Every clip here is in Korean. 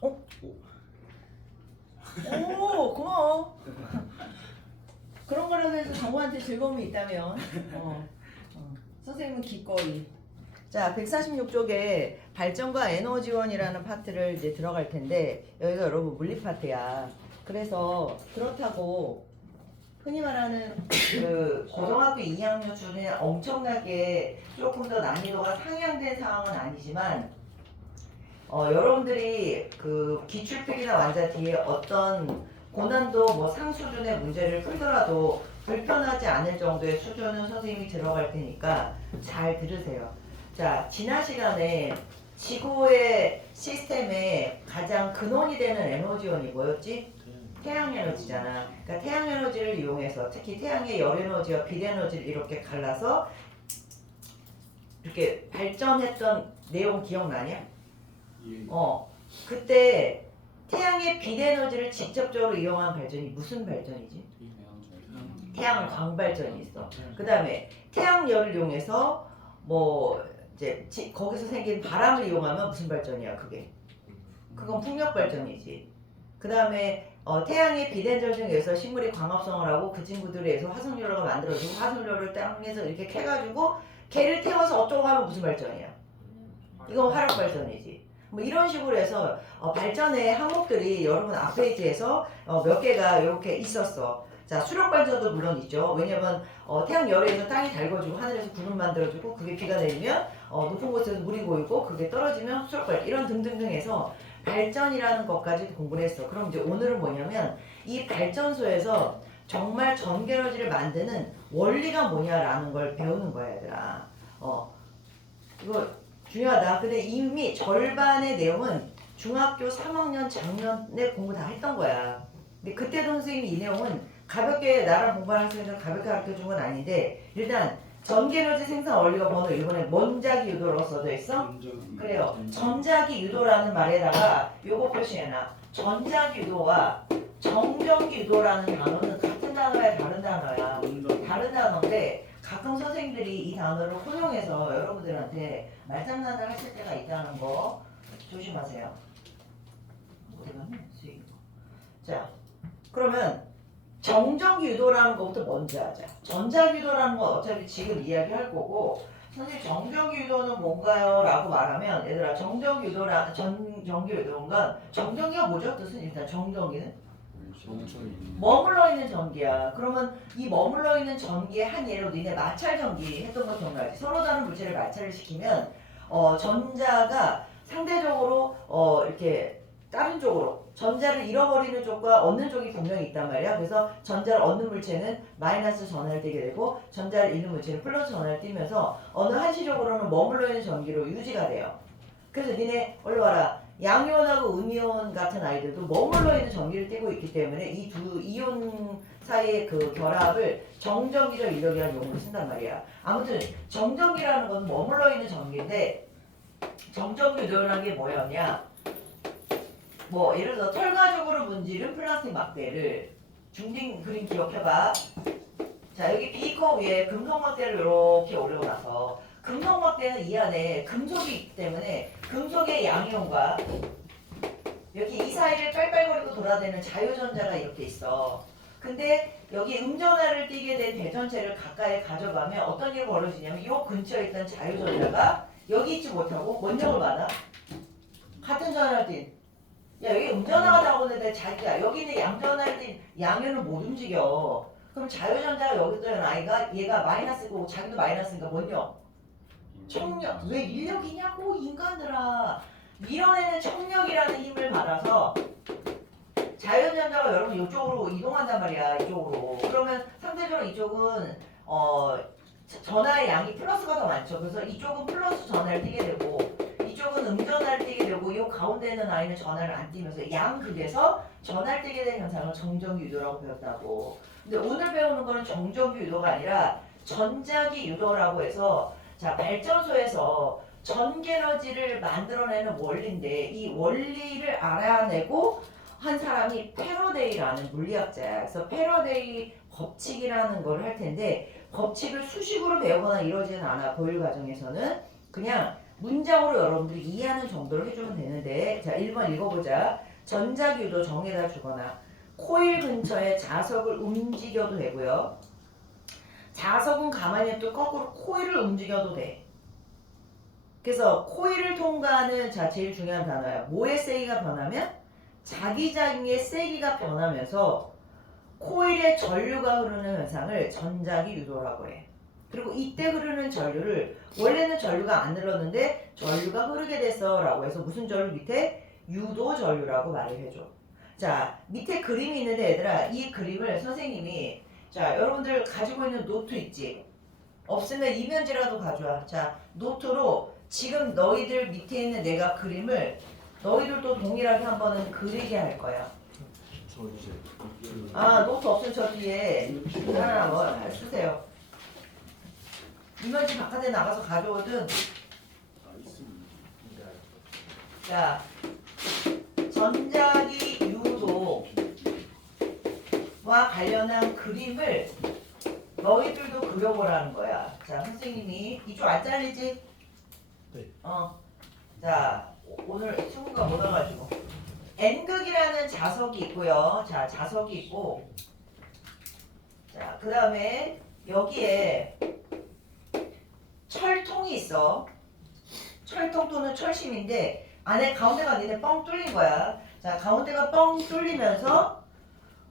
오, 고마워. 그런 거라도 해서 정우한테 즐거움이 있다면 선생님은 기꺼이. 자, 146쪽에 발전과 에너지원이라는 파트를 이제 들어갈 텐데 여기가 여러분 물리 파트야. 그래서 그렇다고 흔히 말하는 그 고등학교 2학년 중에 엄청나게 조금 더 난이도가 상향된 상황은 아니지만 여러분들이 그 기출필이나 완자 뒤에 어떤 고난도 뭐 상수준의 문제를 풀더라도 불편하지 않을 정도의 수준은 선생님이 들어갈 테니까 잘 들으세요. 자, 지난 시간에 지구의 시스템에 가장 근원이 되는 에너지원이 뭐였지? 태양 에너지잖아. 그러니까 태양 에너지를 이용해서 특히 태양의 열 에너지와 빛 에너지를 이렇게 갈라서 이렇게 발전했던 내용 기억나냐? 그때 태양의 빛 에너지를 직접적으로 이용한 발전이 무슨 발전이지? 태양 광발전이 있어. 그 다음에 태양열을 이용해서 뭐 이제 거기서 생긴 바람을 이용하면 무슨 발전이야 그게? 그건 풍력 발전이지. 그 다음에 태양의 빛 에너지에 의해서 식물이 광합성을 하고 그 친구들에 의해서 화석연료가 만들어지고 화석연료를 땅에서 이렇게 캐가지고 걔를 태워서 어쩌고 하면 무슨 발전이야? 이건 화력 발전이지. 뭐 이런 식으로 해서 발전의 항목들이 여러분 앞 페이지에서 몇 개가 이렇게 있었어. 자, 수력 발전도 물론 있죠. 왜냐면 태양 열에 의해서 땅이 달궈지고 하늘에서 구름 만들어지고 그게 비가 내리면 높은 곳에서 물이 고이고 그게 떨어지면 수력 발전 이런 등등등 해서 발전이라는 것까지도 공부를 했어. 그럼 이제 오늘은 뭐냐면 이 발전소에서 정말 전기에너지를 만드는 원리가 뭐냐라는 걸 배우는 거야, 얘들아. 이거 중요하다. 근데 이미 절반의 내용은 중학교 3학년 작년에 공부 다 했던 거야. 근데 그때도 선생님이 이 내용은 가볍게 나랑 공부하는 학생들 가볍게 가르쳐준 건 아닌데 일단 전기에너지 생산 원리가 번호 1번에 먼자기 유도라고 써져 있어? 그래요. 전자기 유도라는 말에다가 요거 표시해놔. 전자기 유도와 정전기 유도라는 단어는 같은 단어야 다른 단어야? 다른 단어인데 가끔 선생님들이 이 단어를 혼용해서 여러분들한테 말장난을 하실 때가 있다는 거 조심하세요. 자, 그러면 정전기 유도라는 것부터 먼저 하자. 전자기 유도라는 건 어차피 지금 이야기할 거고 선생님 정전기 유도는 뭔가요? 라고 말하면 얘들아 전전기 유도는 정전기가 뭐죠? 뜻은 일단 정전기는? 머물러 있는 전기야. 그러면 이 머물러 있는 전기의 한 예로 니네 마찰 전기 했던 거 기억나지? 서로 다른 물체를 마찰을 시키면 전자가 상대적으로 이렇게 다른 쪽으로 전자를 잃어버리는 쪽과 얻는 쪽이 분명히 있단 말이야. 그래서 전자를 얻는 물체는 마이너스 전하를 띠게 되고 전자를 잃는 물체는 플러스 전하를 띠면서 어느 한시적으로는 머물러 있는 전기로 유지가 돼요. 그래서 니네 얼른 와라. 양이온하고 음이온 같은 아이들도 머물러 있는 전기를 띠고 있기 때문에 이 두 이온 사이의 그 결합을 정전기적 인력이라는 용어를 쓴단 말이야. 아무튼 정전기라는 건 머물러 있는 전기인데 정전기 유도라는 게 뭐였냐? 뭐 예를 들어 털가죽으로 문지른 플라스틱 막대를 중딩 그림 기억해봐. 자, 여기 비커 위에 금속 막대를 이렇게 올려놔서 금속 막대는 이 안에 금속이 있기 때문에 금속의 양이온과 여기 이 사이를 빨빨거리고 돌아다니는 자유전자가 이렇게 있어. 근데 여기 음전하를 띠게 된 대전체를 가까이 가져가면 어떤 일이 벌어지냐면 이 근처에 있던 자유전자가 여기 있지 못하고 뭔 역을 받아? 같은 전하를 띈 야, 여기 음전화가 나오는데 자기야 여기는 양전화일 때 양면을 못 움직여. 그럼 자유전자가 여기 있던 아이가 얘가 마이너스고 자기도 마이너스니까 뭔요? 청력. 왜 인력이냐고 인간들아. 밀어내는 청력이라는 힘을 받아서 자유전자가 여러분 이쪽으로 이동한단 말이야. 이쪽으로. 그러면 상대적으로 이쪽은 전하의 양이 플러스가 더 많죠. 그래서 이쪽은 플러스 전하를 띠게 되고 이쪽은 음전하를 띠게 되고 이 가운데 있는 아이는 전하를 안 띠면서 양극에서 전하를 띠게 된 현상을 정전기 유도라고 배웠다고. 근데 오늘 배우는 거는 정전기 유도가 아니라 전자기 유도라고 해서 자 발전소에서 전기에너지를 만들어내는 원리인데 이 원리를 알아내고 한 사람이 패러데이라는 물리학자야. 그래서 패러데이 법칙이라는 걸 할 텐데 법칙을 수식으로 배우거나 이러지는 않아. 보일 과정에서는 그냥 문장으로 여러분들이 이해하는 정도로 해주면 되는데 자 1번 읽어보자. 전자기도 정에다 주거나 코일 근처에 자석을 움직여도 되고요. 자석은 가만히 냅두고 거꾸로 코일을 움직여도 돼. 그래서 코일을 통과하는 자 제일 중요한 단어야. 뭐의 세기가 변하면? 자기장의 세기가 변하면서 코일에 전류가 흐르는 현상을 전자기 유도라고 해. 그리고 이때 흐르는 전류를 원래는 전류가 안 흘렀는데 전류가 흐르게 됐어 라고 해서 무슨 전류 밑에? 유도 전류라고 말을 해줘. 자 밑에 그림이 있는데 얘들아 이 그림을 선생님이 자 여러분들 가지고 있는 노트 있지? 없으면 이면지라도 가져와. 자 노트로 지금 너희들 밑에 있는 내가 그림을 너희들도 동일하게 한번은 그리게 할 거야. 저 이제 아 노트 없으면 저 뒤에 하나 한번 쓰세요. 이면지 바깥에 나가서 가져오든. 자 전자기 유도와 관련한 그림을 너희들도 그려보라는 거야. 자 선생님이 이쪽 안 잘리지? 네. 자 오늘 친구가 못 와가지고 N극이라는 자석이 있고요. 자 자석이 있고 자 그 다음에 여기에 철통이 있어. 철통 또는 철심인데 안에 가운데가 니네 뻥 뚫린 거야. 자 가운데가 뻥 뚫리면서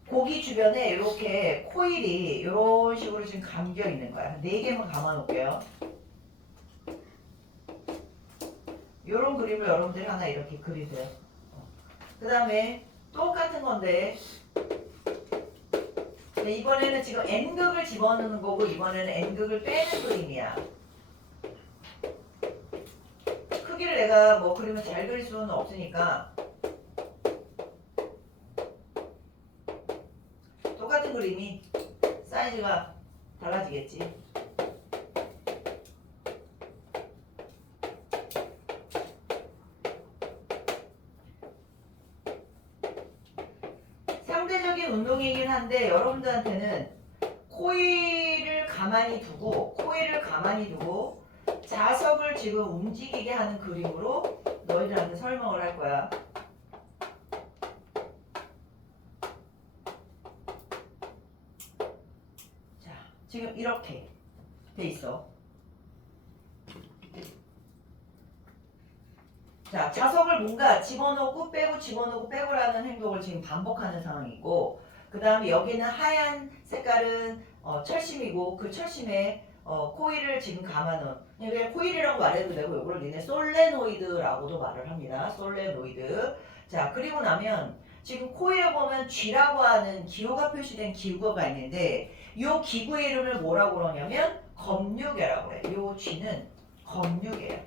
고기 주변에 이렇게 코일이 이런 식으로 지금 감겨 있는 거야. 4개만 감아 놓을게요. 이런 그림을 여러분들이 하나 이렇게 그리세요. 그 다음에 똑같은 건데 이번에는 지금 N극을 집어넣는 거고 이번에는 N극을 빼는 그림이야. 크기를 내가 뭐 그림을 잘 그릴 수는 없으니까 똑같은 그림이 사이즈가 달라지겠지. 상대적인 운동이긴 한데 여러분들한테는 코일을 가만히 두고 자석을 지금 움직이게 하는 그림으로 너희들한테 설명을 할 거야. 자, 지금 이렇게 돼 있어. 자, 자석을 뭔가 집어넣고 빼고 집어넣고 빼고라는 행동을 지금 반복하는 상황이고 그 다음에 여기는 하얀 색깔은 철심이고 그 철심에 코일을 지금 감아놓은 그냥 코일이라고 말해도 되고 이걸 얘네 솔레노이드라고도 말을 합니다. 솔레노이드. 자 그리고 나면 지금 코일에 보면 G라고 하는 기호가 표시된 기구가 있는데 이 기구의 이름을 뭐라고 그러냐면 검유계라고 해. 이 G는 검유계야.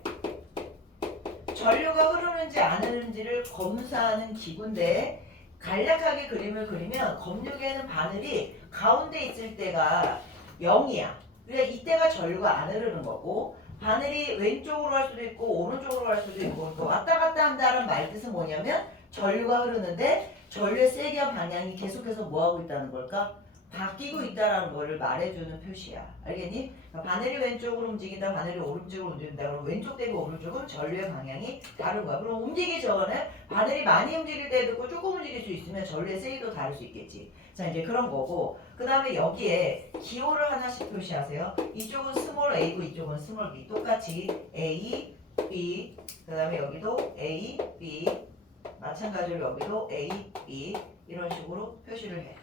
전류가 흐르는지 안 흐르는지를 검사하는 기구인데 간략하게 그림을 그리면 검유계는 바늘이 가운데 있을 때가 0이야. 그러니까 이때가 전류가 안 흐르는 거고 바늘이 왼쪽으로 갈 수도 있고 오른쪽으로 갈 수도 있고 그러니까 왔다 갔다 한다는 말 뜻은 뭐냐면 전류가 흐르는데 전류의 세기와 방향이 계속해서 뭐하고 있다는 걸까? 바뀌고 있다는 거를 말해주는 표시야. 알겠니? 그러니까 바늘이 왼쪽으로 움직인다, 바늘이 오른쪽으로 움직인다. 그럼 왼쪽 대비 오른쪽은 전류의 방향이 다른 거야. 그럼 움직이기 전에 바늘이 많이 움직일 때도 있고 조금 움직일 수 있으면 전류의 세기도 다를 수 있겠지. 자 이제 그런 거고 그 다음에 여기에 기호를 하나씩 표시하세요. 이쪽은 스몰 a고 이쪽은 스몰 b. 똑같이 a, b 그 다음에 여기도 a, b 마찬가지로 여기도 a, b 이런 식으로 표시를 해.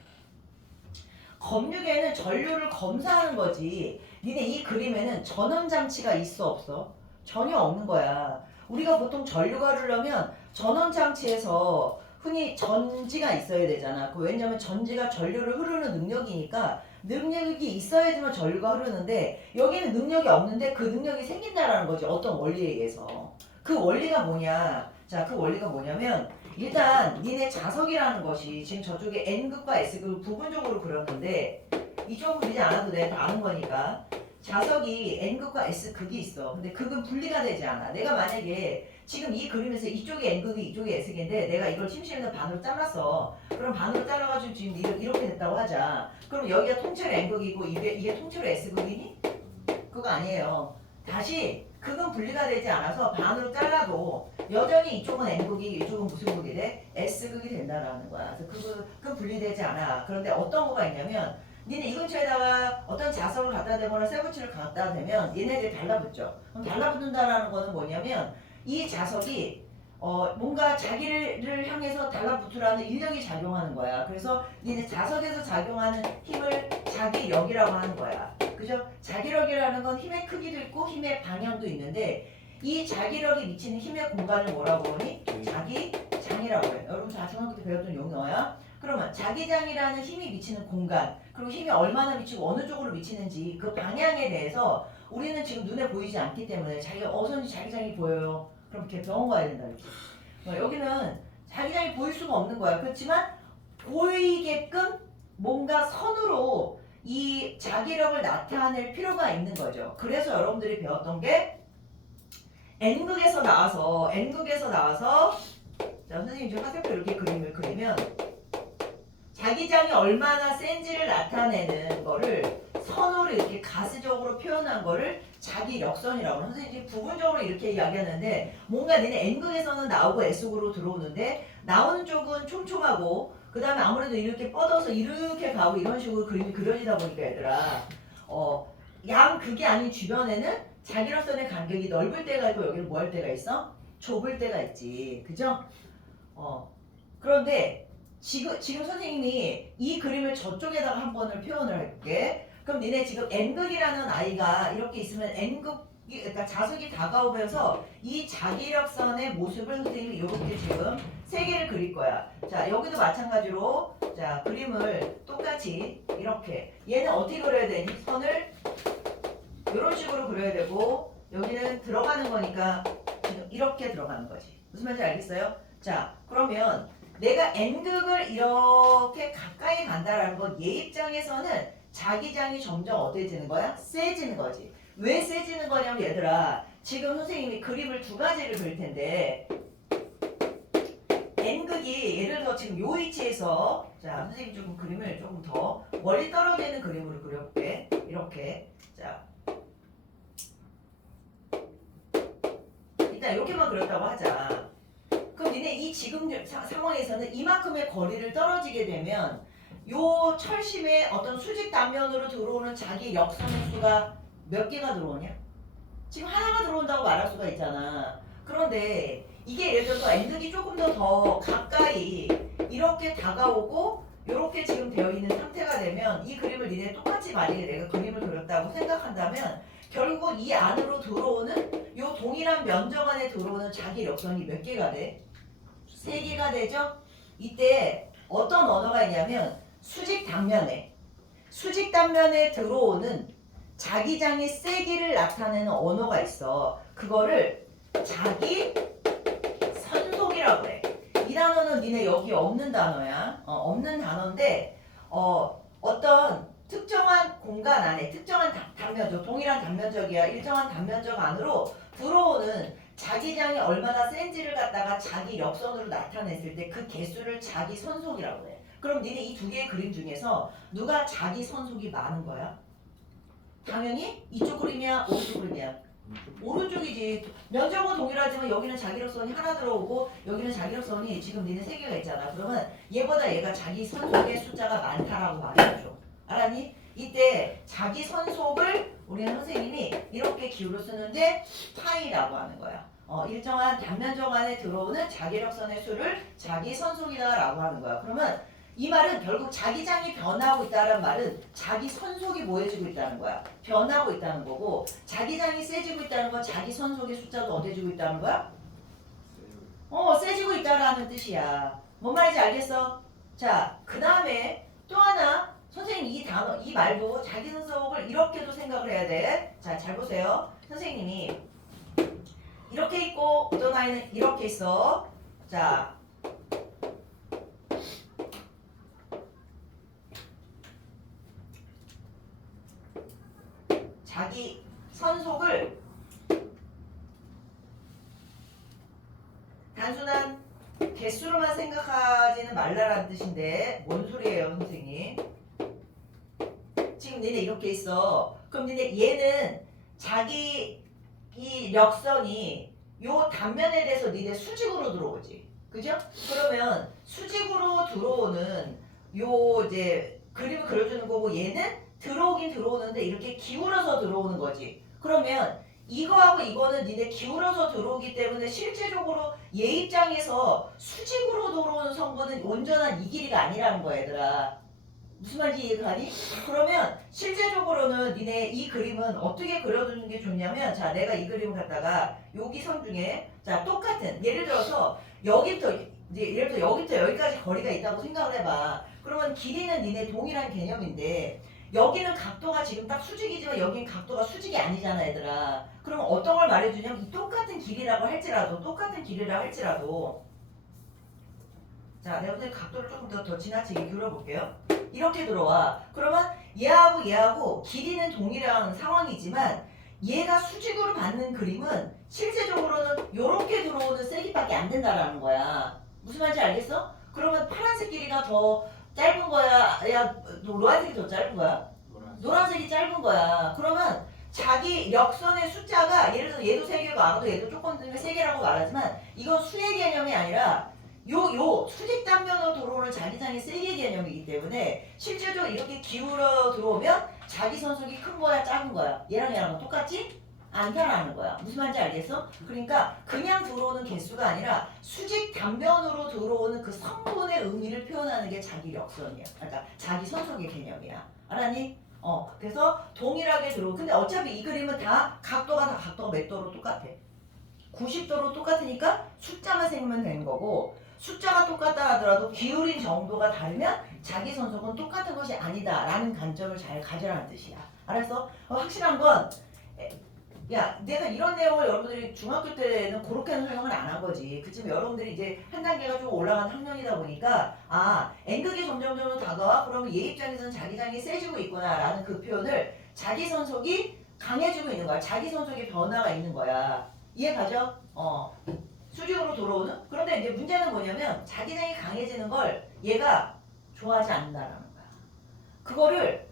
검유계는 전류를 검사하는 거지. 니네 이 그림에는 전원 장치가 있어 없어? 전혀 없는 거야. 우리가 보통 전류가 흐르려면 전원 장치에서 흔히 전지가 있어야 되잖아. 왜냐면 전지가 전류를 흐르는 능력이니까 능력이 있어야지만 전류가 흐르는데 여기는 능력이 없는데 그 능력이 생긴다라는 거지. 어떤 원리에 의해서. 그 원리가 뭐냐? 자, 그 원리가 뭐냐면 일단 니네 자석이라는 것이 지금 저쪽에 N극과 S극을 부분적으로 그렸는데 이쪽은 그리지 않아도 돼. 다 아는 거니까. 자석이 N극과 S극이 있어. 근데 극은 분리가 되지 않아. 내가 만약에 지금 이 그림에서 이쪽이 N극이 이쪽이 S극인데 내가 이걸 침실에서 반으로 잘랐어. 그럼 반으로 잘라가지고 지금 이렇게 됐다고 하자. 그럼 여기가 통째로 N극이고 이게 통째로 S극이니? 그거 아니에요. 다시 극은 분리가 되지 않아서 반으로 잘라도 여전히 이쪽은 N극이 이쪽은 무슨 극이 돼? S극이 된다라는 거야. 그래서 극은 분리되지 않아. 그런데 어떤 거가 있냐면 니네 이 근처에다가 어떤 자석을 갖다 대거나 쇠붙이를 갖다 대면 얘네들이 달라붙죠. 그럼 달라붙는다라는 거는 뭐냐면 이 자석이 뭔가 자기를 향해서 달라붙으라는 인력이 작용하는 거야. 그래서 니네 자석에서 작용하는 힘을 자기력이라고 하는 거야. 그죠? 자기력이라는 건 힘의 크기도 있고 힘의 방향도 있는데 이 자기력이 미치는 힘의 공간을 뭐라고 하니? 자기장이라고 해. 여러분 다 중학교 때 배웠던 용어야. 그러면 자기장이라는 힘이 미치는 공간 그리고 힘이 얼마나 미치고 어느 쪽으로 미치는지 그 방향에 대해서 우리는 지금 눈에 보이지 않기 때문에 자기가 어선지 자기장이 보여요. 그럼 걔 병원 가야 된다 이렇게. 여기는 자기장이 보일 수가 없는 거야. 그렇지만 보이게끔 뭔가 선으로 이 자기력을 나타낼 필요가 있는 거죠. 그래서 여러분들이 배웠던 게 N극에서 나와서 자 선생님 지금 화살표 이렇게 그림을 그리면 자기장이 얼마나 센지를 나타내는 거를 선으로 이렇게 가시적으로 표현한 거를 자기력선이라고. 선생님 지금 부분적으로 이렇게 이야기하는데 뭔가 얘네 N극에서는 나오고 S극으로 들어오는데 나오는 쪽은 촘촘하고 그 다음에 아무래도 이렇게 뻗어서 이렇게 가고 이런 식으로 그림이 그려지다 보니까 얘들아 양극이 아닌 주변에는 자기력선의 간격이 넓을 때가 있고 여기는 뭐 할 때가 있어? 좁을 때가 있지. 그죠? 그런데 지금 선생님이 이 그림을 저쪽에다가 한 번을 표현을 할게. 그럼 니네 지금 N극이라는 아이가 이렇게 있으면 N극이 그러니까 자석이 다가오면서 이 자기력선의 모습을 선생님이 이렇게 지금 세 개를 그릴 거야. 자 여기도 마찬가지로 자 그림을 똑같이 이렇게 얘는 어떻게 그려야 되니? 선을 이런 식으로 그려야 되고 여기는 들어가는 거니까 지금 이렇게 들어가는 거지. 무슨 말인지 알겠어요? 자 그러면 내가 N극을 이렇게 가까이 간다라는 건 얘 입장에서는 자기장이 점점 어때지는 거야? 세지는 거지. 왜 세지는 거냐면 얘들아 지금 선생님이 그림을 두 가지를 그릴 텐데 N극이 예를 들어 지금 요 위치에서 자 선생님 조금 그림을 조금 더 멀리 떨어져 있는 그림으로 그려볼게. 이렇게 자 일단 이렇게만 그렸다고 하자. 그럼 니네 이 지금 상황에서는 이만큼의 거리를 떨어지게 되면 요 철심의 어떤 수직 단면으로 들어오는 자기 역선의 수가 몇 개가 들어오냐? 지금 하나가 들어온다고 말할 수가 있잖아. 그런데 이게 예를 들어서 N극이 조금 더 가까이 이렇게 다가오고 이렇게 지금 되어 있는 상태가 되면 이 그림을 니네 똑같이 만약에 내가 그림을 그렸다고 생각한다면 결국 이 안으로 들어오는 요 동일한 면적 안에 들어오는 자기 역선이 몇 개가 돼? 3개가 되죠? 이때 어떤 언어가 있냐면 수직 단면에 들어오는 자기장의 세기를 나타내는 언어가 있어. 그거를 자기 선속이라고 그래. 이 단어는 니네 여기 없는 단어야. 없는 단어인데 어떤 특정한 공간 안에 특정한 단면적, 동일한 단면적이야. 일정한 단면적 안으로 들어오는 자기장이 얼마나 센지를 갖다가 자기 역선으로 나타냈을 때 그 개수를 자기 선속이라고 해. 그럼 니네 이 두 개의 그림 중에서 누가 자기 선속이 많은 거야? 당연히 이쪽 그림이야, 오른쪽 그림이야. 오른쪽이지. 면적은 동일하지만 여기는 자기력선이 하나 들어오고 여기는 자기력선이 지금 니네 3개가 있잖아. 그러면 얘보다 얘가 자기 선속의 숫자가 많다라고 말해줘. 알았니? 이때 자기 선속을 우리는 선생님이 이렇게 기호로 쓰는데 파이라고 하는 거야. 일정한 단면적 안에 들어오는 자기력선의 수를 자기 선속이다라고 하는 거야. 그러면 이 말은 결국 자기장이 변하고 있다는 말은 자기 선속이 뭐해지고 있다는 거야. 변하고 있다는 거고 자기장이 세지고 있다는 건 자기 선속의 숫자도 어때지고 있다는 거야? 세지고 있다라는 뜻이야. 뭔 말인지 알겠어? 자, 그 다음에 또 하나 선생님 이 단어, 이 말도 자기 선속을 이렇게도 생각을 해야 돼. 자, 잘 보세요. 선생님이 이렇게 있고 어떤 아이는 이렇게 있어. 자, 자기 선속을 단순한 개수로만 생각하지는 말라라는 뜻인데 뭔 소리예요, 선생님? 지금 니네 이렇게 있어. 그럼 니네 얘는 자기 이 력선이 요 단면에 대해서 니네 수직으로 들어오지. 그죠? 그러면 수직으로 들어오는 요 이제 그림을 그려주는 거고 얘는 들어오긴 들어오는데 이렇게 기울어서 들어오는 거지. 그러면 이거하고 이거는 니네 기울어서 들어오기 때문에 실제적으로 얘 입장에서 수직으로 들어오는 성분은 온전한 이 길이가 아니라는 거야 얘들아. 무슨 말인지 이해가 가니? 그러면 실제적으로는 니네 이 그림은 어떻게 그려주는 게 좋냐면 자 내가 이 그림을 갖다가 여기 선 중에 자 똑같은 예를 들어서 여기부터 이제 예를 들어 여기부터 여기까지 거리가 있다고 생각을 해봐. 그러면 길이는 니네 동일한 개념인데 여기는 각도가 지금 딱 수직이지만 여기는 각도가 수직이 아니잖아 얘들아. 그러면 어떤 걸 말해주냐면 이 똑같은 길이라고 할지라도 자 내가 오늘 각도를 조금 더 지나치게 기울여볼게요. 이렇게 들어와. 그러면 얘하고 길이는 동일한 상황이지만 얘가 수직으로 받는 그림은 실제적으로는 이렇게 들어오는 세기밖에 안 된다라는 거야. 무슨 말인지 알겠어? 그러면 파란색 길이가 더 짧은 거야? 야, 노란색이 더 짧은 거야? 노란색이 짧은 거야. 그러면 자기 력선의 숫자가 예를 들어 얘도 3개고 아무도 얘도 조금 더 3개라고 말하지만 이건 수의 개념이 아니라 요 수직 단면으로 들어오는 자기장의 세개 개념이기 때문에 실제적으로 이렇게 기울어 들어오면 자기 선속이 큰 거야 작은 거야 얘랑은 똑같지? 않다라는 거야. 무슨 말인지 알겠어? 그러니까 그냥 들어오는 개수가 아니라 수직 단면으로 들어오는 그 성분의 의미를 표현하는 게 자기 력선이야. 그러니까 자기 선속의 개념이야. 알았니? 그래서 동일하게 들어오고 근데 어차피 이 그림은 다 각도가 몇 도로 똑같아. 90도로 똑같으니까 숫자만 생기면 되는 거고 숫자가 똑같다 하더라도 기울인 정도가 다르면 자기 선속은 똑같은 것이 아니다 라는 관점을 잘 가져라는 뜻이야. 알았어? 확실한 건 야 내가 이런 내용을 여러분들이 중학교 때는 그렇게는 설명을 안 한 거지. 그치만 여러분들이 이제 한 단계가 좀 올라간 학년이다 보니까 N극이 점점 다가와 그러면 얘 입장에서는 자기장이 세지고 있구나 라는 그 표현을 자기 선속이 강해지고 있는 거야. 자기 선속의 변화가 있는 거야. 이해 가죠? 수직으로 들어오는? 그런데 이제 문제는 뭐냐면 자기장이 강해지는 걸 얘가 좋아하지 않는다라는 거야. 그거를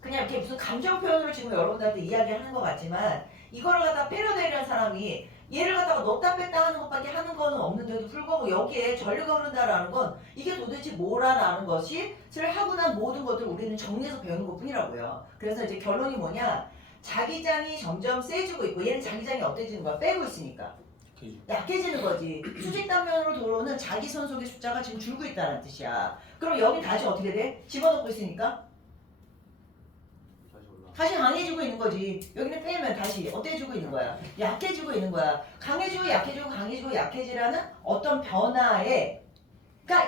그냥 이렇게 무슨 감정 표현으로 지금 여러분들한테 이야기하는 것 같지만 이거를 갖다 페러데이라는 사람이 얘를 갖다가 넣었다 뺐다 하는 것밖에 하는 거는 없는데도 불구하고 여기에 전류가 흐른다라는 건 이게 도대체 뭐라라는 것을 하고 난 모든 것들을 우리는 정리해서 배우는 것 뿐이라고요. 그래서 이제 결론이 뭐냐 자기장이 점점 세지고 있고 얘는 자기장이 어때지는 거야? 빼고 있으니까 약해지는 거지. 수직 단면으로 들어오는 자기 선속의 숫자가 지금 줄고 있다는 뜻이야. 그럼 여기 다시 어떻게 돼? 집어넣고 있으니까 다시 강해지고 있는 거지. 여기는 빼면 다시 어때지고 있는 거야? 약해지고 있는 거야. 강해지고 약해지라는 어떤 변화가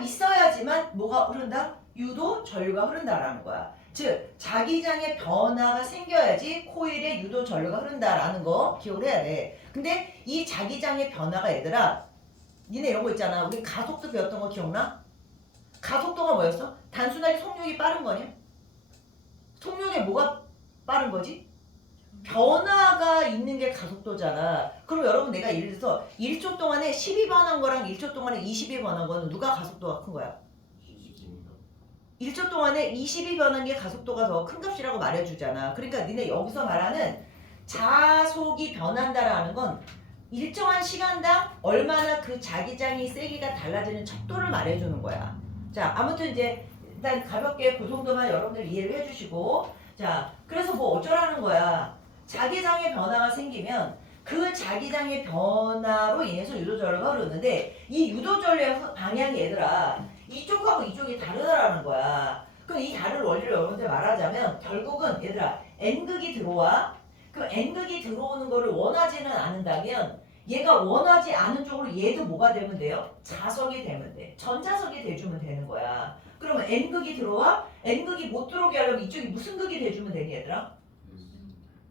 있어야지만 뭐가 흐른다? 유도 전류가 흐른다라는 거야. 즉 자기장의 변화가 생겨야지 코일에 유도 전류가 흐른다라는 거 기억을 해야 돼. 근데 이 자기장의 변화가 얘들아 니네 이런 거 있잖아. 우리 가속도 배웠던 거 기억나? 가속도가 뭐였어? 단순하게 속력이 빠른 거냐? 속력에 뭐가 빠른 거지? 변화가 있는 게 가속도잖아. 그럼 여러분 내가 예를 들어서 1초 동안에 12번 한 거랑 1초 동안에 22번 한 거는 누가 가속도가 큰 거야? 1초 동안에 22번 한 게 가속도가 더 큰 값이라고 말해주잖아. 그러니까 니네 여기서 말하는 자속이 변한다라는 건 일정한 시간당 얼마나 그 자기장이 세기가 달라지는 척도를 말해주는 거야. 자 아무튼 이제 일단 가볍게 그 정도만 여러분들 이해를 해주시고 자 그래서 뭐 어쩌라는 거야. 자기장의 변화가 생기면 그 자기장의 변화로 인해서 유도전류가 흐르는데 이 유도전류의 방향이 얘들아 이쪽하고 이쪽이 다르다라는 거야. 그럼 이 다른 원리를 여러분들 말하자면 결국은 얘들아 N극이 들어와. 그 N극이 들어오는 거를 원하지는 않는다면 얘가 원하지 않은 쪽으로 얘도 뭐가 되면 돼요? 자석이 되면 돼. 전자석이 돼주면 되는 거야. 그러면 N극이 들어와? N극이 못 들어오게 하려면 이쪽이 무슨 극이 돼주면 되니 얘들아?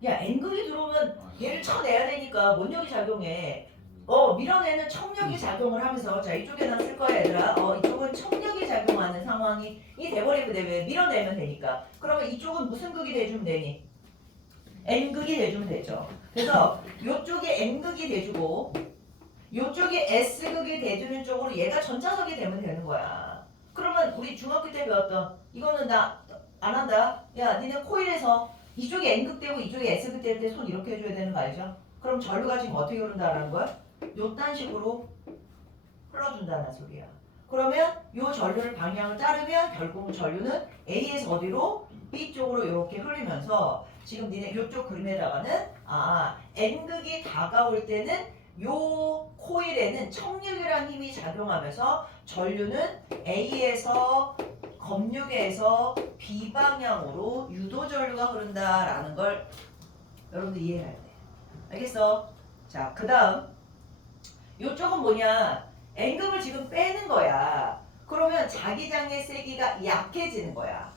야 N극이 들어오면 얘를 쳐내야 되니까 뭔력이 작용해. 밀어내는 척력이 작용을 하면서 자 이쪽에다 쓸 거야 얘들아. 이쪽은 척력이 작용하는 상황이 돼버리면 돼. 왜? 밀어내면 되니까. 그러면 이쪽은 무슨 극이 돼주면 되니? N극이 돼주면 되죠. 그래서 요쪽에 N극이 돼주고 요쪽에 S극이 돼주는 쪽으로 얘가 전자석이 되면 되는 거야. 그러면 우리 중학교 때 배웠던 이거는 나 안 한다. 야 니네 코일에서 이쪽에 N극 되고 이쪽에 S극 될 때 손 이렇게 해줘야 되는 거 알죠? 그럼 전류가 지금 어떻게 흐른다는 거야? 요딴 식으로 흘러준다는 소리야. 그러면 요 전류를 방향을 따르면 결국 전류는 A에서 어디로? B 쪽으로 이렇게 흐르면서 지금 니네 요쪽 그림에다가는 N극이 다가올 때는 요 코일에는 청력이라는 힘이 작용하면서 전류는 A에서 검육에서 B 방향으로 유도 전류가 흐른다라는 걸 여러분들 이해해야 돼. 알겠어? 자, 그 다음 요쪽은 뭐냐? N극을 지금 빼는 거야. 그러면 자기장의 세기가 약해지는 거야.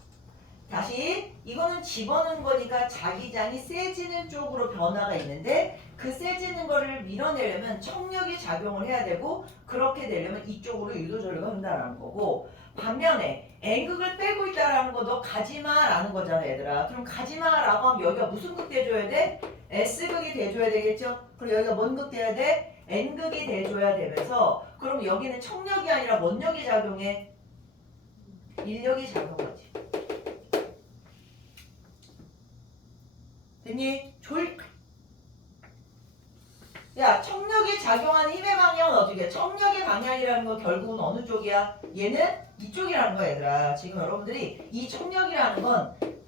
다시 이거는 집어넣은 거니까 자기장이 세지는 쪽으로 변화가 있는데 그 세지는 거를 밀어내려면 청력이 작용을 해야 되고 그렇게 되려면 이쪽으로 유도전류가 흐른다는 거고 반면에 N극을 빼고 있다라는 거 너 가지마라는 거잖아 얘들아. 그럼 가지마라고 하면 여기가 무슨 극 돼줘야 돼? S극이 돼줘야 되겠죠? 그리고 여기가 뭔 극 돼야 돼? N극이 돼줘야 되면서 그럼 여기는 청력이 아니라 뭔 lực이 작용해? 인력이 작용하지. 됐니? 야, 청력이 작용하는 힘의 방향은 어떻게 해? 청력의 방향이라는 건 결국은 어느 쪽이야? 얘는 이쪽이라는 거야 얘들아. 지금 여러분들이 이 청력이라는 건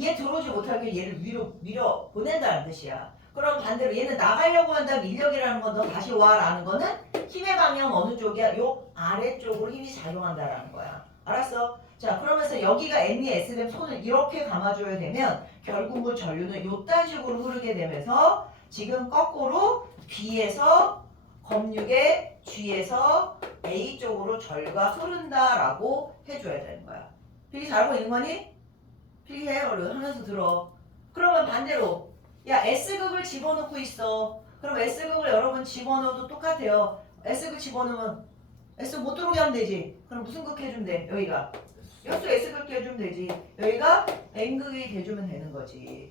얘 들어오지 못하게 얘를 위로 밀어 보낸다는 뜻이야. 그럼 반대로 얘는 나가려고 한다면 인력이라는 건 너 다시 와라는 거는 힘의 방향은 어느 쪽이야? 요 아래쪽으로 힘이 작용한다라는 거야. 알았어? 자, 그러면서 여기가 N이 S면 손을 이렇게 감아줘야 되면 결국은 전류는 요딴 식으로 흐르게 되면서 지금 거꾸로 B에서 검육의 G에서 A 쪽으로 전류가 흐른다라고 해줘야 되는 거야. 필기 잘하고 있는 거니? 필기해. 얼른 하면서 들어. 그러면 반대로 야 S극을 집어넣고 있어. 그럼 S극을 여러분 집어넣어도 똑같아요. S극 집어넣으면 S 못 들어오게 하면 되지. 그럼 무슨 극 해주면 돼? 여기가 여수 S극 해주면 되지. 여기가 N극이 돼주면 되는 거지.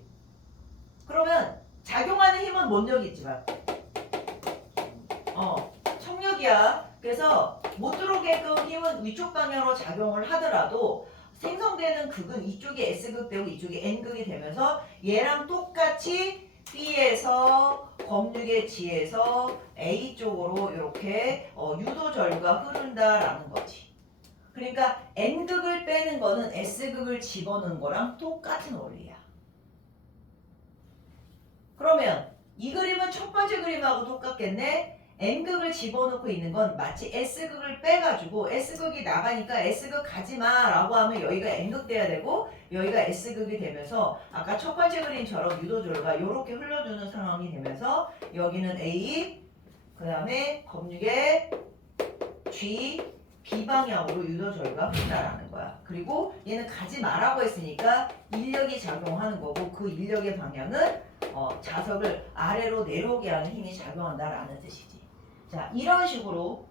그러면 작용하는 힘은 뭔 력이 있지만 청력이야. 그래서 못 들어오게끔 힘은 위쪽 방향으로 작용을 하더라도 생성되는 극은 이쪽이 S극 되고 이쪽이 N극이 되면서 얘랑 똑같이 B에서 검육의 G에서 A 쪽으로 이렇게 유도 전류가 흐른다라는 거지. 그러니까 N극을 빼는 거는 S극을 집어넣는 거랑 똑같은 원리야. 그러면 이 그림은 첫 번째 그림하고 똑같겠네. N극을 집어넣고 있는 건 마치 S극을 빼가지고 S극이 나가니까 S극 가지마 라고 하면 여기가 N극 돼야 되고 여기가 S극이 되면서 아까 첫 번째 그림처럼 유도전류가 이렇게 흘러주는 상황이 되면서 여기는 A 그 다음에 검육의 G B 방향으로 유도전류가 흐른다라는 거야. 그리고 얘는 가지 마라고 했으니까 인력이 작용하는 거고 그 인력의 방향은 자석을 아래로 내려오게 하는 힘이 작용한다라는 뜻이지. 자, 이런 식으로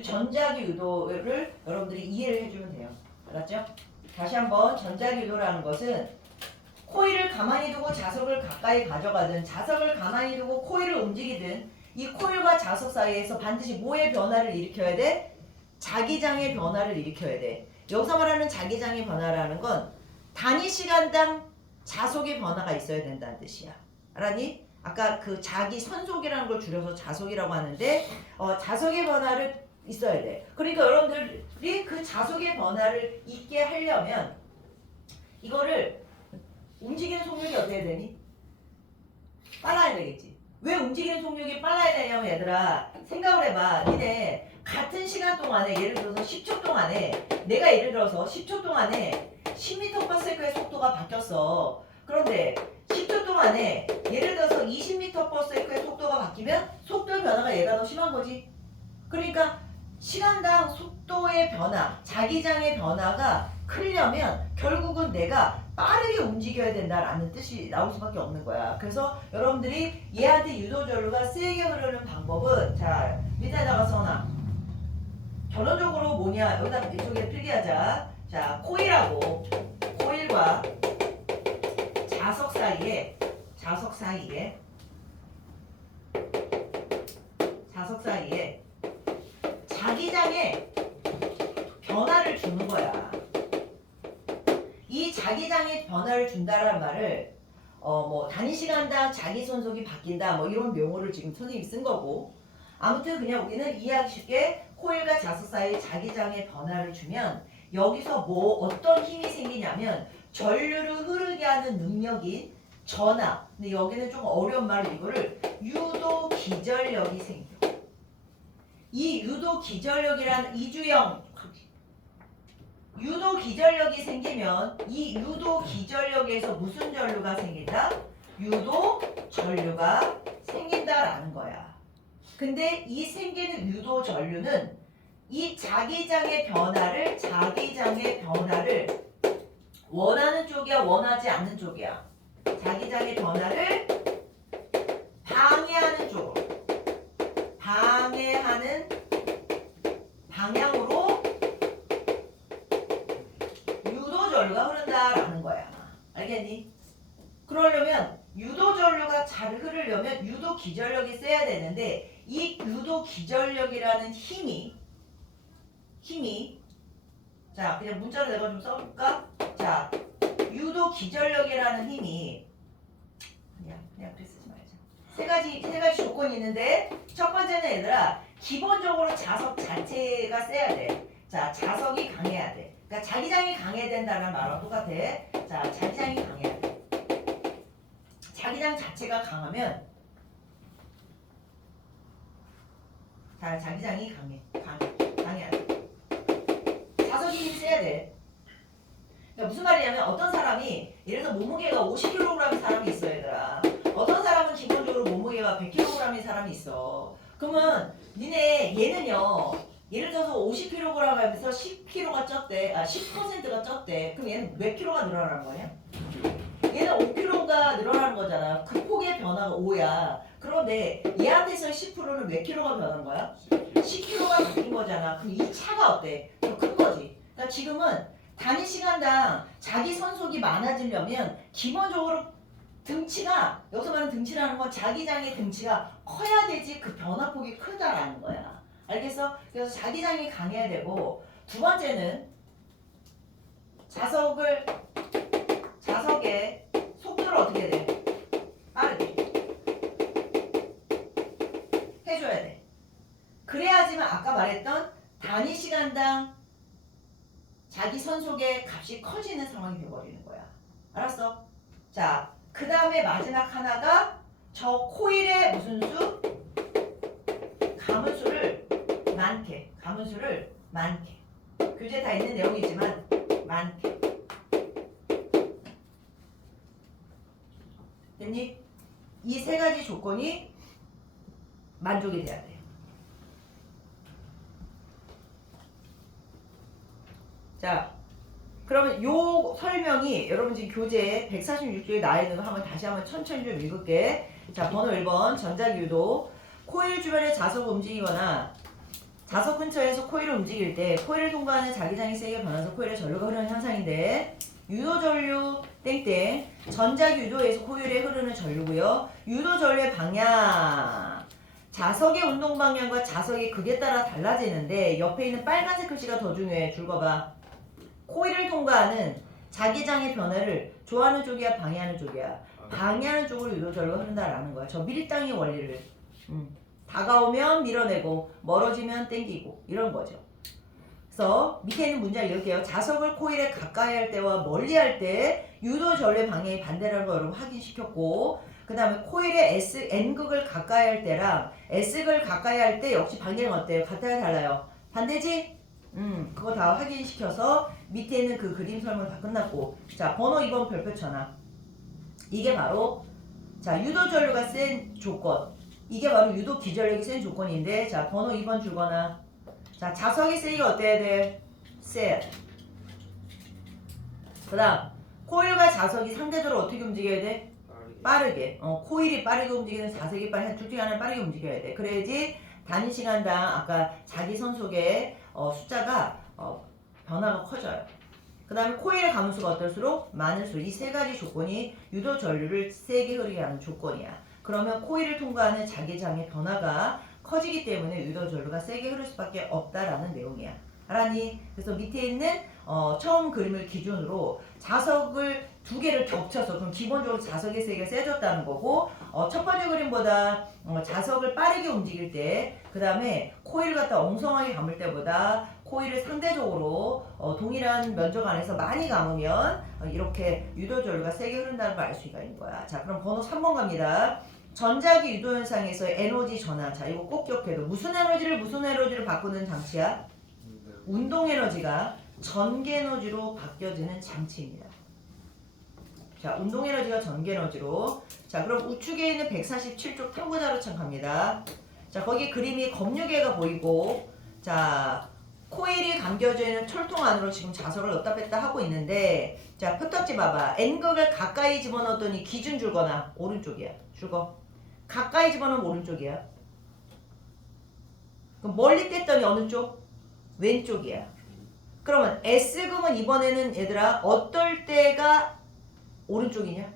전자기 유도를 여러분들이 이해를 해주면 돼요. 알았죠? 다시 한번 전자기 유도라는 것은 코일을 가만히 두고 자석을 가까이 가져가든 자석을 가만히 두고 코일을 움직이든 이 코일과 자석 사이에서 반드시 뭐의 변화를 일으켜야 돼? 자기장의 변화를 일으켜야 돼. 여기서 말하는 자기장의 변화라는 건 단위 시간당 자속의 변화가 있어야 된다는 뜻이야. 알았니? 아까 그 자기 선속이라는 걸 줄여서 자속이라고 하는데 자속의 변화를 있어야 돼. 그러니까 여러분들이 그 자속의 변화를 있게 하려면 이거를 움직이는 속력이 어떻게 되니? 빨라야 되겠지. 왜 움직이는 속력이 빨라야 되냐면 얘들아 생각을 해봐. 니네 같은 시간 동안에 예를 들어서 10초 동안에 내가 예를 들어서 10초 동안에 10m/s의 속도가 바뀌었어. 그런데 10초 동안에 예를 들어서 20m/s의 속도가 바뀌면 속도의 변화가 얘가 더 심한 거지. 그러니까 시간당 속도의 변화, 자기장의 변화가 크려면 결국은 내가 빠르게 움직여야 된다라는 뜻이 나올 수밖에 없는 거야. 그래서 여러분들이 얘한테 유도전류가 세게 흐르는 방법은 자 밑에다가 써놔. 결론적으로 뭐냐 여기다 이쪽에 필기하자. 자 코일하고 코일과 자석 사이에 자기장의 변화를 주는 거야. 이 자기장의 변화를 준다는 말을 뭐 단위 시간당 자기 손속이 바뀐다 뭐 이런 용어를 지금 선생님이 쓴 거고 아무튼 그냥 우리는 이해하기 쉽게 코일과 자석 사이에 자기장의 변화를 주면 여기서 뭐 어떤 힘이 생기냐면 전류를 흐르게 하는 능력인 전압 근데 여기는 좀 어려운 말로 이거를 유도 기전력이 생겨. 이 유도 기전력이란 이주영 유도 기전력이 생기면 이 유도 기전력에서 무슨 전류가 생긴다? 유도 전류가 생긴다라는 거야. 근데 이 생기는 유도 전류는 이 자기장의 변화를 원하는 쪽이야 원하지 않는 쪽이야. 자기장의 변화를 방해하는 쪽으로 방해하는 방향으로 유도 전류가 흐른다라는 거야. 알겠니? 그러려면 유도 전류가 잘 흐르려면 유도 기전력이 세야 되는데 이 유도 기전력이라는 힘이 자 그냥 문자로 내가 좀 써볼까? 자 유도 기전력이라는 힘이 그냥 쓰지 말자. 세 가지 조건이 있는데 첫 번째는 얘들아 기본적으로 자석 자체가 세야 돼. 자 자석이 강해야 돼. 그러니까 자기장이 강해야 된다는 말과 똑같아. 자 자기장이 강해야 돼. 자기장 자체가 강하면 자 자기장이 강해야 돼. 자석이 힘이 세야 돼. 그러니까 무슨 말이냐면 어떤 사람이 예를 들어 몸무게가 50kg인 사람이 있어 얘들아. 어떤 사람은 기본적으로 몸무게가 100kg인 사람이 있어. 그러면 얘는요 예를 들어서 50kg 하면서 10kg가 쪘대. 10%가 쪘대. 그럼 얘는 몇 킬로가 늘어나는 거냐? 얘는 5kg가 늘어나는 거잖아. 그 폭의 변화가 5야. 그런데 얘한테서 10%는 몇 킬로가 변한 거야? 10kg가 바뀐 거잖아. 그럼 이 차가 어때? 더 큰 거지. 그러니까 지금은 단위 시간당 자기 선속이 많아지려면 기본적으로 등치가 여기서 말하는 등치라는 건 자기장의 등치가 커야 되지 그 변화폭이 크다라는 거야. 알겠어? 그래서 자기장이 강해야 되고 두 번째는 자석의 속도를 어떻게 돼? 빠르게 해줘야 돼. 그래야지만 아까 말했던 단위 시간당 자기 선속의 값이 커지는 상황이 되어버리는 거야. 알았어? 자, 그 다음에 마지막 하나가 저 코일의 무슨 수? 가문수를 많게. 교재에 다 있는 내용이지만 많게. 됐니? 이 세 가지 조건이 만족이 돼야 돼. 자, 그러면 요 설명이 여러분 지금 교재 146쪽에 나와 있는 거 다시 한번 천천히 좀 읽을게. 자, 번호 1번 전자기유도 코일 주변에 자석을 움직이거나 자석 근처에서 코일을 움직일 때 코일을 통과하는 자기장이 세게 변해서 코일에 전류가 흐르는 현상인데 유도 전류 땡땡 전자기유도에서 코일에 흐르는 전류고요. 유도 전류의 방향 자석의 운동 방향과 자석의 극에 따라 달라지는데 옆에 있는 빨간색 글씨가 더 중요해. 줄 거 봐. 코일을 통과하는 자기장의 변화를 좋아하는 쪽이야 방해하는 쪽이야? 방해하는 쪽으로 유도 전류가 흐른다라는 거야. 저 밀당의 원리를 다가오면 밀어내고 멀어지면 땡기고 이런 거죠. 그래서 밑에 있는 문제 읽을게요. 자석을 코일에 가까이 할 때와 멀리 할 때 유도 전류의 방향이 반대라는 거 여러분 확인시켰고 그 다음에 코일의 N극을 가까이 할 때랑 S극을 가까이 할 때 역시 방향이 어때요? 같아요 달라요? 반대지? 그거 다 확인시켜서 밑에 있는 그 그림 설명 다 끝났고 자 번호 2번 별표 쳐놔. 이게 바로 자 유도 전류가 센 조건 이게 바로 유도 기전력이 센 조건인데 자 번호 2번 주거나 자 자석의 세기가 어때야 돼? 세. 그 다음 코일과 자석이 상대적으로 어떻게 움직여야 돼? 빠르게. 코일이 빠르게 움직이는 자석이 빠르게 둘 중에 하나는 빠르게 움직여야 돼. 그래야지 단위 시간당 아까 자기 선속의 숫자가 변화가 커져요. 그 다음에 코일의 가문수가 어떨수록 많을수록 이 세 가지 조건이 유도 전류를 세게 흐르게 하는 조건이야. 그러면 코일을 통과하는 자기장의 변화가 커지기 때문에 유도 전류가 세게 흐를 수밖에 없다라는 내용이야. 알았니? 그래서 밑에 있는 처음 그림을 기준으로 자석을 두 개를 겹쳐서 그럼 기본적으로 자석의 세기가 세졌다는 거고 첫 번째 그림보다 자석을 빠르게 움직일 때 그 다음에 코일을 갖다 엉성하게 감을 때보다 코일을 상대적으로 동일한 면적 안에서 많이 감으면 이렇게 유도전류가 세게 흐른다는 걸 알 수가 있는 거야. 자 그럼 번호 3번 갑니다. 전자기 유도 현상에서의 에너지 전환. 자 이거 꼭 기억해도 무슨 에너지를 바꾸는 장치야? 운동 에너지가 전기 에너지로 바뀌어지는 장치입니다. 자, 운동 에너지가 전기 에너지로. 자, 그럼 우측에 있는 147쪽 탐구 자료창 갑니다. 자, 거기 그림이 검유계가 보이고, 자, 코일이 감겨져 있는 철통 안으로 지금 자석을 넣다 뺐다 하고 있는데, 자, 표딱지 봐봐. N극을 가까이 집어넣었더니 기준 줄거나 오른쪽이야. 줄거. 가까이 집어넣으면 오른쪽이야. 그럼 멀리 뗐더니 어느 쪽? 왼쪽이야. 그러면 S극은 이번에는 얘들아 어떨 때가 오른쪽이냐?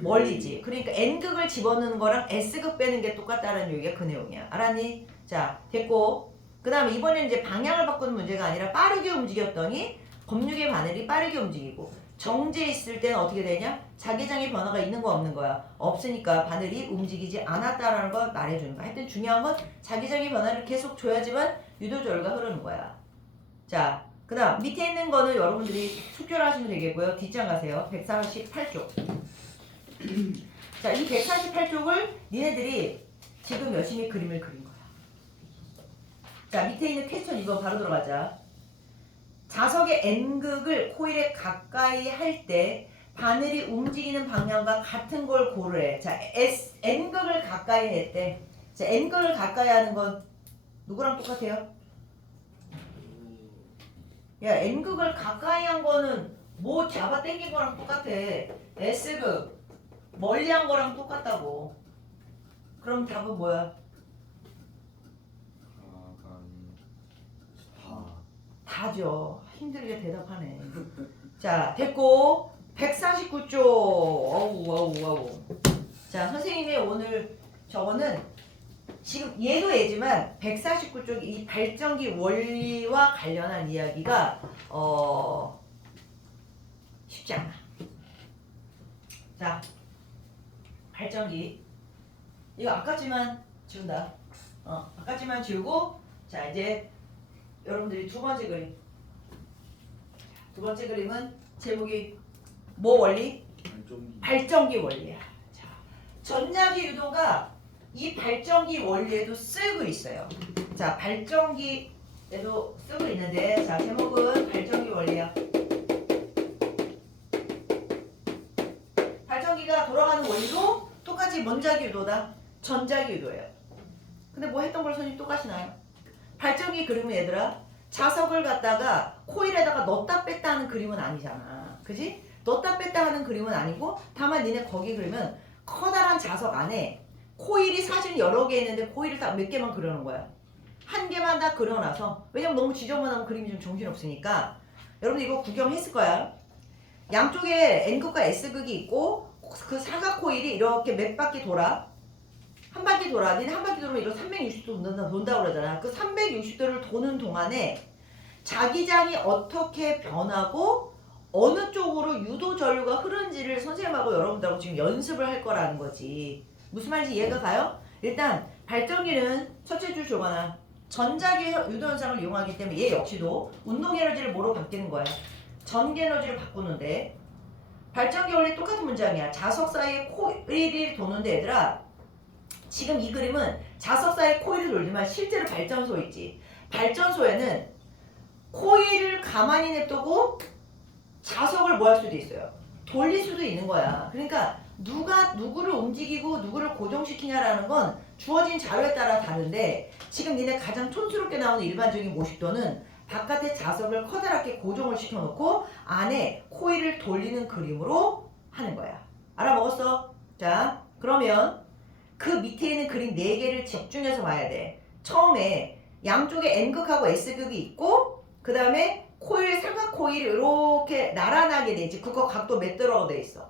멀리지. 그러니까 N극을 집어넣는 거랑 S극 빼는 게 똑같다는 얘기가 그 내용이야. 알았니? 자, 됐고. 그 다음에 이번에는 이제 방향을 바꾸는 문제가 아니라 빠르게 움직였더니 검유계 바늘이 빠르게 움직이고 정지해 있을 때는 어떻게 되냐? 자기장의 변화가 있는 거 없는 거야? 없으니까 바늘이 움직이지 않았다라는 걸 말해주는 거야. 하여튼 중요한 건 자기장의 변화를 계속 줘야지만 유도전류가 흐르는 거야. 자, 그 다음 밑에 있는 거는 여러분들이 숙제를 하시면 되겠고요. 뒷장 가세요. 148쪽. 자, 이 148쪽을 니네들이 지금 열심히 그림을 그린 거야. 자, 밑에 있는 퀘스천 2번 바로 들어가자. 자석의 N극을 코일에 가까이 할 때 바늘이 움직이는 방향과 같은 걸 고르래. 자, N극을 가까이 했대. 자, N극을 가까이 하는 건 누구랑 똑같아요? 야, N극을 가까이 한 거는 뭐 잡아 당긴 거랑 똑같아. S극 멀리 한 거랑 똑같다고. 그럼 답은 뭐야? 다죠. 힘들게 대답하네. 자, 됐고 149쪽. 어우. 자, 선생님이 오늘 저거는 지금 얘도 얘지만 149쪽 이 발전기 원리와 관련한 이야기가 쉽지 않아. 자, 발전기 이거 아깝지만 지운다. 아깝지만 지우고 자 이제 여러분들이 두 번째 그림. 두 번째 그림은 제목이 뭐 원리? 발전기 원리야. 자, 전자기 유도가 이 발전기 원리에도 쓰고 있어요. 자, 발전기에도 쓰고 있는데 자, 제목은 발전기 원리야. 발전기가 돌아가는 원리도 똑같이 먼자기 유도다. 전자기 유도예요. 근데 뭐 했던 걸 선생님 똑같이 나요? 발전기 그림은 얘들아 자석을 갖다가 코일에다가 넣었다 뺐다 하는 그림은 아니잖아. 그지? 넣었다 뺐다 하는 그림은 아니고 다만 니네 거기 그리면 커다란 자석 안에 코일이 사실 여러 개 있는데 코일을 다 몇 개만 그려놓은 거야. 한 개만 다 그려놔서 왜냐면 너무 지저분하면 그림이 좀 정신없으니까 여러분들 이거 구경했을 거야. 양쪽에 N극과 S극이 있고 그 사각 코일이 이렇게 몇 바퀴 돌아. 한 바퀴 돌아. 니네 한 바퀴 돌면 이거 360도 돈다 그러잖아. 그 360도를 도는 동안에 자기장이 어떻게 변하고 어느 쪽으로 유도 전류가 흐르는지를 선생님하고 여러분들하고 지금 연습을 할 거라는 거지. 무슨 말인지 이해가 가요? 일단 발전기는 첫째 줄 조거나 전자기 유도 현상을 이용하기 때문에 얘 역시도 운동 에너지를 뭐로 바뀌는 거야? 전기 에너지를 바꾸는데 발전기 원리 똑같은 문장이야. 자석 사이에 코일이 도는데 얘들아 지금 이 그림은 자석 사이에 코일을 돌리지만 실제로 발전소 있지. 발전소에는 코일을 가만히 냅두고 자석을 뭐 할 수도 있어요. 돌릴 수도 있는 거야. 그러니까 누가 누구를 움직이고 누구를 고정시키냐라는 건 주어진 자료에 따라 다른데 지금 니네 가장 촌스럽게 나오는 일반적인 모식도는 바깥에 자석을 커다랗게 고정을 시켜놓고 안에 코일을 돌리는 그림으로 하는 거야. 알아먹었어? 자, 그러면 그 밑에 있는 그림 4개를 집중해서 봐야 돼. 처음에 양쪽에 N극하고 S극이 있고 그 다음에 코일, 삼각 코일이 이렇게 나란하게 돼 있지. 그거 각도 몇 도라고 돼 있어?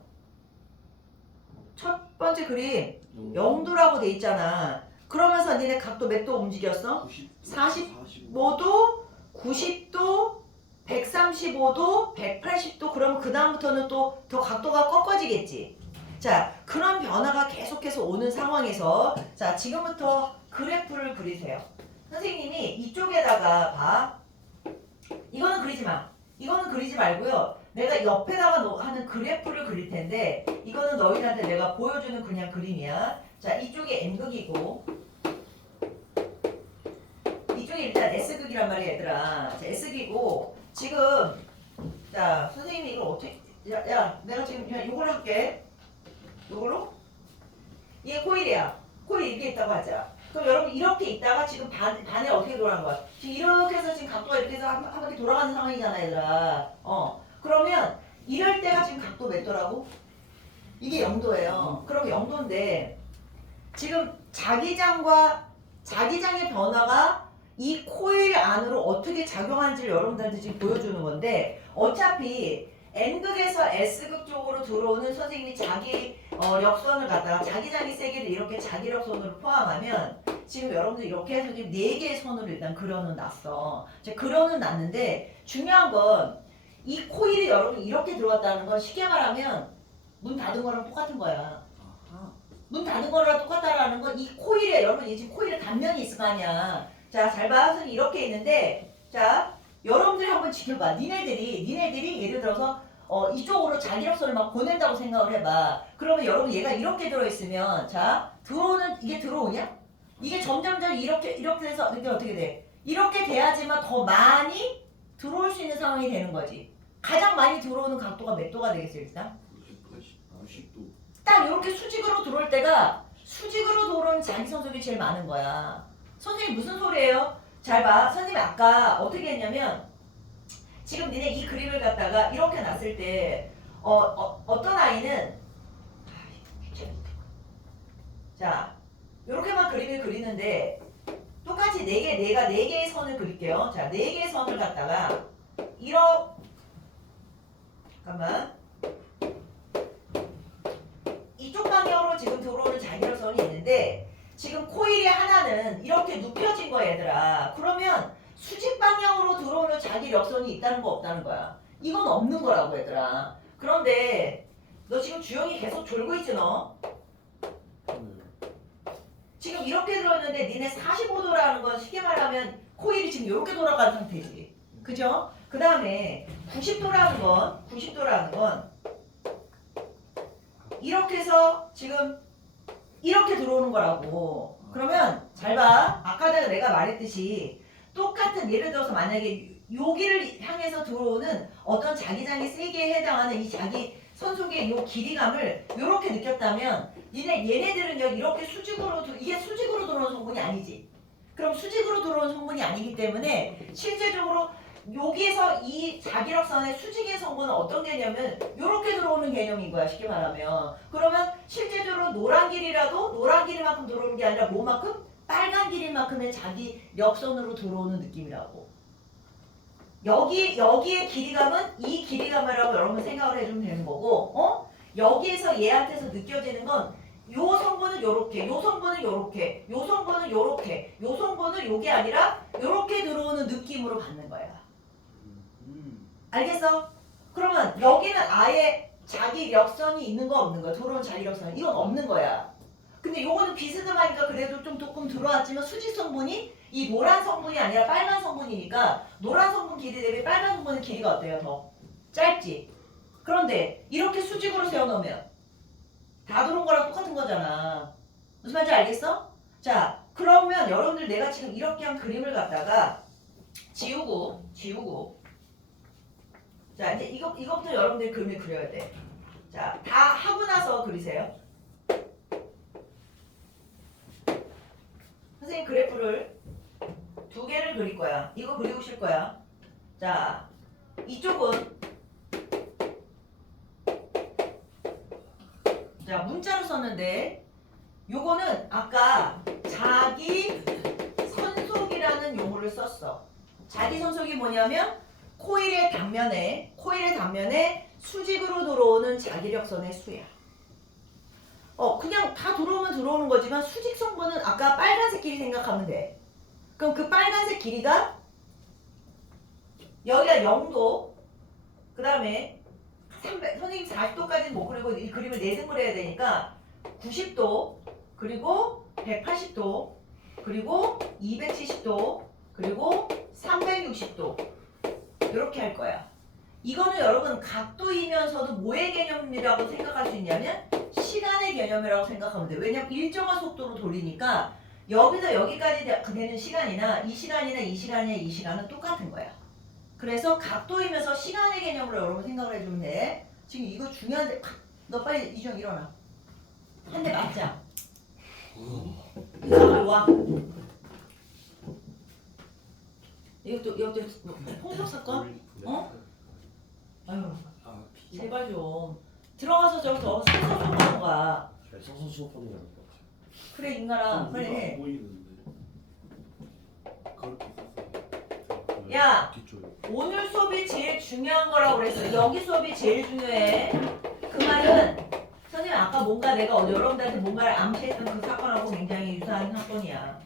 첫 번째 그림 0도라고 돼 있잖아. 그러면서 니네 각도 몇 도 움직였어? 45도, 90도, 130도 135도, 180도 그러면 그 다음부터는 또 더 각도가 꺾어지겠지. 자, 그런 변화가 계속해서 오는 상황에서 자, 지금부터 그래프를 그리세요. 선생님이 이쪽에다가 봐. 이거는 그리지 마. 이거는 그리지 말고요. 내가 옆에다가 하는 그래프를 그릴 텐데 이거는 너희들한테 내가 보여주는 그냥 그림이야. 자, 이쪽이 N극이고 이쪽이 일단 S극이란 말이야, 얘들아. 자, S극이고 지금 자, 선생님이 이걸 어떻게 야, 내가 지금 그냥 이걸 할게. 이걸로? 이게 코일이야. 코일 이렇게 있다고 하자. 그럼 여러분 이렇게 있다가 지금 반에 어떻게 돌아가는 거야? 지금 이렇게 해서 지금 각도가 이렇게 해서 한 바퀴 돌아가는 상황이잖아, 얘들아. 그러면 이럴 때가 지금 각도 몇 도라고? 이게 0도예요. 그럼 0도인데 지금 자기장의 변화가 이 코일 안으로 어떻게 작용하는지를 여러분들한테 지금 보여주는 건데 어차피 N극에서 S극 쪽으로 들어오는 선생님이 자기 력선을 갖다가 자기장의 세기를 이렇게 자기력선으로 포함하면 지금 여러분들 이렇게 해서 지금 4개의 선으로 일단 그려는 놨어. 그려는 놨는데 중요한 건 이 코일이 여러분 이렇게 들어왔다는 건 쉽게 말하면 문 닫은 거랑 똑같은 거야. 문 닫은 거랑 똑같다라는 건 이 코일에 여러분 이 지금 코일에 단면이 있을 거 아니야. 자, 잘 봐. 선생님 이렇게 있는데 자, 여러분들이 한번 지켜봐. 니네들이 예를 들어서 이쪽으로 자기력선을 막 보낸다고 생각을 해봐. 그러면 여러분 얘가 이렇게 들어있으면 자, 이게 들어오냐? 이게 점점점 이렇게 돼서 이게 어떻게 돼? 이렇게 돼야지만 더 많이 들어올 수 있는 상황이 되는 거지. 가장 많이 들어오는 각도가 몇 도가 되겠어요, 일단? 90도. 딱 이렇게 수직으로 들어올 때가 수직으로 들어오는 자기선속이 제일 많은 거야. 선생님 무슨 소리예요? 잘 봐. 선생님이 아까 어떻게 했냐면 지금 니네 이 그림을 갖다가 이렇게 놨을 때 어떤 아이는 자 이렇게만 그림을 그리는데 똑같이 내가 4개의 선을 그릴게요. 자, 4개의 선을 갖다가 잠깐만 이쪽 방향으로 지금 들어오는 자기력선이 있는데 지금 코일의 하나는 이렇게 눕혀진 거야, 얘들아. 그러면 수직 방향으로 들어오는 자기력선이 있다는 거 없다는 거야. 이건 없는 거라고, 얘들아. 그런데 너 지금 주영이 계속 졸고 있지, 너? 지금 이렇게 들어있는데 니네 45도라는 건 쉽게 말하면 코일이 지금 이렇게 돌아가는 상태지. 그죠? 그 다음에 90도라는 건 이렇게 해서 지금 이렇게 들어오는 거라고. 그러면 잘 봐. 아까 내가 말했듯이 똑같은 예를 들어서 만약에 여기를 향해서 들어오는 어떤 자기장의 세기에 해당하는 이 자기 선속의 요 길이감을 이렇게 느꼈다면 얘네들은요 이렇게 이게 수직으로 들어오는 성분이 아니지. 그럼 수직으로 들어오는 성분이 아니기 때문에 실제적으로 여기에서 이 자기력선의 수직의 성분은 어떤 개념은 이렇게 들어오는 개념인 거야, 쉽게 말하면. 그러면 실제적으로 노란 길이만큼 들어오는 게 아니라 뭐만큼? 빨간 길이만큼의 자기력선으로 들어오는 느낌이라고. 여기의 길이감은 이 길이감이라고 여러분 생각을 해주면 되는 거고, 여기에서 얘한테서 느껴지는 건 요 성분은 요렇게, 요 성분은 요렇게, 요 성분은 요렇게, 요 성분은 요게 아니라 요렇게 들어오는 느낌으로 받는 거야. 알겠어? 그러면 여기는 아예 자기력선이 있는 거 없는 거야? 들어오는 자기력선. 이건 없는 거야. 근데 요거는 비스듬하니까 그래도 좀 조금 들어왔지만 수직 성분이 이 노란 성분이 아니라 빨간 성분이니까 노란 성분 길이 대비 빨간 성분의 길이가 어때요? 더 짧지? 그런데 이렇게 수직으로 세워놓으면 다 들어온 거랑 똑같은 거잖아. 무슨 말인지 알겠어? 자, 그러면 여러분들 내가 지금 이렇게 한 그림을 갖다가 지우고 자, 이제 이거부터 여러분들이 그림을 그려야 돼. 자, 다 하고 나서 그리세요. 선생님 그래프를 2개를 그릴 거야. 이거 그리고 실 거야. 자, 이쪽은 자, 문자로 썼는데 요거는 아까 자기 선속이라는 용어를 썼어. 자기 선속이 뭐냐면 코일의 단면에 수직으로 들어오는 자기력선의 수야. 그냥 다 들어오면 들어오는 거지만 수직 성분은 아까 빨간색 길이 생각하면 돼. 그럼 그 빨간색 길이가 여기가 0도, 그 다음에 선생님 40도까지는 못 그리고 이 그림을 4등분 해야 되니까 90도 그리고 180도 그리고 270도 그리고 360도 이렇게 할 거야. 이거는 여러분 각도이면서도 뭐의 개념이라고 생각할 수 있냐면 시간의 개념이라고 생각하면 돼. 왜냐면 일정한 속도로 돌리니까 여기서 여기까지 되는 시간이나 이 시간이나 이 시간이나 이 시간은 똑같은 거야. 그래서 각도이면서 시간의 개념으로 여러분 생각을 해주면 돼. 지금 이거 중요한데 너 빨리 이주영 일어나. 한 대 맞자. 이거 와. 이것도 홍석 사건? 어? 아유 제발 좀 들어가서 저기서 생선 좀 하는 거야. 서서 수업하는 게 나을 것 같아. 그래 인간아 빨리 안 해. 보이는데. 그렇게 썼어. 야! 뒤쪽에. 오늘 수업이 제일 중요한 거라고 그랬어. 여기 수업이 제일 중요해. 그 말은 선생님 아까 뭔가 내가 여러분들한테 뭔가를 암시했던 그 사건하고 굉장히 유사한 사건이야.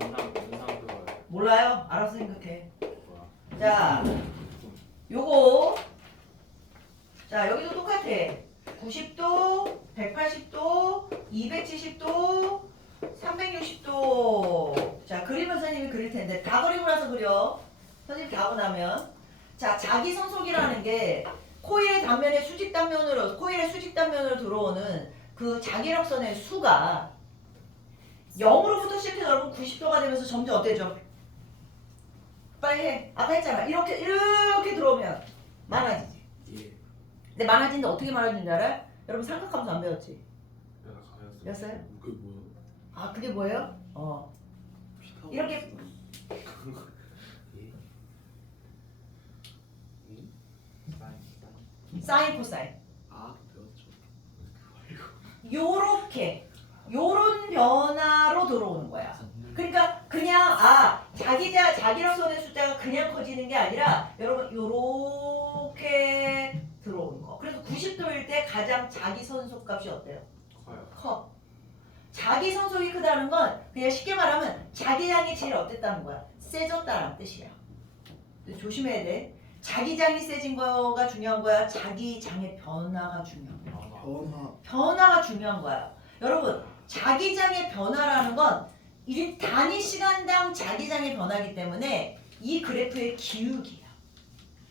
영상 그거 몰라요? 알아서 생각해. 뭐야? 자, 요거 자 여기도 똑같아. 90도, 180도, 270도, 360도. 자 그림은 선생님이 그릴 텐데 다 그리고 나서 그려. 선생님 다 하고 나면 자 자기선속이라는 게 코일의 단면에 수직 단면으로 코일의 수직 단면으로 들어오는 그 자기력선의 수가 0으로부터 시작해서 여러분 90도가 되면서 점점 어때죠? 빨리 해. 아까 했잖아. 이렇게 들어오면 많아지지. 예. 근데 많아지는데 어떻게 많아지는지 알아요? 여러분 삼각함수 안 배웠지? 내가 가였어. 배웠어요? 그게 뭐야? 아 그게 뭐예요? 이렇게- 사인 코사인. 아 배웠죠. 요렇게 요런 변화로 들어오는 거야. 그러니까 그냥 자기력선의 숫자가 그냥 커지는 게 아니라 여러분 요렇게 들어오는 거. 그래서 90도일 때 가장 자기선속 값이 어때요? 커요. 커. 자기선속이 크다는 건 그냥 쉽게 말하면 자기장이 제일 어땠다는 거야? 세졌다는 뜻이야. 근데 조심해야 돼. 자기장이 세진 거가 중요한 거야? 자기장의 변화가 중요한 거야? 변화가 중요한 거야. 여러분 자기장의 변화라는 건 단위 시간당 자기장의 변화이기 때문에 이 그래프의 기울기야.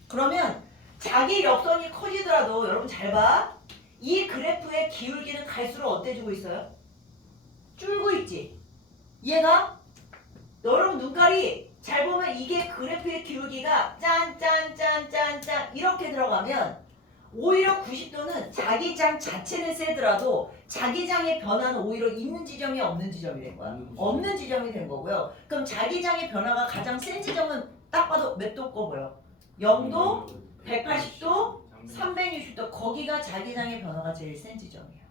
그러면 자기력선이 커지더라도 여러분 잘 봐. 이 그래프의 기울기는 갈수록 어때지고 있어요? 줄고 있지. 얘가 여러분 눈깔이 잘 보면 이게 그래프의 기울기가 짠짠짠짠짠 이렇게 들어가면 오히려 90도는 자기장 자체는 세더라도 자기장의 변화는 오히려 있는 지점이 없는 지점이 된 거야. 없는 지점이 된 거고요. 그럼 자기장의 변화가 가장 센 지점은 딱 봐도 몇 도 거 보여? 0도, 180도, 360도 거기가 자기장의 변화가 제일 센 지점이야.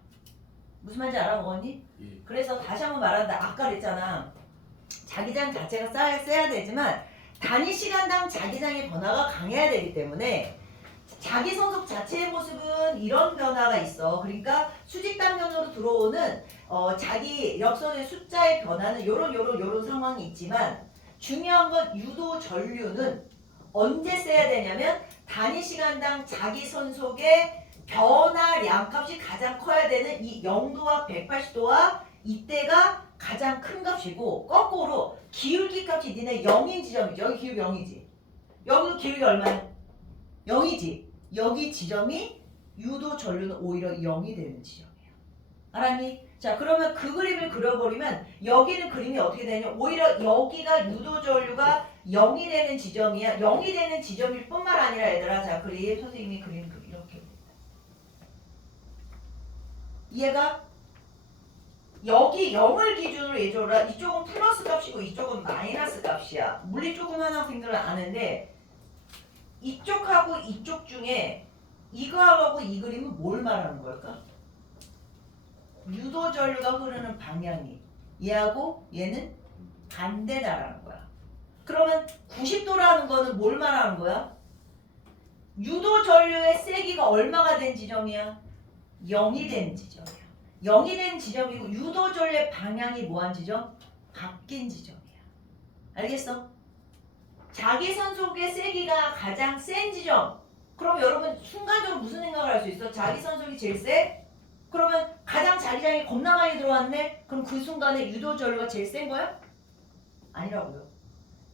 무슨 말인지 알아먹었니? 예. 그래서 다시 한번 말한다. 아까 그랬잖아. 자기장 자체가 세야 되지만 단위 시간당 자기장의 변화가 강해야 되기 때문에 자기선속 자체의 모습은 이런 변화가 있어. 그러니까 수직 단면으로 들어오는 자기력선의 숫자의 변화는 요런 상황이 있지만 중요한 건 유도 전류는 언제 세야 되냐면 단위 시간당 자기선속의 변화량 값이 가장 커야 되는 이 0도와 180도와 이때가 가장 큰 값이고 거꾸로 기울기 값이 니네 0인 지점이죠. 여기 기울기 0이지. 여기도 기울기 얼마야? 0이지. 여기 지점이 유도 전류는 오히려 0이 되는 지점이야. 알았니? 자 그러면 그 그림을 그려버리면 여기는 그림이 어떻게 되냐? 오히려 여기가 유도 전류가 0이 되는 지점이야. 0이 되는 지점일 뿐만 아니라 얘들아 자 그림 선생님이 그림 이렇게 이해가? 여기 0을 기준으로 예줘라. 이쪽은 플러스 값이고 이쪽은 마이너스 값이야. 물리 조금 하는 학생들은 아는데 이쪽하고 이쪽 중에 이거하고 이 그림은 뭘 말하는 걸까? 유도 전류가 흐르는 방향이 얘하고 얘는 반대다라는 거야. 그러면 90도라는 거는 뭘 말하는 거야? 유도 전류의 세기가 얼마가 된 지점이야? 0이 된 지점이야. 0이 된 지점이고 유도 전류의 방향이 뭐한 지점? 바뀐 지점이야. 알겠어? 자기선 속의 세기가 가장 센 지점. 그럼 여러분 순간적으로 무슨 생각을 할 수 있어? 자기선 속이 제일 세? 그러면 가장 자기장이 겁나 많이 들어왔네? 그럼 그 순간에 유도 전류가 제일 센 거야? 아니라고요.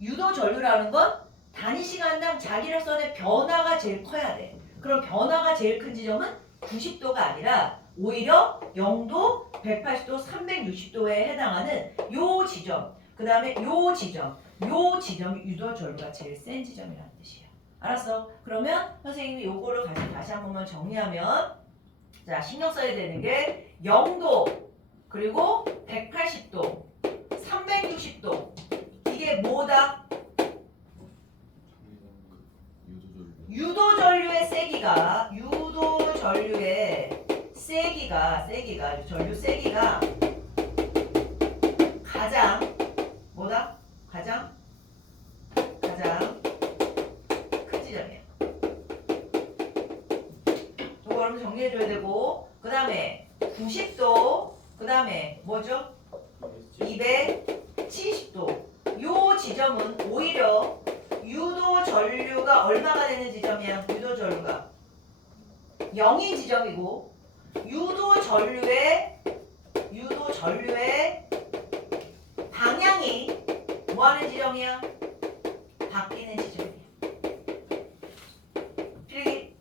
유도 전류라는 건 단위 시간당 자기력선의 변화가 제일 커야 돼. 그럼 변화가 제일 큰 지점은 90도가 아니라 오히려 0도, 180도, 360도에 해당하는 요 지점. 그 다음에 요 지점이 유도 전류가 제일 센 지점이라는 뜻이에요. 알았어? 그러면 선생님이 요거를 다시 한 번만 정리하면 자, 신경 써야 되는 게 0도, 그리고 180도, 360도. 이게 뭐다? 유도 전류의 세기가 전류 세기가 가장 뭐다? 가장 큰 지점이에요. 저거 여러분 정리해줘야 되고, 그 다음에 90도, 그 다음에 뭐죠? 270도. 요 지점은 오히려 유도 전류가 얼마가 되는 지점이야? 유도 전류가 0인 지점이고, 유도 전류의 방향이 뭐 하는 지점이야? 바뀌는 지점이야. 필기.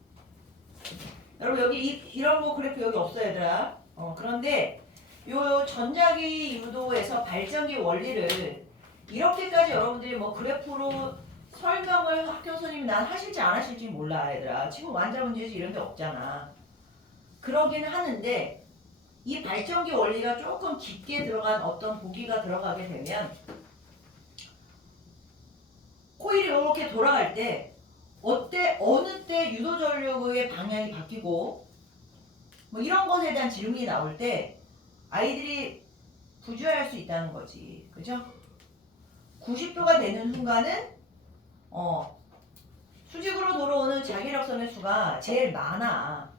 여러분 여기 이런 거 그래프 여기 없어 얘들아. 그런데 요 전자기 유도에서 발전기 원리를 이렇게까지 여러분들이 뭐 그래프로 설명을 학교 선생님이 난 하실지 안 하실지 몰라 얘들아. 지금 완자 문제에서 이런 게 없잖아. 그러긴 하는데 이 발전기 원리가 조금 깊게 들어간 어떤 보기가 들어가게 되면 코일이 이렇게 돌아갈 때 어느 때 유도 전류의 방향이 바뀌고 뭐 이런 것에 대한 질문이 나올 때 아이들이 부주의할 수 있다는 거지. 그죠? 90도가 되는 순간은 수직으로 돌아오는 자기력선의 수가 제일 많아.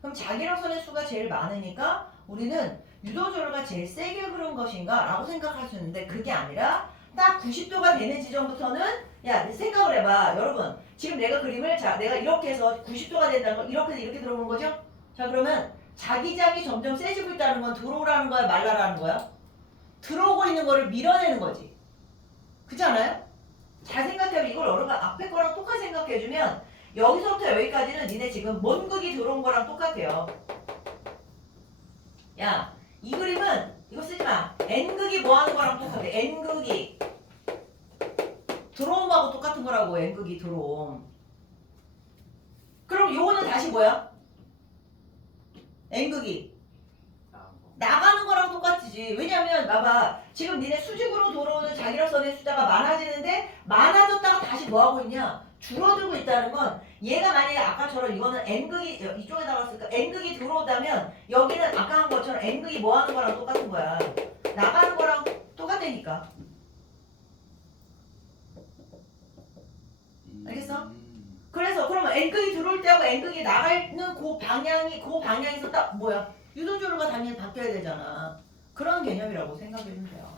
그럼 자기력선의 수가 제일 많으니까 우리는 유도전류가 제일 세게 흐른 것인가 라고 생각할 수 있는데 그게 아니라 딱 90도가 되는 지점부터는 야 생각을 해봐. 여러분 지금 내가 그림을 내가 이렇게 해서 90도가 된다는 건 이렇게 들어오는 거죠? 자 그러면 자기장이 점점 세지고 있다는 건 들어오라는 거야 말라라는 거야? 들어오고 있는 거를 밀어내는 거지. 그렇지 않아요? 잘 생각해보면 이걸 여러분가 앞에 거랑 똑같이 생각해주면 여기서부터 여기까지는 니네 지금 먼 극이 들어온 거랑 똑같아요. 야, 이 그림은 이거 쓰지마. N극이 뭐 하는 거랑 똑같아. N극이 들어옴하고 똑같은 거라고. N극이 들어옴. 그럼 요거는 다시 뭐야? N극이 나가는 거랑 똑같지. 왜냐면 봐봐. 지금 니네 수직으로 돌아오는 자기력선의 숫자가 많아지는데 많아졌다가 다시 뭐하고 있냐? 줄어들고 있다는 건 얘가 만약에 아까처럼 이거는 N극이 이쪽에 나갔으니까 N극이 들어오다면 여기는 아까 한 것처럼 N극이 뭐 하는 거랑 똑같은 거야. 나가는 거랑 똑같다니까. 알겠어? 그래서 그러면 N극이 들어올 때하고 N극이 나가는 그 방향에서 딱 뭐야? 유도전류가 당연히 바뀌어야 되잖아. 그런 개념이라고 생각해주면 돼요.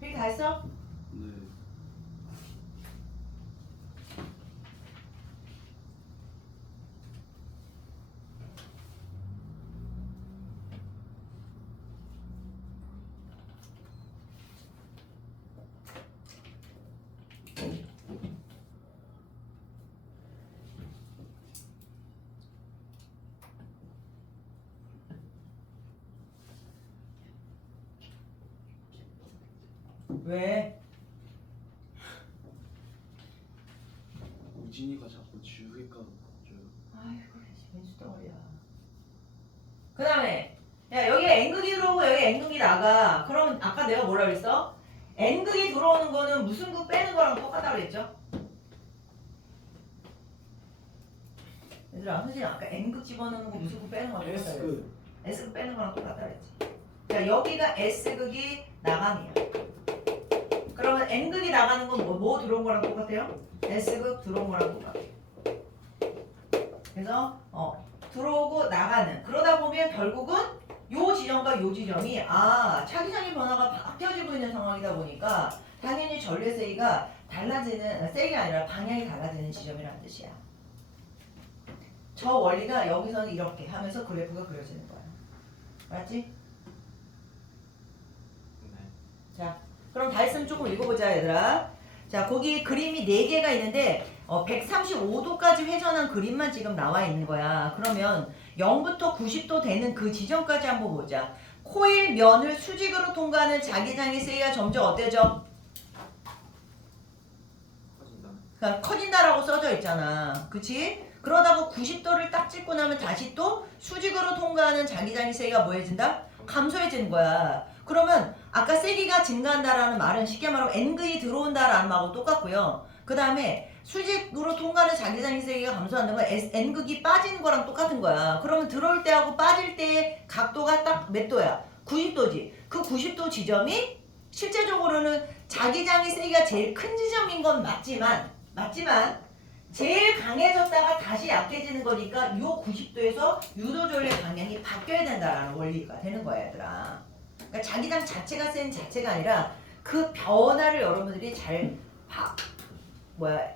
필기 다 했어? 네. 왜? 우진이가 자꾸 지우개가 아이고 민수 덩어리야. 그 다음에 야 여기 N극이 들어오고 여기 N극이 나가. 그러면 아까 내가 뭐라 그랬어? N극이 들어오는 거는 무슨 극 빼는 거랑 똑같다고 그랬죠? 얘들아 선생님 아까 N극 집어넣는 거 무슨 극 빼는 거랑 똑같다고 그랬어? S S극 빼는 거랑 똑같다 그랬지. 자 여기가 S극이 나감이야. 그러면 N극이 나가는 건 뭐 들어온 거랑 똑같아요? S극 들어온 거랑 똑같아. 그래서 들어오고 나가는. 그러다 보면 결국은 요 지점과 요 지점이 차기장의 변화가 바뀌어지고 있는 상황이다 보니까 당연히 전류의 세기가 달라지는 세기가 아니라 방향이 달라지는 지점이라는 뜻이야. 저 원리가 여기서는 이렇게 하면서 그래프가 그려지는 거야. 알았지? 네. 자, 그럼 다 했으면 조금 읽어보자 얘들아. 자, 거기 그림이 4개가 있는데 135도까지 회전한 그림만 지금 나와 있는 거야. 그러면 0부터 90도 되는 그 지점까지 한번 보자. 코일 면을 수직으로 통과하는 자기장의 세기가 점점 어때져? 커진다. 그러니까 커진다라고 써져 있잖아. 그치? 그러다가 90도를 딱 찍고 나면 다시 또 수직으로 통과하는 자기장의 세기가 뭐해진다? 감소해지는 거야. 그러면 아까 세기가 증가한다라는 말은 쉽게 말하면 N극이 들어온다라는 말하고 똑같고요. 그 다음에 수직으로 통과하는 자기장의 세기가 감소한다는 건 N극이 빠지는 거랑 똑같은 거야. 그러면 들어올 때하고 빠질 때의 각도가 딱 몇 도야? 90도지. 그 90도 지점이 실제적으로는 자기장의 세기가 제일 큰 지점인 건 맞지만 제일 강해졌다가 다시 약해지는 거니까 요 90도에서 유도전류의 방향이 바뀌어야 된다라는 원리가 되는 거야 얘들아. 그러니까 자기장 자체가 센 자체가 아니라 그 변화를 여러분들이 잘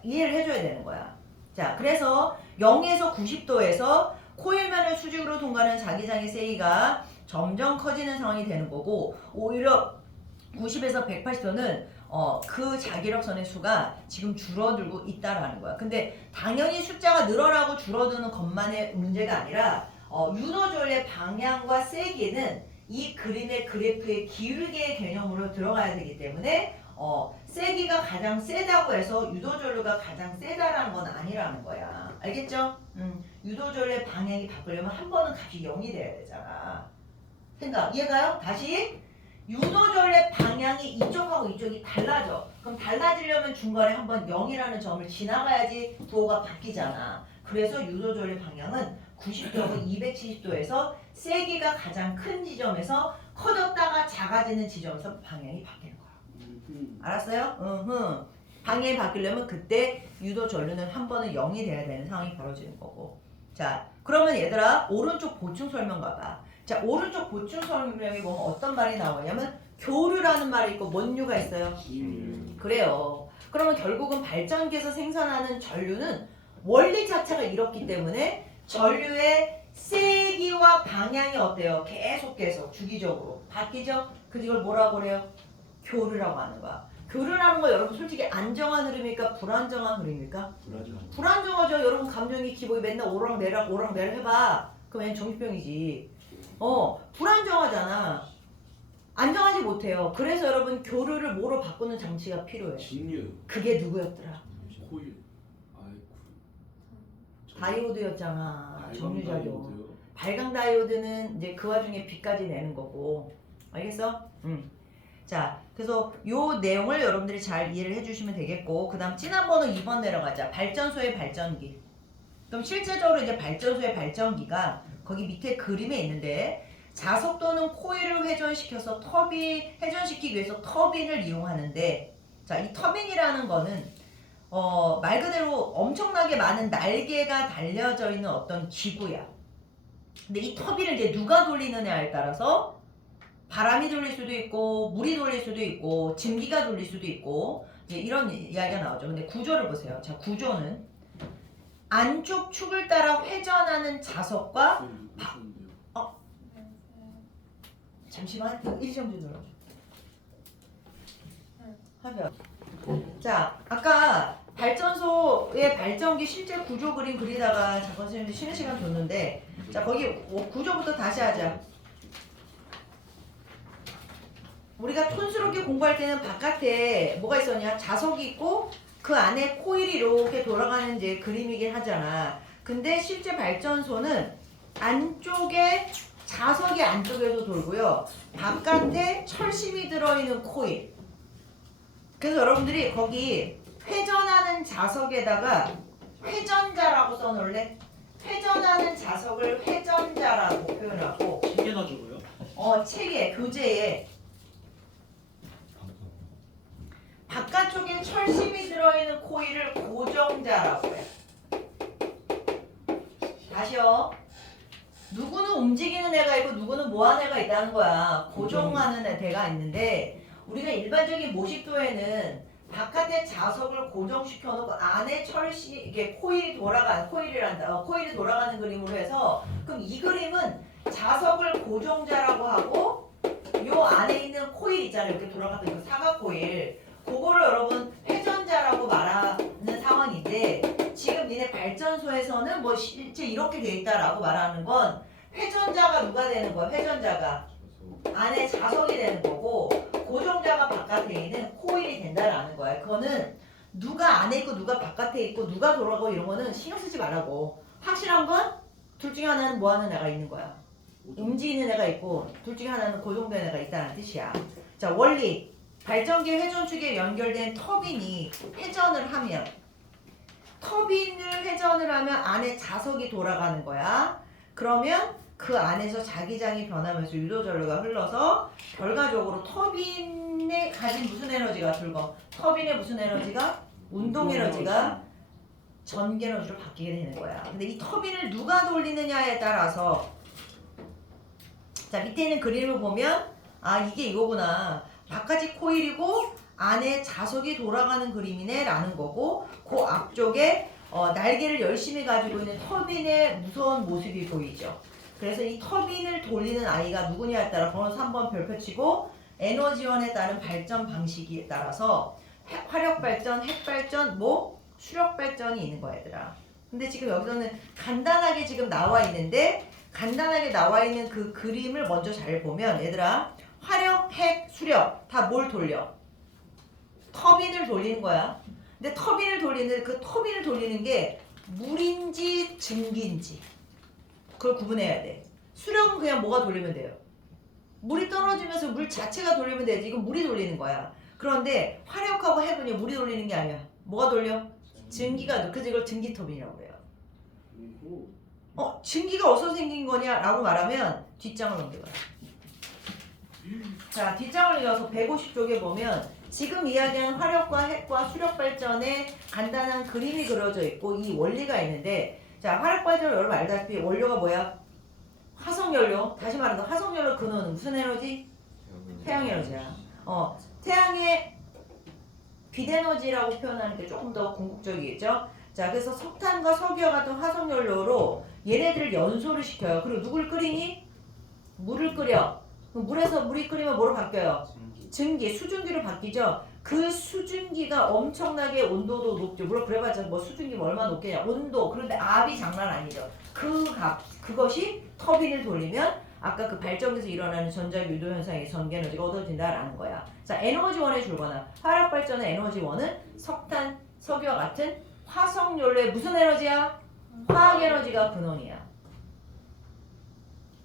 이해를 해줘야 되는 거야. 자, 그래서 0에서 90도에서 코일면을 수직으로 통과하는 자기장의 세기가 점점 커지는 상황이 되는 거고, 오히려 90에서 180도는 그 자기력선의 수가 지금 줄어들고 있다라는 거야. 근데 당연히 숫자가 늘어나고 줄어드는 것만의 문제가 아니라 유도전류의 방향과 세기는 이 그림의 그래프의 기울기의 개념으로 들어가야 되기 때문에 세기가 가장 세다고 해서 유도전류가 가장 세다라는 건 아니라는 거야. 알겠죠? 유도전류의 방향이 바꾸려면 한 번은 값이 0이 돼야 되잖아. 생각 이해가요? 다시 유도전류의 방향이 이쪽하고 이쪽이 달라져. 그럼 달라지려면 중간에 한번 0이라는 점을 지나가야지 도가 바뀌잖아. 그래서 유도전류의 방향은 90도하고 270도에서 세기가 가장 큰 지점에서 커졌다가 작아지는 지점에서 방향이 바뀌는 거야. 알았어요? 방향이 바뀌려면 그때 유도전류는 한 번은 0이 돼야 되는 상황이 벌어지는 거고. 자, 그러면 얘들아 오른쪽 보충 설명 가봐. 자, 오른쪽 보충 설명에 보면 어떤 말이 나오냐면 교류라는 말이 있고 뭔 류가 있어요? 그래요. 그러면 결국은 발전기에서 생산하는 전류는 원리 자체가 이렇기 때문에 전류의 세기와 방향이 어때요? 계속 주기적으로 바뀌죠? 그래서 이걸 뭐라고 그래요? 교류라고 하는 거야. 교류라는 거 여러분 솔직히 안정한 흐름입니까? 불안정한 흐름입니까? 불안정하죠. 여러분 감정이 기복이 맨날 오락내락 해봐. 그럼 얘는 정신병이지. 불안정하잖아. 안정하지 못해요. 그래서 여러분 교류를 뭐로 바꾸는 장치가 필요해. 진유 그게 누구였더라? 코일 다이오드였잖아. 정류자료. 발광 다이오드는 이제 그 와중에 빛까지 내는 거고. 알겠어? 자, 그래서 요 내용을 여러분들이 잘 이해를 해주시면 되겠고, 그 다음 지난번호 2번 내려가자. 발전소의 발전기. 그럼 실제적으로 이제 발전소의 발전기가 거기 밑에 그림에 있는데, 자석 또는 코일을 회전시켜서 회전시키기 위해서 터빈을 이용하는데, 자, 이 터빈이라는 거는 말 그대로 엄청나게 많은 날개가 달려져 있는 어떤 기구야. 근데 이 터빈을 이제 누가 돌리느냐에 따라서 바람이 돌릴 수도 있고 물이 돌릴 수도 있고 증기가 돌릴 수도 있고 이제 이런 이야기가 나오죠. 근데 구조를 보세요. 자, 구조는 안쪽 축을 따라 회전하는 자석과 잠시만 1점 좀 눌러줘. 하면 자, 아까 발전소의 발전기 실제 구조 그림 그리다가 잠깐 선생님들 쉬는 시간 줬는데, 자, 거기 구조부터 다시 하자. 우리가 촌스럽게 공부할 때는 바깥에 뭐가 있었냐? 자석이 있고 그 안에 코일이 이렇게 돌아가는 이제 그림이긴 하잖아. 근데 실제 발전소는 안쪽에 자석이 안쪽에도 돌고요. 바깥에 철심이 들어있는 코일. 그래서 여러분들이 거기 회전하는 자석에다가 회전자라고 써놓을래? 회전하는 자석을 회전자라고 표현하고 챙겨가지고요. 책에 교재에 바깥쪽에 철심이 들어있는 코일을 고정자라고 해. 다시요. 누구는 움직이는 애가 있고 누구는 뭐하는 애가 있다는 거야. 고정하는 애가 있는데 우리가 일반적인 모식도에는 바깥에 자석을 고정시켜 놓고 안에 이게 코일이 돌아가는 그림으로 해서 그럼 이 그림은 자석을 고정자라고 하고 요 안에 있는 코일 있잖아요. 이렇게 돌아갔던 그 사각 코일. 그거를 여러분 회전자라고 말하는 상황인데 지금 니네 발전소에서는 뭐 실제 이렇게 돼 있다라고 말하는 건 회전자가 누가 되는 거야? 회전자가 안에 자석이 되는 거고 고정자가 바깥에 있는 코일이 된다라는 거야. 그거는 누가 안에 있고 누가 바깥에 있고 누가 돌아가고 이런 거는 신경 쓰지 말라고. 확실한 건 둘 중에 하나는 뭐 하는 애가 있는 거야. 움직이는 애가 있고 둘 중에 하나는 고정된 애가 있다는 뜻이야. 자, 원리. 발전기 회전축에 연결된 터빈이 회전을 하면 안에 자석이 돌아가는 거야. 그러면 그 안에서 자기장이 변하면서 유도전류가 흘러서 결과적으로 터빈에 가진 무슨 에너지가 들고 터빈의 무슨 에너지가 운동 에너지가 전기 에너지로 바뀌게 되는 거야. 근데 이 터빈을 누가 돌리느냐에 따라서 자 밑에 있는 그림을 보면 아 이게 이거구나. 바깥이 코일이고 안에 자석이 돌아가는 그림이네 라는 거고 그 앞쪽에 날개를 열심히 가지고 있는 터빈의 무서운 모습이 보이죠. 그래서 이 터빈을 돌리는 아이가 누구냐에 따라 번호 3번 별표 치고 에너지원에 따른 발전 방식에 따라서 화력발전, 핵발전, 수력발전이 있는 거야 얘들아. 근데 지금 여기서는 간단하게 지금 나와 있는데 간단하게 나와 있는 그 그림을 먼저 잘 보면 얘들아 화력, 핵, 수력 다 뭘 돌려? 터빈을 돌리는 거야. 근데 터빈을 돌리는 게 물인지 증기인지 그걸 구분해야 돼. 수력은 그냥 뭐가 돌리면 돼요? 물이 떨어지면서 물 자체가 돌리면 되지. 이건 물이 돌리는 거야. 그런데 화력하고 핵은요 물이 돌리는 게 아니야. 뭐가 돌려? 증기가. 그래서 이걸 증기터빈이라고 그래요. 증기가 어디서 생긴 거냐라고 말하면 뒷장을 넘겨가요. 자, 뒷장을 이어서 150쪽에 보면 지금 이야기한 화력과 핵과 수력 발전의 간단한 그림이 그려져 있고 이 원리가 있는데 자, 화력 발전은 여러분 알다시피 원료가 뭐야? 화석연료. 다시 말해서 화석연료 근원은 무슨 에너지? 태양 에너지야. 태양의 빛에너지라고 표현하는 게 조금 더 궁극적이겠죠? 자, 그래서 석탄과 석유와 같은 화석연료로 얘네들을 연소를 시켜요. 그리고 누굴 끓이니? 물을 끓여. 물에서 물이 끓이면 뭐로 바뀌어요? 증기, 수증기로 바뀌죠. 그 수증기가 엄청나게 온도도 높죠. 물론 그래봤자 뭐 수증기 얼마 높겠냐. 온도. 그런데 압이 장난 아니죠. 그것이 터빈을 돌리면 아까 그 발전기에서 일어나는 전자 유도 현상의 전기 에너지가 얻어진다라는 거야. 자, 에너지원에 줄거나 화력 발전의 에너지원은 석탄, 석유와 같은 화석연료의 무슨 에너지야? 화학 에너지가 근원이야.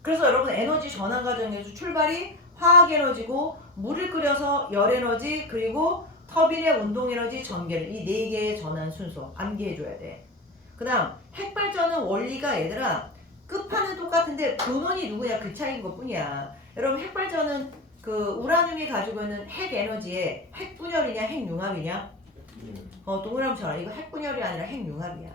그래서 여러분 에너지 전환 과정에서 출발이 화학 에너지고 물을 끓여서 열 에너지 그리고 터빈의 운동 에너지 전개를 이 네 개의 전환 순서 암기해줘야 돼. 그 다음 핵발전은 원리가 얘들아 끝판은 똑같은데 근원이 누구냐 그 차이인 것 뿐이야. 여러분 핵발전은 그 우라늄이 가지고 있는 핵 에너지에 핵분열이냐 핵융합이냐? 동그라미처럼 이거 핵분열이 아니라 핵융합이야.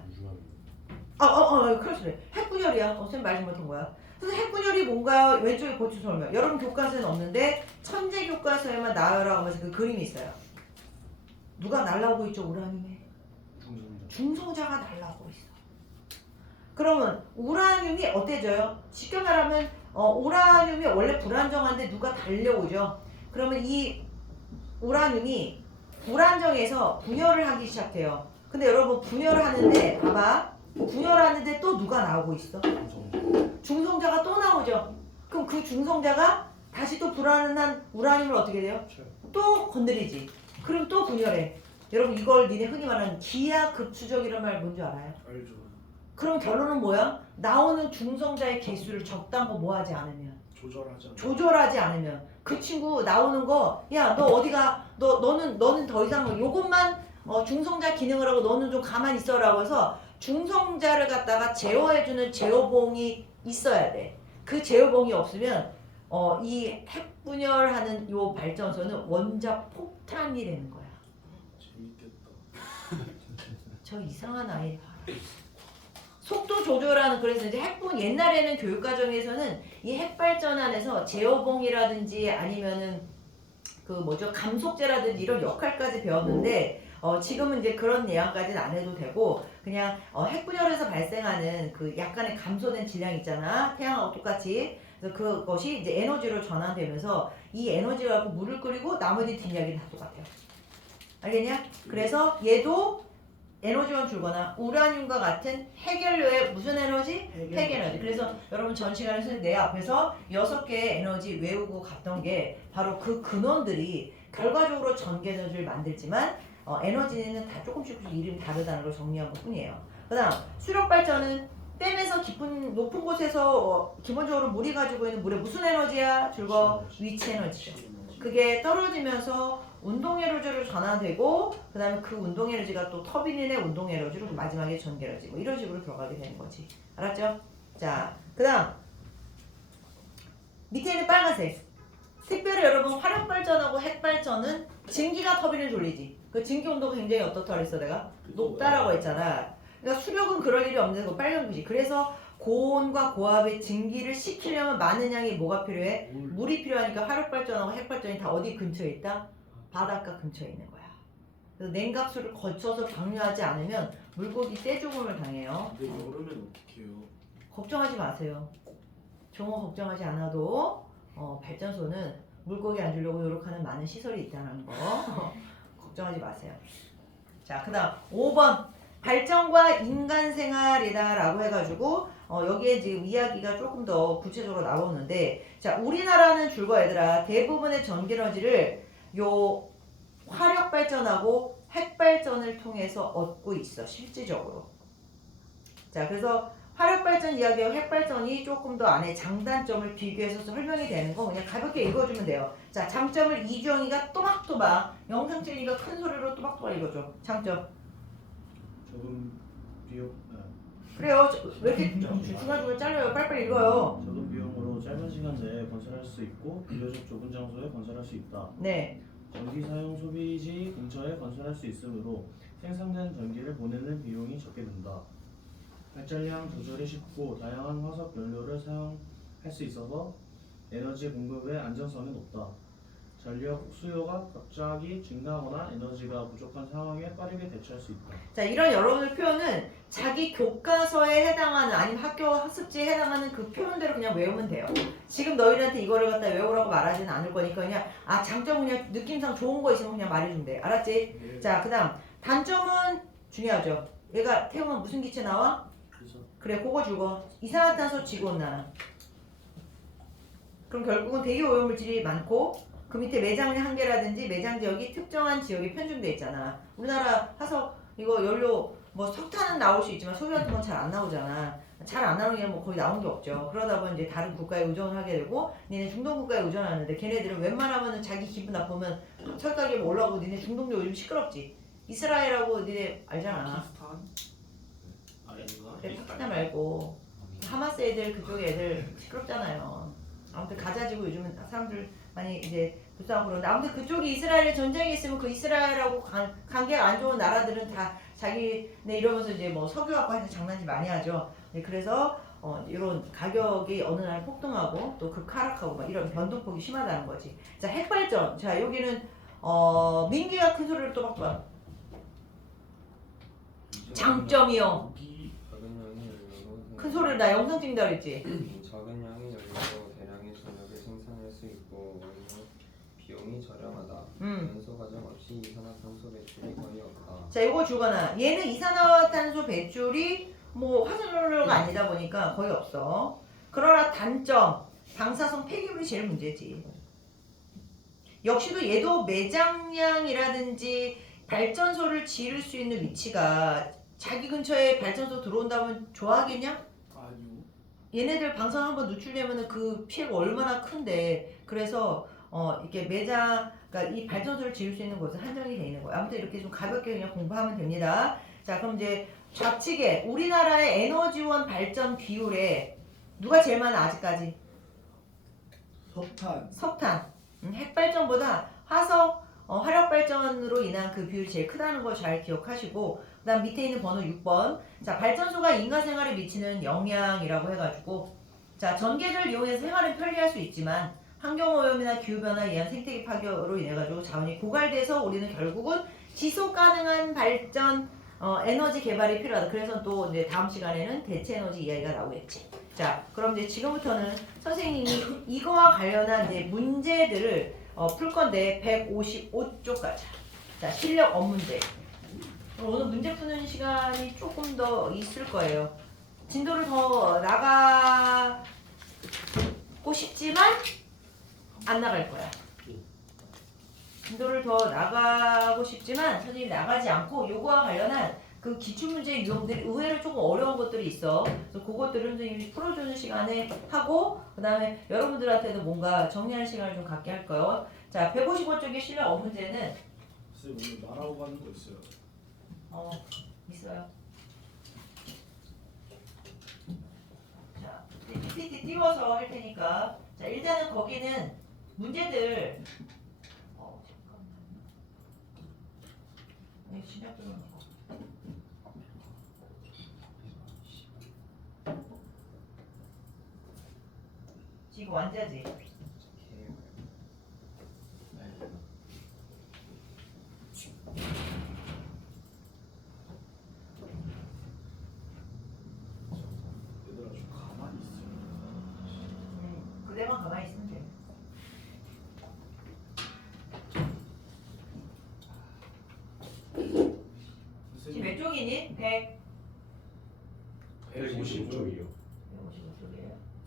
그렇지. 핵분열이야. 선생님 말 잘못한 거야. 그래서 핵분열이 뭔가요? 왼쪽에 고추 설명. 여러분 교과서에는 없는데 천재 교과서에만 나와라고 하면서 그 그림이 있어요. 누가 날라오고 있죠? 우라늄에. 중성자가 날라오고 있어. 그러면 우라늄이 어때져요? 쉽게 말하면 우라늄이 원래 불안정한데 누가 달려오죠. 그러면 이 우라늄이 불안정해서 분열을 하기 시작해요. 근데 여러분 분열을 하는데 봐봐. 분열하는데 또 누가 나오고 있어? 중성자가 또 나오죠. 그럼 그 중성자가 다시 또 불안한 우라늄을 어떻게 돼요? 또 건드리지. 그럼 또 분열해. 여러분 이걸 니네 흔히 말하는 기하급수적이라는 말 뭔지 알아요? 알죠. 그럼 결론은 뭐야? 나오는 중성자의 개수를 적당히 뭐하지 않으면 조절하지 않으면 그 친구 나오는 거 야 너 어디가 너는 더 이상 요것만 중성자 기능을 하고 너는 좀 가만히 있어라고 해서 중성자를 갖다가 제어해주는 제어봉이 있어야 돼. 그 제어봉이 없으면 이 핵분열하는 요 발전소는 원자 폭탄이 되는 거야. 재밌겠다. 저 이상한 아이 봐라. 속도 조절하는 그래서 이제 핵분 옛날에는 교육 과정에서는 이 핵발전 안에서 제어봉이라든지 아니면은 그 뭐죠 감속제라든지 이런 역할까지 배웠는데 지금은 이제 그런 내용까지는 안 해도 되고 그냥 핵분열에서 발생하는 그 약간의 감소된 질량 있잖아 태양하고 똑같이 그래서 그것이 이제 에너지로 전환되면서 이 에너지 갖고 물을 끓이고 나머지 뒷이야기는 다 똑같아요. 알겠냐? 그래서 얘도 에너지원 줄거나 우라늄과 같은 핵연료의 무슨 에너지? 핵에너지. 그래서 여러분 전 시간에서 내 앞에서 6개의 에너지 외우고 갔던 게 바로 그 근원들이 결과적으로 전기 에너지를 만들지만 에너지는 다 조금씩 이름이 다르다는 걸 정리한 것 뿐이에요. 그 다음 수력 발전은 댐에서 깊은 높은 곳에서 기본적으로 물이 가지고 있는 물의 무슨 에너지야? 위치 에너지죠. 그게 떨어지면서 운동 에너지로 전환되고 그 다음에 그 운동 에너지가 또 터빈의 운동 에너지로 마지막에 전기 에너지 뭐 이런 식으로 들어가게 되는 거지. 알았죠? 자, 그 다음 밑에 있는 빨간색 특별히 여러분 화력 발전하고 핵 발전은 증기가 터빈을 돌리지. 그 증기 온도가 굉장히 어떻다 그랬어 내가? 높다라고 했잖아. 그러니까 수력은 그럴 일이 없는 거 빨간 빛이. 그래서 고온과 고압의 증기를 식히려면 많은 양의 뭐가 필요해? 물이 필요하니까 화력 발전하고 핵 발전이 다 어디 근처에 있다? 바닷가 근처에 있는 거야. 그래서 냉각수를 거쳐서 방류하지 않으면 물고기 떼죽음을 당해요. 근데 여름엔 어떻게 해요? 걱정하지 마세요. 종어 걱정하지 않아도 발전소는 물고기 안 주려고 노력하는 많은 시설이 있다는 거 걱정하지 마세요. 자, 그 다음 5번 발전과 인간 생활이다 라고 해가지고 여기에 지금 이야기가 조금 더 구체적으로 나오는데 자 우리나라는 줄거 얘들아 대부분의 전기에너지를 요 화력 발전하고 핵 발전을 통해서 얻고 있어 실질적으로. 자 그래서 화력 발전 이야기와 핵 발전이 조금 더 안에 장단점을 비교해서 설명이 되는 거 그냥 가볍게 읽어주면 돼요. 자 장점을 이주영이가 또박또박 영상 찔리가 큰 소리로 또박또박 읽어줘. 장점. 적은 비용 그래요. 왜 이렇게 중간중간 잘려요. 빨리빨리 읽어요. 적은 비용으로 짧은 시간 내에 건설할 수 있고 비교적 좁은 장소에 건설할 수 있다. 네. 전기 사용 소비지 근처에 건설할 수 있으므로 생산된 전기를 보내는 비용이 적게 든다. 발전량 조절이 쉽고 다양한 화석 연료를 사용할 수 있어서 에너지 공급의 안정성이 높다. 전력 수요가 갑자기 증가하거나 에너지가 부족한 상황에 빠르게 대처할 수 있다. 자 이런 여러분의 표현은 자기 교과서에 해당하는 아니면 학교 학습지에 해당하는 그 표현대로 그냥 외우면 돼요. 지금 너희들한테 이거를 갖다 외우라고 말하지는 않을 거니까 그냥 장점 그냥 느낌상 좋은 거 있으면 그냥 말해주면 돼. 알았지? 네. 자 그 다음 단점은 중요하죠. 얘가 태우면 무슨 기체 나와? 그래서 그래 그거 주고 이산화탄소 지구온난화. 그럼 결국은 대기 오염물질이 많고 그 밑에 매장 한계라든지 매장 지역이 특정한 지역에 편중돼 있잖아. 우리나라 화석 이거 연료 뭐 석탄은 나올 수 있지만 소유 같은 건 잘 안 나오잖아. 잘 안 나오는 게 뭐 거의 나온 게 없죠. 그러다 보니 이제 다른 국가에 의존을 하게 되고 니네 중동 국가에 의존하는데 걔네들은 웬만하면은 자기 기분 나쁘면 철가격 올라오고 니네 중동도 요즘 시끄럽지. 이스라엘하고 니네 알잖아. 파키스탄? 아닌가? 그래 파키스탄 말고 하마스 애들 그쪽 애들 시끄럽잖아요. 아무튼 가자지구 요즘은 사람들 많이 이제 불쌍하고 그러는데 아무튼 그쪽이 이스라엘에 전쟁이 있으면 그 이스라엘하고 관계가 안 좋은 나라들은 다 자기네 이러면서 이제 뭐 석유 갖고 해서 장난질 많이 하죠. 네, 그래서 이런 가격이 어느 날 폭등하고 또 극하락하고 막 이런 변동폭이 심하다는 거지. 자 핵발전. 자 여기는 민기가 큰 소리를 또박또박. 장점이요. 작은 양의 연료로 큰 소리를 나 영상 찍는다 그랬지. 작은 양의 연료로 대량의 전력을 생산할 수 있고 오히려 비용이 저렴하다. 연소 과정 없이 이산화탄소 배출이 거의 없다. 자 이거 주거나 얘는 이산화탄소 배출이 뭐 화석연료가 아니다 보니까 거의 없어. 그러나 단점 방사성 폐기물이 제일 문제지. 역시도 얘도 매장량이라든지 발전소를 지을 수 있는 위치가 자기 근처에 발전소 들어온다면 좋아하겠냐? 아니요. 얘네들 방송 한번 노출되면은 그 피해가 얼마나 큰데. 그래서 이렇게 매장, 그러니까 이 발전소를 지을 수 있는 곳은 한정이 돼 있는 거예요. 아무튼 이렇게 좀 가볍게 그냥 공부하면 됩니다. 자, 그럼 이제 좌측에 우리나라의 에너지원 발전 비율에 누가 제일 많아 아직까지? 석탄. 석탄. 핵발전보다 화석 화력발전으로 인한 그 비율이 제일 크다는 걸 잘 기억하시고, 그 다음 밑에 있는 번호 6번. 자, 발전소가 인간 생활에 미치는 영향이라고 해가지고, 자, 전기를 이용해서 생활은 편리할 수 있지만 환경오염이나 기후변화에 의한 생태계 파괴로 인해가지고 자원이 고갈돼서 우리는 결국은 지속 가능한 발전 에너지 개발이 필요하다. 그래서 또 이제 다음 시간에는 대체 에너지 이야기가 나오겠지. 자, 그럼 이제 지금부터는 선생님이 이거와 관련한 이제 문제들을 풀 건데 155쪽 가자. 자, 실력 업문제. 오늘 문제 푸는 시간이 조금 더 있을 거예요. 진도를 더 나가고 싶지만 안 나갈 거야. 진도를 더 나가고 싶지만 선생님이 나가지 않고 요거와 관련한 그 기출문제 유형들이 의외로 조금 어려운 것들이 있어. 그래서 그것들을 선생님이 풀어주는 시간에 하고, 그 다음에 여러분들한테도 뭔가 정리하는 시간을 좀 갖게 할 거예요. 자, 155쪽의 실력 어문제는 선생님 오늘 말하고 가는 거 있어요. 있어요. 자, PPT 띄워서 할 테니까. 자, 일단은 거기는 문제들 잠깐만요. 시작 들어놓고. 지금 완자지? 얘들아 좀 가만히 있어. 그대만 가만히 있으면 돼. 지금 선생님 몇 쪽이니? 155쪽이요. 155쪽이에요.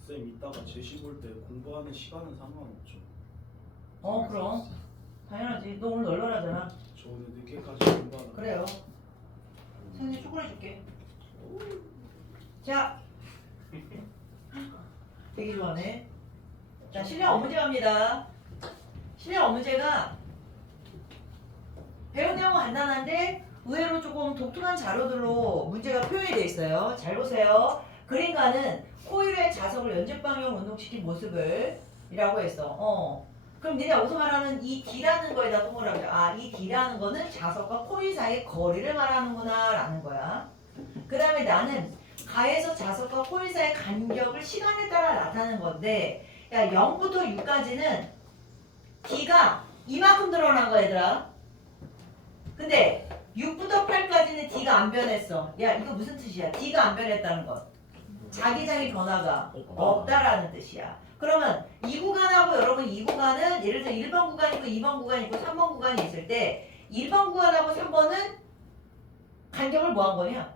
쌤 이따가 제시 볼 때 공부하는 시간은 상관없죠. 그럼 당연하지. 너 오늘 널널하잖아. 저 오늘 늦게까지 공부하는. 그래요. 선생님 초콜릿 줄게. 자, 되게 좋아하네. 자, 실력 업문제 갑니다. 실력 업문제가 배운 내용은 간단한데 의외로 조금 독특한 자료들로 문제가 표현이 되어 있어요. 잘 보세요. 그림가는 코일의 자석을 연집 방향으로 운동시킨 모습을 이라고 했어. 그럼 니네 어디서 말하는 이 D라는 거에다 동그라미. 이 D라는 거는 자석과 코일 사이의 거리를 말하는구나 라는 거야. 그 다음에 나는 가에서 자석과 코일 사이의 간격을 시간에 따라 나타내는 건데, 야, 0부터 6까지는 D가 이만큼 늘어난 거야, 얘들아. 근데 6부터 8까지는 D가 안 변했어. 야, 이거 무슨 뜻이야? D가 안 변했다는 건 자기장의 변화가 없다라는 뜻이야. 그러면 이 구간하고 여러분 이 구간은 예를 들어 1번 구간이 있고 2번 구간이 있고 3번 구간이 있을 때 1번 구간하고 3번은 간격을 뭐 한 거냐?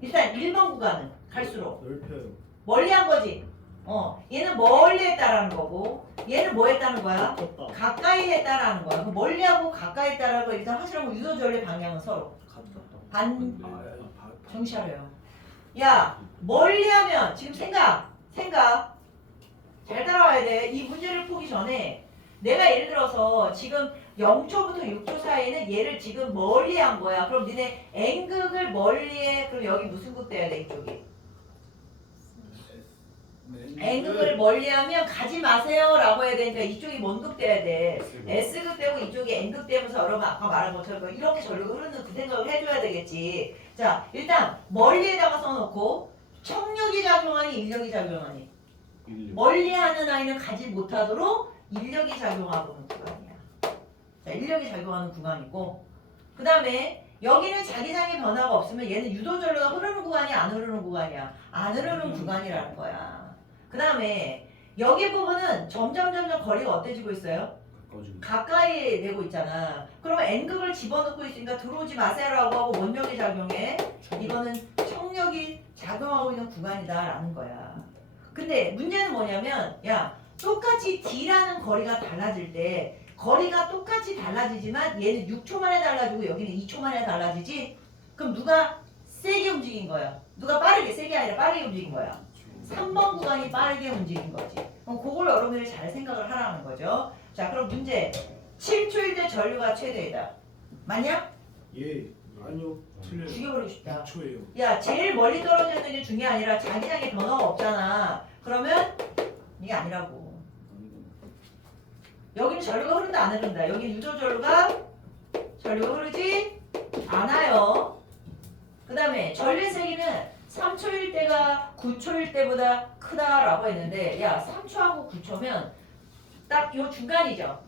일단 1번 구간은 갈수록 넓혀요. 멀리 한 거지. 얘는 멀리 했다라는 거고 얘는 뭐 했다는 거야? 컸다. 가까이 했다라는 거야. 그 멀리하고 가까이 했다라는 거 일단 확실하고 유도절의 방향은 서로 같다. 반 아, 정시하래요. 야, 멀리하면 지금 생각 잘 따라와야 돼. 이 문제를 풀기 전에 내가 예를 들어서 지금 0초부터 6초 사이에는 얘를 지금 멀리한 거야. 그럼 니네 N극을 멀리해. 그럼 여기 무슨 극 돼야 돼? 이쪽이 N극을 멀리하면 가지 마세요 라고 해야 되니까 이쪽이 뭔 극 돼야 돼? S극 되고 이쪽이 N극 되면서 여러분 아까 말한 것처럼 이렇게 전류가 흐르는 그 생각을 해줘야 되겠지. 자, 일단 멀리에다가 써놓고 청력이 작용하니 인력이 작용하니 멀리하는 아이는 가지 못하도록 인력이 작용하고 있는 구간이야. 자, 인력이 작용하는 구간이고, 그 다음에 여기는 자기장의 변화가 없으면 얘는 유도전류가 흐르는 구간이 안 흐르는 구간이야. 안 흐르는 구간이라는 거야. 그 다음에 여기 부분은 점점 거리가 어때지고 있어요? 가까이 되고 있잖아. 그러면 N극을 집어넣고 있으니까 들어오지 마세요라고 하고 원력이 작용해. 이거는 청력이 작용하고 있는 구간이다라는 거야. 근데 문제는 뭐냐면, 야, 똑같이 D라는 거리가 달라질 때 거리가 똑같이 달라지지만 얘는 6초 만에 달라지고 여기는 2초 만에 달라지지. 그럼 누가 세게 움직인 거야? 누가 빠르게, 세게 아니라 빠르게 움직인 거야? 3번 구간이 빠르게 움직인 거지. 그럼 그걸 여러분들이 잘 생각을 하라는 거죠. 자, 그럼 문제. 7초일 때 전류가 최대이다. 맞냐? 예. 아니요. 틀려요. 죽여버리고 싶다. 6초예요. 야, 제일 멀리 떨어지는 게 중요한 게 아니라 자기장에 변화가 없잖아. 그러면 이게 아니라고. 여기는 전류가 흐른다 안 흐른다. 여기 유도 전류가 흐르지 않아요. 그 다음에 전류의 세기는 3초일 때가 9초일 때보다 크다라고 했는데, 야, 3초하고 9초면 딱 요 중간이죠.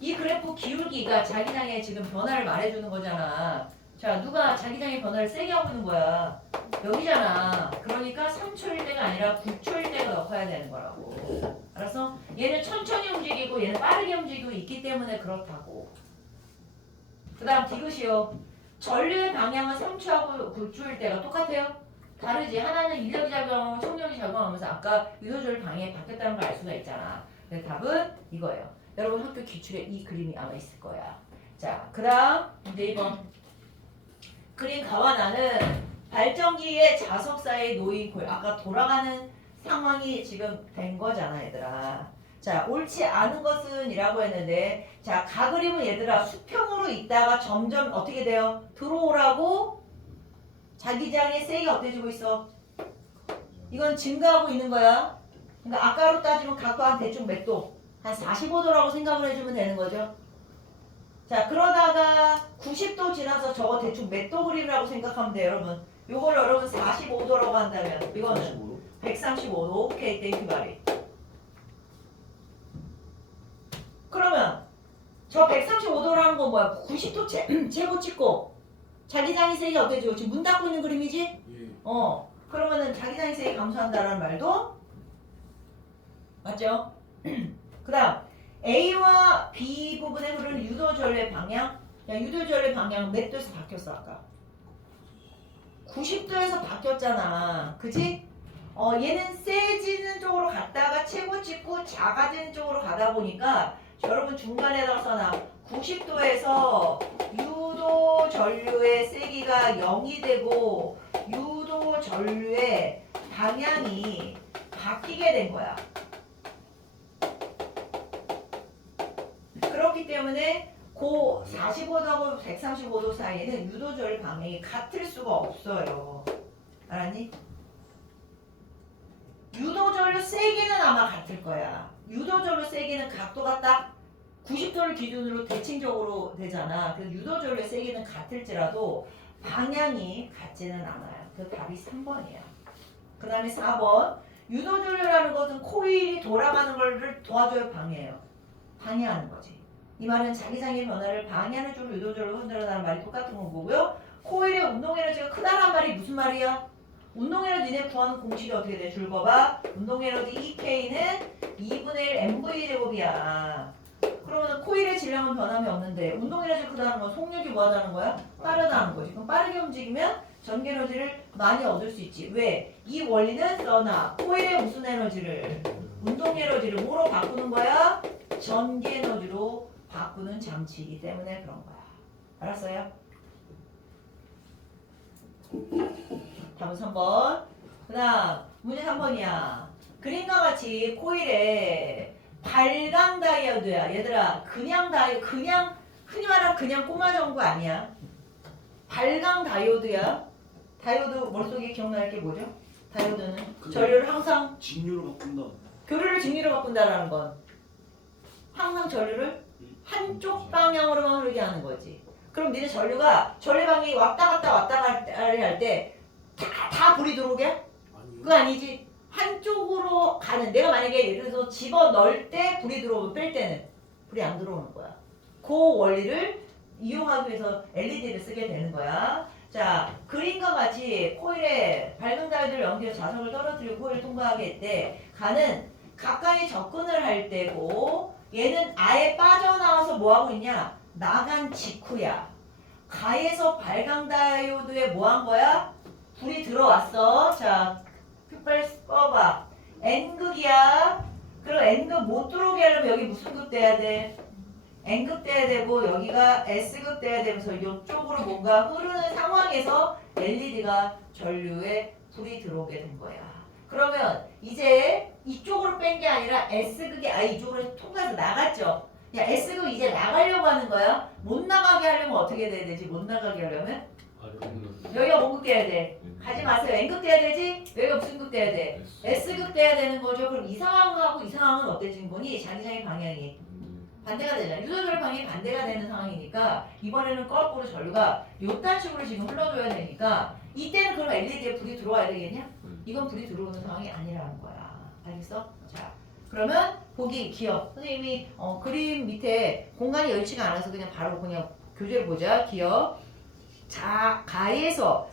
이 그래프 기울기가 자기장의 지금 변화를 말해주는 거잖아. 자, 누가 자기장의 변화를 세게 하고 있는 거야? 여기잖아. 그러니까 3초일 때가 아니라 9초일 때가 넣어야 되는 거라고. 알았어? 얘는 천천히 움직이고 얘는 빠르게 움직이고 있기 때문에 그렇다고. 그 다음 디귿이요. 전류의 방향은 3초하고 9초일 때가 똑같아요? 다르지. 하나는 인력이 작용하고 속력이 작용하면서 아까 유도절 방향이 바뀌었다는 걸 알 수가 있잖아. 그래서 답은 이거예요. 여러분 학교 기출에 이 그림이 아마 있을 거야. 자, 그 다음 문제 2번. 그림 가와나는 발전기의 자석사에 놓인 코일. 아까 돌아가는 상황이 지금 된 거잖아, 얘들아. 자, 옳지 않은 것은 이라고 했는데, 자, 가그림은 얘들아 수평으로 있다가 점점 어떻게 돼요? 들어오라고 자기장의 세기가 어때지고 있어? 이건 증가하고 있는 거야. 그러니까 아까로 따지면 각각 한 대충 몇 도? 한 45도라고 생각을 해주면 되는 거죠. 자, 그러다가 90도 지나서 저거 대충 몇 도 그림이라고 생각하면 돼요, 여러분. 요걸 여러분 45도라고 한다면 이거는 135도. 오케이, 땡큐 바리. 그러면 저 135도라는 건 뭐야? 90도 최고 찍고 자기장의 세기 어때지고 지금 문 닫고 있는 그림이지? 예. 그러면은 자기장의 세기 감소한다는 말도 맞죠? 그 다음 A와 B 부분에 흐르는 유도전류의 방향. 야, 유도전류의 방향 몇 도에서 바뀌었어 아까? 90도에서 바뀌었잖아. 그치? 얘는 세지는 쪽으로 갔다가 최고 찍고 작아지는 쪽으로 가다 보니까 여러분 중간에다가 써놔. 90도에서 유도 전류의 세기가 0이 되고 유도 전류의 방향이 바뀌게 된 거야. 그렇기 때문에 그 45도하고 135도 사이에는 유도 전류 방향이 같을 수가 없어요. 알았니? 유도 전류 세기는 아마 같을 거야. 유도 전류 세기는 각도가 딱 90도를 기준으로 대칭적으로 되잖아. 그래서 유도 전류의 세기는 같을지라도 방향이 같지는 않아요. 그 답이 3번이야. 그 다음에 4번. 유도 전류라는 것은 코일이 돌아가는 걸 도와줘요, 방해해요? 방해하는 거지. 이 말은 자기장의 변화를 방해하는 쪽으로 유도 전류가 흔들어나는 말이 똑같은 거 보고요. 코일의 운동 에너지가 크다란 말이 무슨 말이야? 운동 에너지 니네 구하는 공식이 어떻게 돼? 줄 거봐. 운동 에너지 EK는 2분의 1 mv 제곱이야. 그러면 코일의 질량은 변함이 없는데 운동 에너지 크다는 건 속력이 뭐하다는 거야? 빠르다는 거지. 그럼 빠르게 움직이면 전기 에너지를 많이 얻을 수 있지. 왜? 이 원리는 써놔. 코일의 무슨 에너지를? 운동 에너지를 뭐로 바꾸는 거야? 전기 에너지로 바꾸는 장치이기 때문에 그런 거야. 알았어요? 답은 3번. 그 다음 문제 3번이야. 그림과 같이 코일에 발광 다이오드야. 얘들아 그냥 그냥 흔히 말하는 그냥 꼬마 전구 아니야. 발광 다이오드야. 다이오드 머릿속에 기억날 게 뭐죠? 다이오드는 전류를 항상 직류로 바꾼다. 교류를 직류로 바꾼다라는 건 항상 전류를 한쪽 방향으로만 흐르게 하는 거지. 그럼 니네 전류가 전류 방향이 왔다 갔다 할 때 다 불이 들어오게? 아니요. 그거 아니지. 한쪽으로 가는, 내가 만약에 예를 들어서 집어 넣을 때 불이 들어오고 뺄 때는 불이 안 들어오는 거야. 그 원리를 이용하기 위해서 LED를 쓰게 되는 거야. 자, 그림과 같이 코일에 밝은 다이오드를 연기해 자석을 떨어뜨리고 코일을 통과하게 할 때 가는 가까이 접근을 할 때고, 얘는 아예 빠져나와서 뭐하고 있냐? 나간 직후야. 가에서 발광 다이오드에 뭐 한 거야? 불이 들어왔어. 자, 빨리 꺼봐. N극이야. 그럼 N극 못 들어오게 하려면 여기 무슨 극 돼야 돼? N극 돼야 되고 여기가 S극 돼야 되면서 이쪽으로 뭔가 흐르는 상황에서 LED가 전류에 불이 들어오게 된 거야. 그러면 이제 이쪽으로 뺀 게 아니라 S극이 이쪽으로 통과해서 나갔죠. 야, S극 이제 나가려고 하는 거야. 못 나가게 하려면 어떻게 돼야 되지? 못 나가게 하려면 여기가 뭔극 돼야 돼? 가지 마세요. N극 돼야 되지? 여기가 무슨 극 돼야 돼? S극 돼야 되는 거죠. 그럼 이 상황하고 이 상황은 어때진 거니? 자기장의 방향이 반대가 되잖아. 유도절 방향이 반대가 되는 상황이니까 이번에는 거꾸로 전류가 요딴 식으로 지금 흘러줘야 되니까 이때는 그럼 LED에 불이 들어와야 되겠냐? 이건 불이 들어오는 상황이 아니라는 거야. 알겠어? 자, 그러면 보기 기억. 선생님이 그림 밑에 공간이 열지가 않아서 그냥 바로 그냥 교재를 보자. 기억. 자, 가에서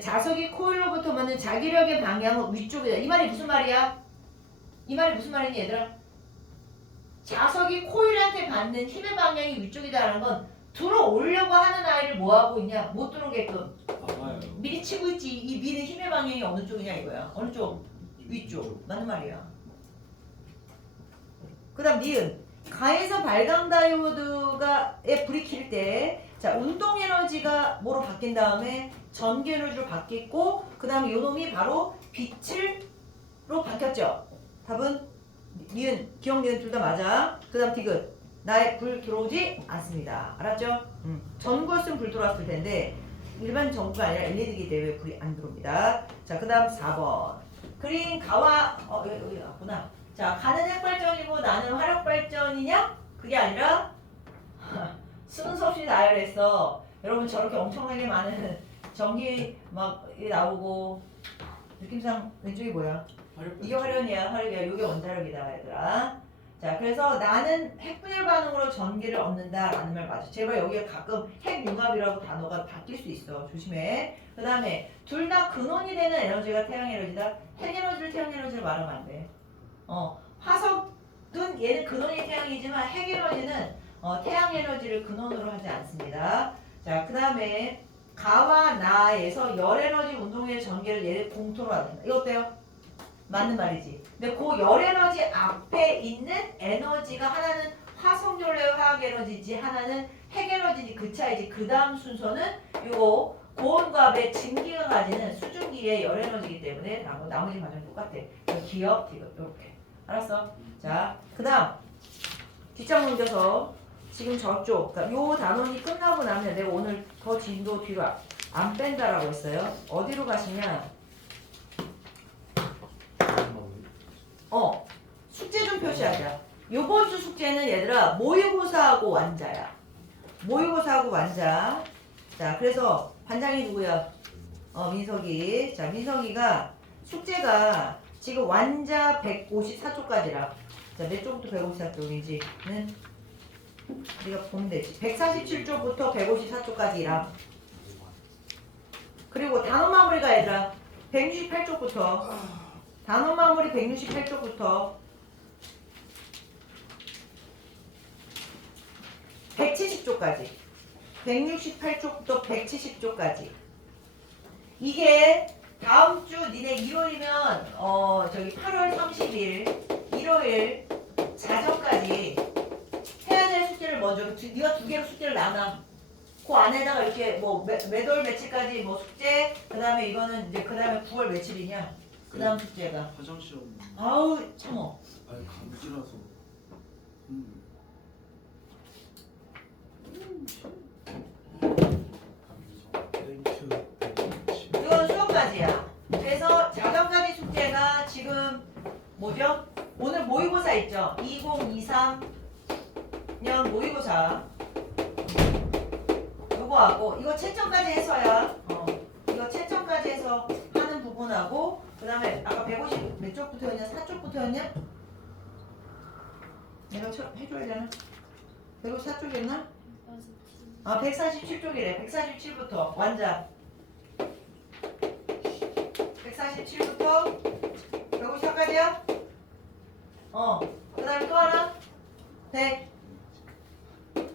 자석이 코일로부터 받는 자기력의 방향은 위쪽이다. 이 말이 무슨 말이야? 이 말이 무슨 말이니 얘들아? 자석이 코일한테 받는 힘의 방향이 위쪽이다라는 건 들어오려고 하는 아이를 뭐하고 있냐? 못 들어오게끔 막아요. 미리 치고 있지. 이 미는 힘의 방향이 어느 쪽이냐 이거야. 어느 쪽? 위쪽. 맞는 말이야. 그 다음 니은. 가에서 발광 다이오드가에 불이 킬 때, 자, 운동 에너지가 뭐로 바뀐 다음에 전기 에너지로 바뀌고, 그 다음에 요 놈이 바로 빛으로 바뀌었죠. 답은 니은, 기억 니은 둘 다 맞아. 그 다음 디귿. 나의 불 들어오지 않습니다. 알았죠? 전구였으면 불 들어왔을 텐데, 일반 전구가 아니라 LED이기 때문에 불이 안 들어옵니다. 자, 그 다음 4번. 그린 가와, 여기 왔구나. 자, 가는 핵발전이고 나는 화력발전이냐? 그게 아니라 순서 없이 나열했어. 여러분 저렇게 엄청나게 많은 전기 막 나오고 느낌상 왼쪽이 뭐야? 이게 화력이야. 화력이야. 이게 원자력이다 얘들아. 자, 그래서 나는 핵분열 반응으로 전기를 얻는다 라는 말 맞아. 제발 여기에 가끔 핵융합이라고 단어가 바뀔 수 있어. 조심해. 그 다음에 둘 다 근원이 되는 에너지가 태양에너지다. 핵에너지를 태양에너지를 말하면 안 돼. 화석은 얘는 근원이 태양이지만 핵에너지는 태양에너지를 근원으로 하지 않습니다. 자, 그 다음에 가와 나에서 열에너지 운동의 전기를 얘를 공통으로 한다. 이거 어때요? 맞는 말이지. 근데 그 열에너지 앞에 있는 에너지가 하나는 화석연료의 화학에너지지 하나는 핵에너지지 그 차이지. 그 다음 순서는 요거 고온과의 증기가 가지는 수증기의 열에너지이기 때문에 나머지 과정이 똑같아. 기억, 이렇게. 알았어? 자, 그 다음 뒷장 넘겨서 지금 저쪽 그러니까 요 단원이 끝나고 나면 내가 오늘 더 진도 뒤로 안 뺀다라고 했어요. 어디로 가시냐? 숙제 좀 표시하자. 요번 주 숙제는 얘들아 모의고사하고 완자야. 모의고사하고 완자. 자, 그래서 반장이 누구야? 민석이. 자, 민석이가 숙제가 지금 완자 154쪽까지라. 자, 몇 쪽부터 154쪽인지는 우리가 보면 되지. 147쪽부터 154쪽까지라. 그리고 단어 마무리가 얘들아 168쪽부터 단어 마무리 168쪽부터 170쪽까지 168쪽부터 170쪽까지 이게 다음 주 니네 일요일이면 저기 8월 30일 일요일 자정까지 해야 될 숙제를 먼저 네가 두 개로 숙제를 나눠. 그 안에다가 이렇게 뭐 매월 며칠까지 뭐 숙제 그다음에 이거는 이제 그다음에 9월 며칠이냐 그다음 숙제가 화장실 없는. 아우 참어. 아니 감지라서. 땡큐. 이건 수업까지야. 그래서 자정까지 숙제가 지금 뭐죠? 오늘 모의고사 있죠? 2023년 모의고사 요거하고 이거 채점까지 해서야 이거 채점까지 해서 하는 부분하고 그 다음에 아까 150 몇 쪽부터였냐? 4쪽부터였냐? 내가 해줘야 되나? 154쪽이었나? 147쪽이래. 147부터 완자 147부터 154까지야? 그 다음에 또 하나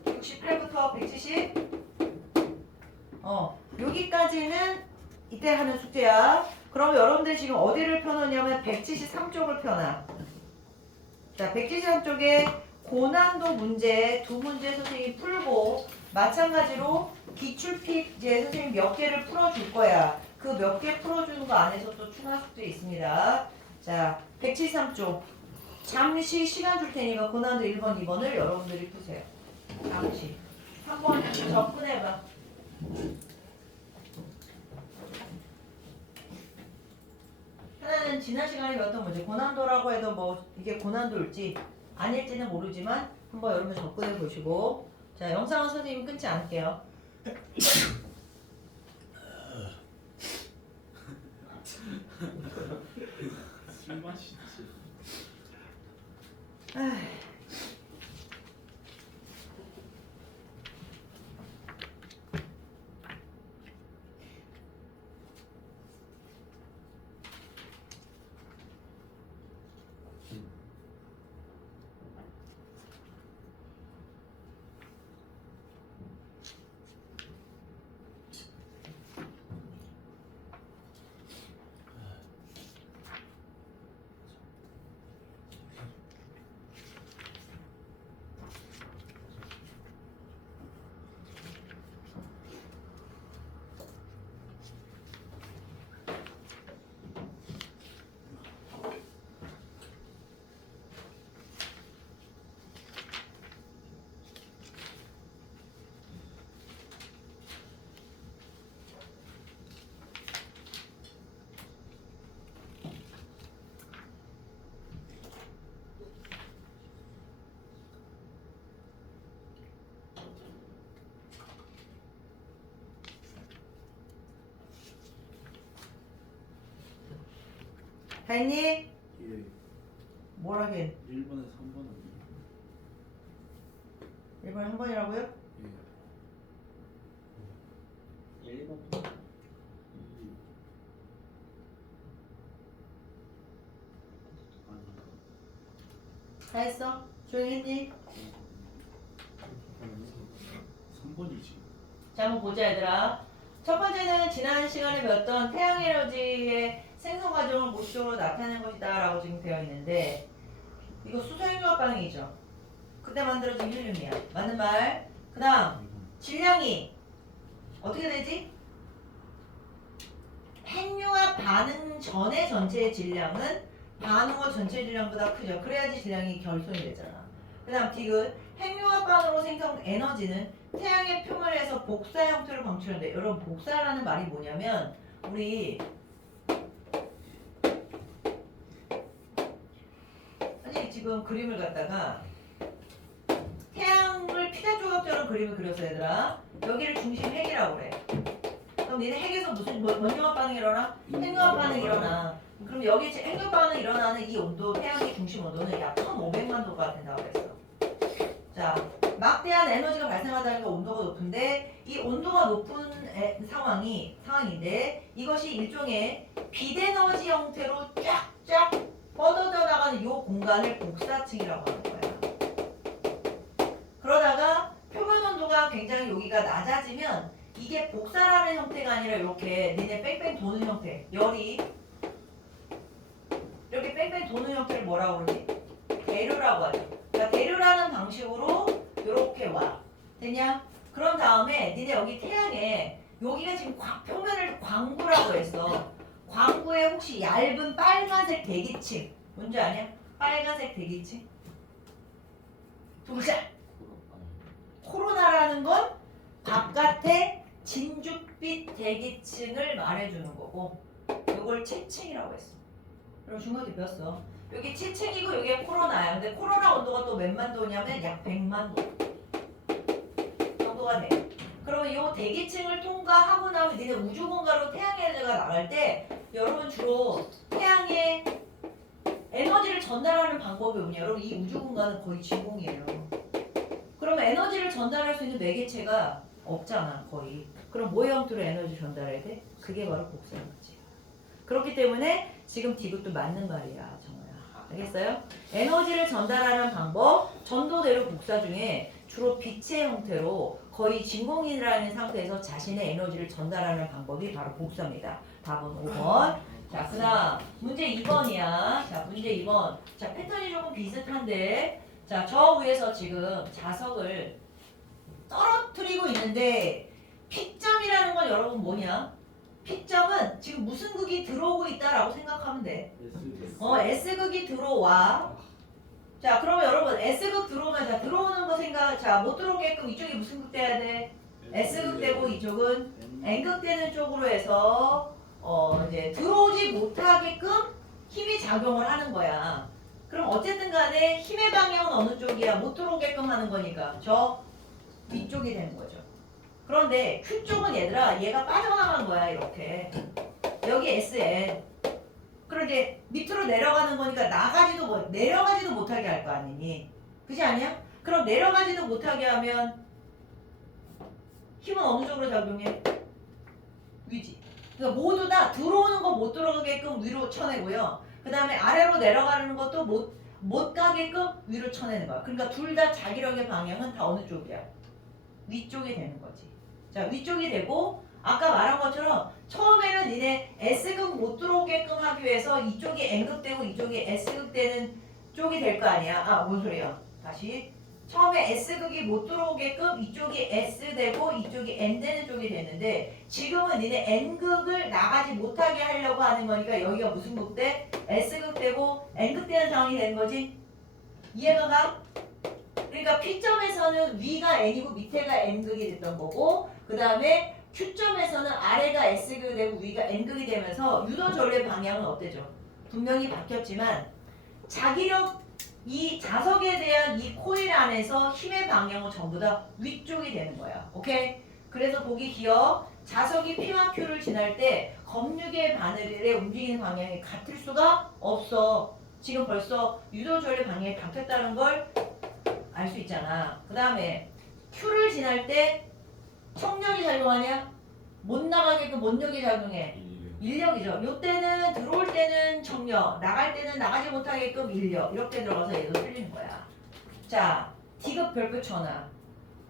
168부터 170 여기까지는 이때 하는 숙제야. 그럼 여러분들 지금 어디를 펴놓냐면 173쪽을 펴놔. 자, 173쪽에 고난도 문제 두 문제 선생님이 풀고 마찬가지로 기출픽 이제 선생님 몇 개를 풀어줄 거야. 그 몇 개 풀어주는 거 안에서 또 추가 숙제 있습니다. 자, 173쪽. 잠시 시간 줄 테니까 고난도 1번, 2번을 여러분들이 푸세요. 잠시. 한번 접근해봐. 하나는 지난 시간에 배웠던 문제. 고난도라고 해도 뭐 이게 고난도일지 아닐지는 모르지만 한번 여러분 접근해 보시고. 자, 영상은 선생님 끊지 않을게요. 술 마시지. 다 했니? 예. 뭘 하긴? 1번에 3번은 1번에 한 번이라고요? 예. 1번. 다 했어? 조용히 했니? 3번이지. 자, 한번 보자 얘들아. 첫 번째는 지난 시간에 배웠던 태양 에너지의 생성 과정을 모식적으로 나타내는 것이다 라고 지금 되어 있는데 이거 수소행유화 반응이죠. 그때 만들어진 헬륨이야. 맞는 말. 그 다음 질량이 어떻게 되지? 핵융합 반응 전의 전체의 질량은 반응 후 전체 질량보다 크죠. 그래야지 질량이 결손이 되잖아. 그 다음 디귿 핵융합 반응으로 생성 에너지는 태양의 표면에서 복사 형태로 방출한대. 여러분 복사라는 말이 뭐냐면 우리 아니 지금 그림을 갖다가 태양을 피자 조각처럼 그림을 그렸어 얘들아. 여기를 중심 핵이라고 그래. 그럼 니네 핵에서 무슨 뭔 융합 반응이 일어나? 핵융합 반응이 일어나. 그럼 여기 핵융합 반응이 일어나는 이 온도, 태양의 중심 온도는 약 1500만 도가 된다고 그랬어. 자, 막대한 에너지가 발생하다니까 온도가 높은데 이 온도가 높은 상황인데 이것이 일종의 빛에너지 형태로 쫙쫙 뻗어져 나가는 이 공간을 복사층이라고 하는 거야. 그러다가 표면 온도가 굉장히 여기가 낮아지면 이게 복사라는 형태가 아니라 이렇게 니네 뺑뺑 도는 형태, 열이 이렇게 뺑뺑 도는 형태를 뭐라고 그러지? 대류라고 하죠. 그러니까 대류라는 방식으로 이렇게 와. 됐냐? 그런 다음에 니네 여기 태양에 여기가 지금 표면을 광구라고 했어. 광구에 혹시 얇은 빨간색 대기층 뭔지 아냐? 빨간색 대기층? 두 글자. 코로나라는 건 바깥에 진주빛 대기층을 말해주는 거고 이걸 채층이라고 했어. 그리고 중학교 배웠어. 여기 채층이고 여기가 코로나야. 근데 코로나 온도가 또 몇만 도냐면 약 100만 도 정도가 돼. 그러면 이 대기층을 통과하고 나면 니네 우주 공간으로 태양 에너지가 나갈 때 여러분 주로 태양의 에너지를 전달하는 방법이 뭐냐? 여러분 이 우주 공간은 거의 진공이에요. 그러면 에너지를 전달할 수 있는 매개체가 없잖아 거의. 그럼 뭐의 형태로 에너지 전달해야 돼? 그게 바로 복사 에너지야. 그렇기 때문에 지금 디귿도 맞는 말이야 정호야. 알겠어요? 에너지를 전달하는 방법 전도대로 복사 중에 주로 빛의 형태로 거의 진공이라는 상태에서 자신의 에너지를 전달하는 방법이 바로 복사입니다. 답은 5번. 자, 그 다음 문제 2번이야. 자, 문제 2번. 자, 패턴이 조금 비슷한데 자, 저 위에서 지금 자석을 떨어뜨리고 있는데 P점이라는 건 여러분 뭐냐? P점은 지금 무슨 극이 들어오고 있다라고 생각하면 돼. S극이 들어와. 자, 그러면 여러분 S극 들어오면 자 들어오는 거 생각. 자, 못 들어오게끔 이쪽이 무슨 극 돼야 돼? S극 되고 이쪽은 N극 되는 쪽으로 해서 이제 들어오지 못하게끔 힘이 작용을 하는 거야. 그럼 어쨌든 간에 힘의 방향은 어느 쪽이야? 못 들어오게끔 하는 거니까 저 위쪽이 되는 거죠. 그런데 Q쪽은 얘들아 얘가 빠져나간 거야 이렇게. 여기 SN. 그런데 밑으로 내려가는 거니까 내려가지도 못하게 할 거 아니니? 그지 아니야? 그럼 내려가지도 못하게 하면 힘은 어느 쪽으로 작용해? 위지. 그러니까 모두 다 들어오는 거 못 들어가게끔 위로 쳐내고요. 그 다음에 아래로 내려가는 것도 못 가게끔 위로 쳐내는 거야. 그러니까 둘 다 자기력의 방향은 다 어느 쪽이야? 위쪽이 되는 거지. 자, 위쪽이 되고 아까 말한 것처럼 처음에는 니네 S극 못 들어오게끔 하기 위해서 이쪽이 N극 되고 이쪽이 S극 되는 쪽이 될 거 아니야. 아, 뭔 소리야. 다시. 처음에 S극이 못 들어오게끔 이쪽이 S 되고 이쪽이 N 되는 쪽이 됐는데 지금은 니네 N극을 나가지 못하게 하려고 하는 거니까 여기가 무슨 극 돼? S극 되고 N극 되는 상황이 되는 거지? 이해가 가? 그러니까 P점에서는 위가 N이고 밑에가 N극이 됐던 거고 그 다음에 Q점에서는 아래가 S극이 되고 위가 N극이 되면서 유도전례 방향은 어때죠? 분명히 바뀌었지만 자기력 이 자석에 대한 이 코일 안에서 힘의 방향은 전부 다 위쪽이 되는 거야. 오케이? 그래서 보기 기억. 자석이 P와 Q를 지날 때 검육의 바늘의 움직이는 방향이 같을 수가 없어. 지금 벌써 유도전례 방향이 바뀌었다는 걸 알 수 있잖아. 그 다음에 Q를 지날 때 청력이 작용하냐? 못 나가게끔 뭔력이 작용해? 인력이죠. 요때는 들어올 때는 청력, 나갈 때는 나가지 못하게끔 인력 이렇게 들어가서 얘도 틀리는 거야. 자, D급 별표 천하.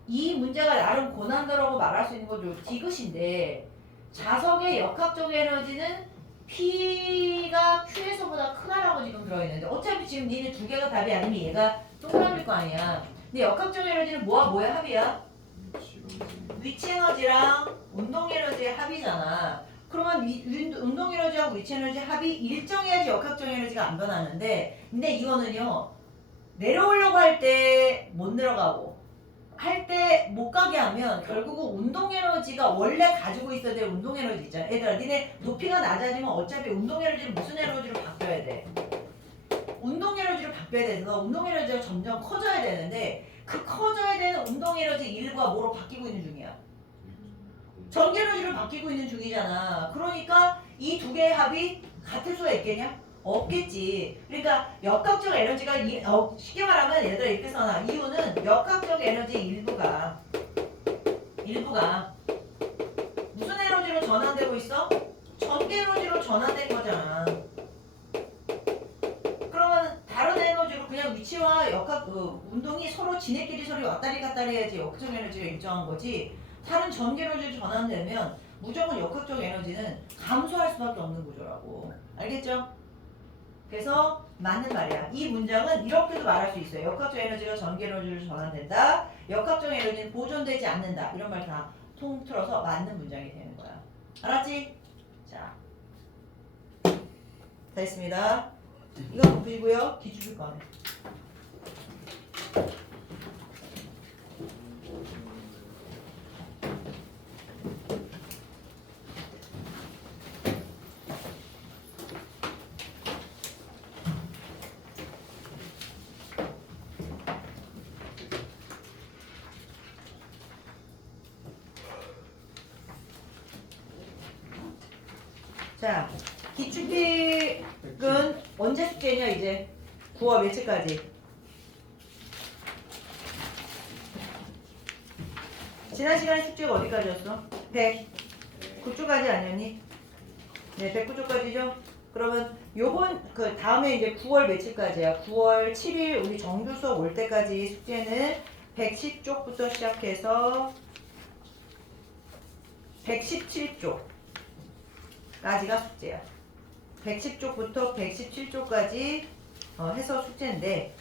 이 문제가 나름 고난도라고 말할 수 있는 거죠. D급인데 자석의 역학적 에너지는 P가 Q에서보다 크다라고 지금 들어있는데 어차피 지금 니네 두 개가 답이 아니면 얘가 동그라미일 거 아니야. 근데 역학적 에너지는 뭐와 뭐의 합이야? 위치 에너지랑 운동 에너지의 합이잖아. 그러면 운동 에너지하고 위치 에너지 합이 일정해야지 역학적 에너지가 안 변하는데 근데 이거는요 내려오려고 할 때 못 내려가고 할 때 못 가게 하면 결국은 운동 에너지가 원래 가지고 있어야 될 운동 에너지 있잖아. 얘들아 니네 높이가 낮아지면 어차피 운동 에너지를 무슨 에너지로 바뀌어야 돼? 운동 에너지로 바뀌어야 돼서 운동 에너지가 점점 커져야 되는데 그 커져야 되는 운동 에너지 일부가 뭐로 바뀌고 있는 중이야? 전기 에너지로 바뀌고 있는 중이잖아. 그러니까 이 두 개의 합이 같을 수가 있겠냐? 없겠지. 그러니까 역학적 에너지가 쉽게 말하면 얘들아 이렇게 써놔. 이유는 역학적 에너지 일부가 무슨 에너지로 전환되고 있어? 전기 에너지로 전환된 거잖아. 그러면 다른 에너지로 그냥 위치와 역학 운동이 서로 지네끼리 서로 왔다리 갔다리 해야지 역학적 에너지가 일정한 거지. 다른 전기 에너지로 전환되면 무조건 역학적 에너지는 감소할 수밖에 없는 구조라고. 알겠죠? 그래서 맞는 말이야. 이 문장은 이렇게도 말할 수 있어요. 역학적 에너지가 전기 에너지로 전환된다. 역학적 에너지는 보존되지 않는다. 이런 말 다 통틀어서 맞는 문장이 되는 거야. 알았지? 자, 다 했습니다. 이거 보시고요. 기출을 꺼내. 자, 기출픽은 언제 숙제냐 이제 9월 며칠까지? 지난 시간에 숙제가 어디까지였어? 109쪽까지 아니었니? 네, 109쪽까지죠? 그러면 요번 그 다음에 이제 9월 며칠까지야? 9월 7일 우리 정규 수업 올 때까지 숙제는 110쪽부터 시작해서 117쪽 까지가 숙제야. 110쪽부터 117쪽까지 해서 숙제인데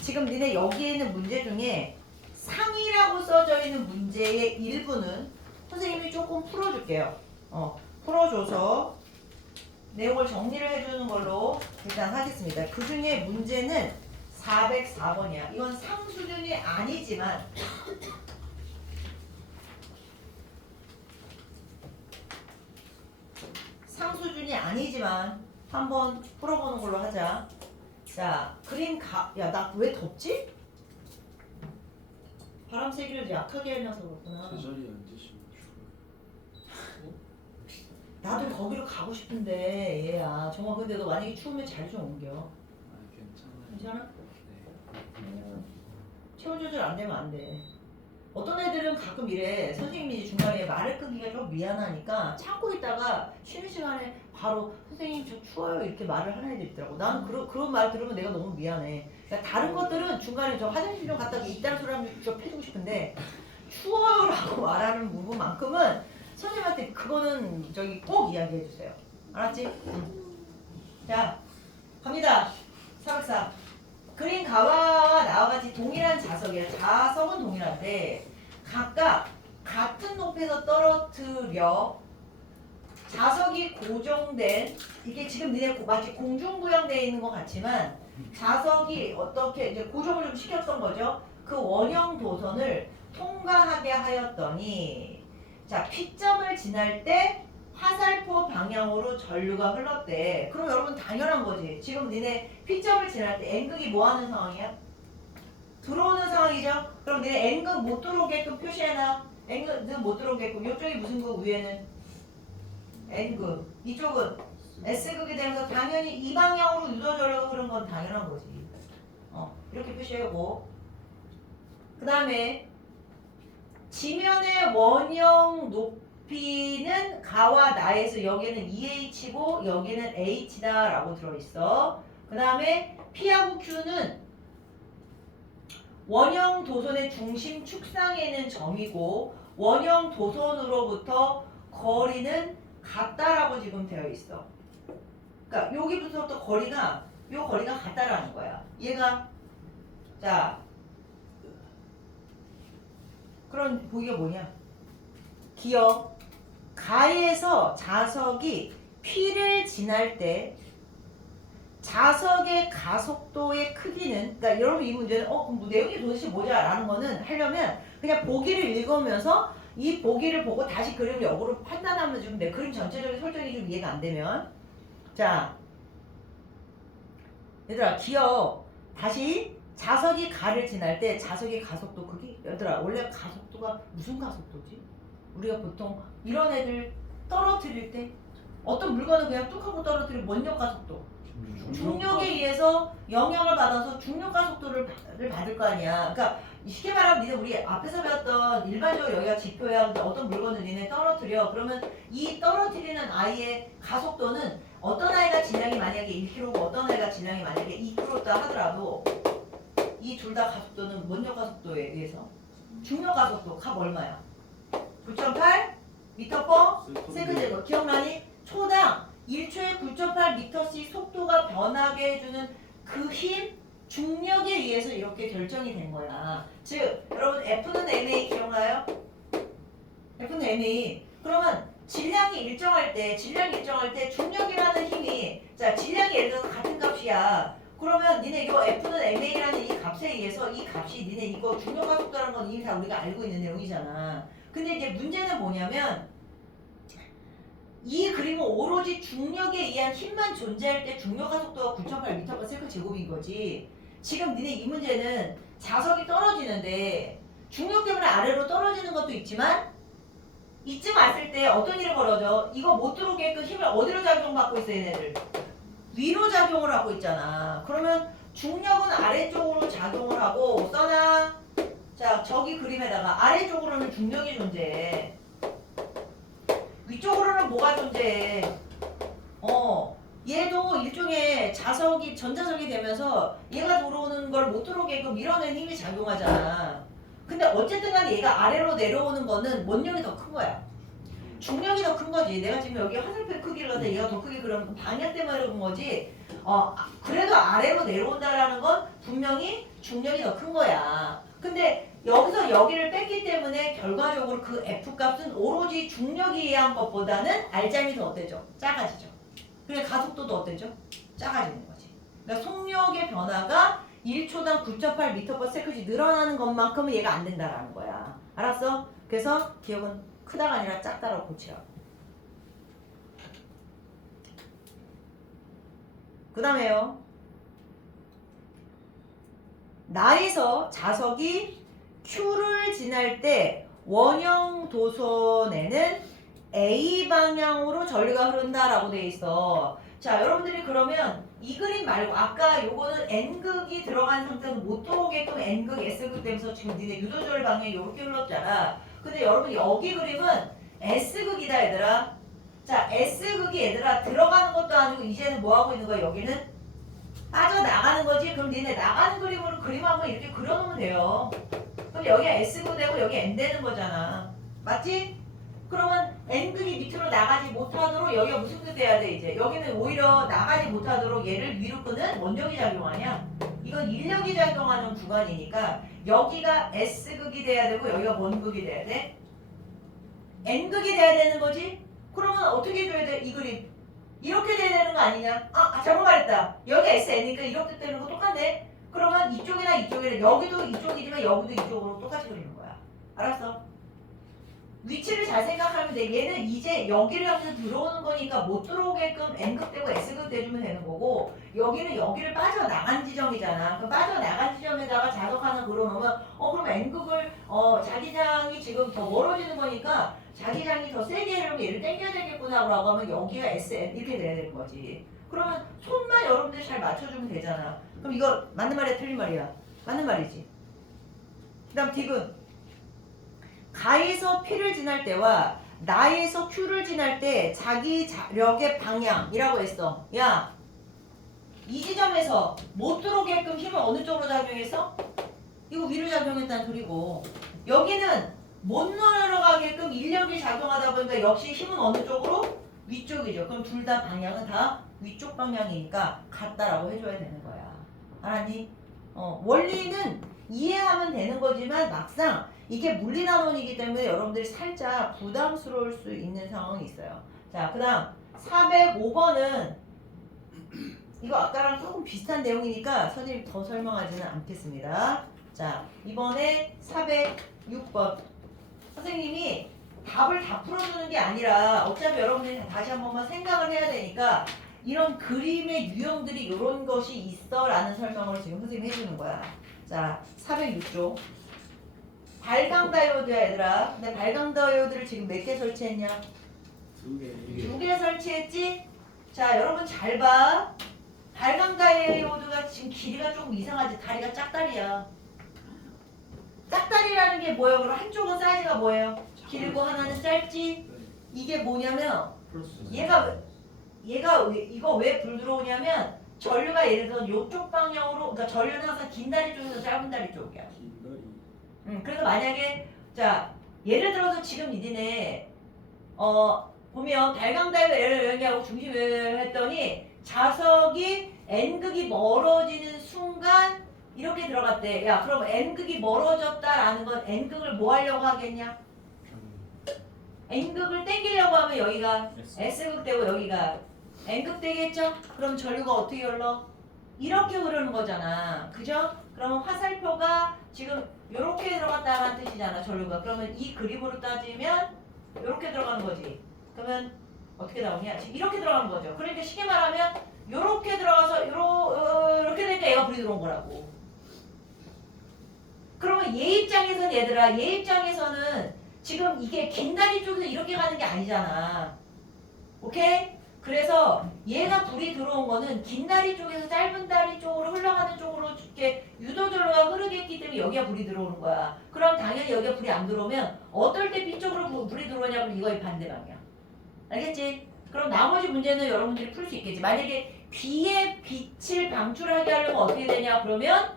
지금 니네 여기에 있는 문제 중에 상이라고 써져 있는 문제의 일부는 선생님이 조금 풀어줄게요. 풀어줘서 내용을 정리를 해주는 걸로 일단 하겠습니다. 그 중에 문제는 404번이야. 이건 상 수준이 아니지만 상 수준이 아니지만 한번 풀어보는 걸로 하자. 자, 야, 나 왜 덥지? 바람 세기를 약하게 해놔서 그렇구나. 제자리에 앉으시면 추워요. 나도 거기로 가고 싶은데 얘야. 정말 근데 너 만약에 추우면 잘 좀 옮겨. 아 괜찮아요. 괜찮아? 네. 체온 조절 안 되면 안 돼. 어떤 애들은 가끔 이래. 선생님이 중간에 말을 끊기가 좀 미안하니까 참고 있다가 쉬는 시간에 바로 선생님 저 추워요 이렇게 말을 하는 애들 있더라고. 나는 그런 말 들으면 내가 너무 미안해. 그러니까 다른 것들은 중간에 저 화장실 좀 갔다 이딴 소리 하면 좀 해주고 싶은데 추워요라고 말하는 부분만큼은 선생님한테 그거는 저기 꼭 이야기해 주세요. 알았지? 응. 자, 갑니다. 404. 그린 가와와 나와 같이 동일한 자석이에요. 자석은 동일한데 각각 같은 높이에서 떨어뜨려 자석이 고정된 이게 지금 니네 마치 공중부양되어 있는 것 같지만 자석이 어떻게 이제 고정을 좀 시켰던 거죠. 그 원형 도선을 통과하게 하였더니 자 P점을 지날 때 화살표 방향으로 전류가 흘렀대. 그럼 여러분 당연한 거지. 지금 니네 P점을 지날 때 N극이 뭐 하는 상황이야? 들어오는 상황이죠? 그럼 니네 N극 못 들어오게끔 표시해놔. N극은 못 들어오게끔. 이쪽이 무슨 극? 위에는 N극. 이쪽은 S극이 되면서 당연히 이 방향으로 유도전류가 흐른 건 당연한 거지. 이렇게 표시하고 그 다음에 지면의 원형 높이는 가와 나에서 여기는 EH고 여기는 H다 라고 들어있어. 그 다음에 P하고 Q는 원형 도선의 중심 축상에 있는 점이고 원형 도선으로부터 거리는 같다라고 지금 되어 있어. 그러니까 여기부터 거리가 요 거리가 같다라는 거야. 얘가 자 그런 보기가 뭐냐? 기억 가에서 자석이 P를 지날 때 자석의 가속도의 크기는 그러니까 여러분 이 문제는 그럼 내용이 도대체 뭐냐라는 거는 하려면 그냥 보기를 읽으면서 이 보기를 보고 다시 그림을 역으로 판단하면 좀 돼. 그림 전체적인 설정이 좀 이해가 안 되면 자 얘들아 기억 다시 자석이 가를 지날 때 자석의 가속도 크기 얘들아 원래 가속도가 무슨 가속도지? 우리가 보통 이런 애들 떨어뜨릴 때 어떤 물건을 그냥 뚝 하고 떨어뜨리면 원력 가속도 중력에 의해서 영향을 받아서 중력 가속도를 받을 거 아니야. 그러니까 쉽게 말하면 니네 우리 앞에서 배웠던 일반적으로 여기가 지표야. 어떤 물건을 니네 떨어뜨려. 그러면 이 떨어뜨리는 아이의 가속도는 어떤 아이가 질량이 만약에 1kg고 어떤 아이가 질량이 만약에 2kg다 하더라도 이 둘 다 가속도는 원력 가속도에 의해서 중력 가속도 값 얼마야? 9.8 m/s 세컨드 기억나니? 초당 1초에 9.8m씩 속도가 변하게 해주는 그 힘, 중력에 의해서 이렇게 결정이 된 거야. 즉, 여러분 F는 ma 기억나요? F는 ma. 그러면 질량이 일정할 때 중력이라는 힘이 자 질량이 예를 들어서 같은 값이야. 그러면 니네 이거 F는 ma라는 이 값에 의해서 이 값이 니네 이거 중력 가속도라는 건 이미 다 우리가 알고 있는 내용이잖아. 근데 이제 문제는 뭐냐면 이 그림은 오로지 중력에 의한 힘만 존재할 때 중력 가속도가 9.8m/s 제곱인 거지. 지금 니네 이 문제는 자석이 떨어지는데 중력 때문에 아래로 떨어지는 것도 있지만 이쯤 왔을 때 어떤 일이 벌어져? 이거 못 들어오게끔 힘을 어디로 작용받고 있어 얘네들? 위로 작용을 하고 있잖아. 그러면 중력은 아래쪽으로 작용을 하고 써나? 자 저기 그림에다가 아래쪽으로는 중력이 존재해. 위쪽으로는 뭐가 존재해? 얘도 일종의 자석이 전자석이 되면서 얘가 들어오는 걸 못 들어오게끔 밀어내는 힘이 작용하잖아. 근데 어쨌든 간에 얘가 아래로 내려오는 거는 원력이 더 큰 거야. 중력이 더 큰 거지. 내가 지금 여기 화살표 크기를 갖다 얘가 더 크게 그러면 방향 때문에 그런 거지. 그래도 아래로 내려온다라는 건 분명히 중력이 더 큰 거야. 근데 여기서 여기를 뺐기 때문에 결과적으로 그 F 값은 오로지 중력에 의한 것보다는 R잠이 더 어때죠? 작아지죠. 그래 가속도도 어때죠? 작아지는 거지. 그러니까 속력의 변화가 1초당 9.8m/s씩 늘어나는 것만큼은 얘가 안 된다라는 거야. 알았어? 그래서 기억은 크다가 아니라 작다라고 고치라고. 그 다음에요. 나에서 자석이 Q를 지날 때 원형 도선에는 A 방향으로 전류가 흐른다라고 돼 있어. 자, 여러분들이 그러면 이 그림 말고 아까 요거는 N극이 들어간 상태에서 못 들어오게끔 N극, S극 되면서 지금 니네 유도절 방향이 이렇게 흘렀잖아. 근데 여러분 여기 그림은 S극이다 얘들아. 자, S극이 얘들아 들어가는 것도 아니고 이제는 뭐 하고 있는 거야? 여기는 빠져나가는 거지. 그럼 니네 나가는 그림으로 그림 한번 이렇게 그려놓으면 돼요. 그럼 여기가 S극 되고 여기 N 되는 거잖아. 맞지? 그러면 N극이 밑으로 나가지 못하도록 여기가 무슨 극 돼야 돼 이제? 여기는 오히려 나가지 못하도록 얘를 위로 끄는 원력이 작용하냐? 이건 인력이 작용하는 구간이니까 여기가 S극이 돼야 되고 여기가 원극이 돼야 돼? N극이 돼야 되는 거지? 그러면 어떻게 해줘야 돼? 이 그림 이렇게 돼야 되는 거 아니냐? 잘못 말했다. 여기 SN이니까 이렇게 되는 거 똑같네. 그러면 이쪽이나 이쪽이나 여기도 이쪽이지만 여기도 이쪽으로 똑같이 그리는 거야. 알았어? 위치를 잘 생각하면 돼. 얘는 이제 여기를 향해서 들어오는 거니까 못 들어오게끔 N극 되고 S극 대주면 되는 거고 여기는 여기를 빠져나간 지점이잖아. 그 빠져나간 지점에다가 자석 하나 그려놓으면 그럼 N극을 자기장이 지금 더 멀어지는 거니까 자기장이 더 세게 하려면 얘를 당겨야 되겠구나 라고 하면 여기가 SN 이렇게 돼야 되는 거지. 그러면 손만 여러분들 잘 맞춰주면 되잖아. 그럼 이거 맞는 말이야 틀린 말이야? 맞는 말이지. 그 다음 D군 가에서 P를 지날 때와 나에서 Q를 지날 때 자기 자력의 방향이라고 했어. 야, 이 지점에서 못 들어오게끔 힘을 어느 쪽으로 작용했어? 이거 위로 작용했다는 소리고 여기는 못 내려가게끔 인력이 작용하다 보니까 역시 힘은 어느 쪽으로? 위쪽이죠. 그럼 둘 다 방향은 다 위쪽 방향이니까 같다라고 해줘야 되는 거야. 알았니? 원리는 이해하면 되는 거지만 막상 이게 물리단원이기 때문에 여러분들이 살짝 부담스러울 수 있는 상황이 있어요. 자, 그 다음 405번은 이거 아까랑 조금 비슷한 내용이니까 선생님 더 설명하지는 않겠습니다. 자, 이번에 406번 선생님이 답을 다 풀어주는 게 아니라 어차피 여러분들이 다시 한 번만 생각을 해야 되니까 이런 그림의 유형들이 이런 것이 있어 라는 설명을 지금 선생님이 해주는 거야. 자, 406조 발광 다이오드야 얘들아. 근데 발광 다이오드를 지금 몇 개 설치했냐? 2개. 2개 설치했지? 자, 여러분 잘 봐. 발광 다이오드가 지금 길이가 조금 이상하지? 다리가 짝다리야. 짝다리라는 게 뭐예요? 그럼 한쪽은 사이즈가 뭐예요? 길고 하나는 짧지? 이게 뭐냐면 얘가 이거 왜 불 들어오냐면 전류가 예를 들어 이쪽 방향으로 그러니까 전류는 항상 긴 다리 쪽에서 짧은 다리 쪽이야. 그래서 만약에 자 예를 들어서 지금 니네 보면 발광 다이오드 얘기하고 중심을 했더니 자석이 N극이 멀어지는 순간 이렇게 들어갔대. 야 그럼 N극이 멀어졌다라는 건 N극을 뭐 하려고 하겠냐? N극을 땡기려고 하면 여기가 S극 되고 여기가 N극 되겠죠? 그럼 전류가 어떻게 흘러? 이렇게 흐르는 거잖아. 그죠? 그러면 화살표가 지금 이렇게 들어갔다는 뜻이잖아. 전류가. 그러면 이 그림으로 따지면 이렇게 들어가는 거지. 그러면 어떻게 나오냐? 지금 이렇게 들어가는 거죠. 그러니까 쉽게 말하면 이렇게 들어가서 이렇게 되니까 얘가 불이 들어온 거라고. 그러면 얘 입장에서는 얘들아 얘 입장에서는 지금 이게 긴 다리 쪽에서 이렇게 가는 게 아니잖아. 오케이? 그래서 얘가 불이 들어온 거는 긴 다리 쪽에서 짧은 다리 쪽으로 흘러가는 쪽으로 이렇게 유도절로가 흐르겠기 때문에 여기가 불이 들어오는 거야. 그럼 당연히 여기가 불이 안 들어오면 어떨 때 B 쪽으로 불이 들어오냐면 이거의 반대 방향. 알겠지? 그럼 나머지 문제는 여러분들이 풀 수 있겠지. 만약에 B의 빛을 방출하게 하려면 어떻게 되냐? 그러면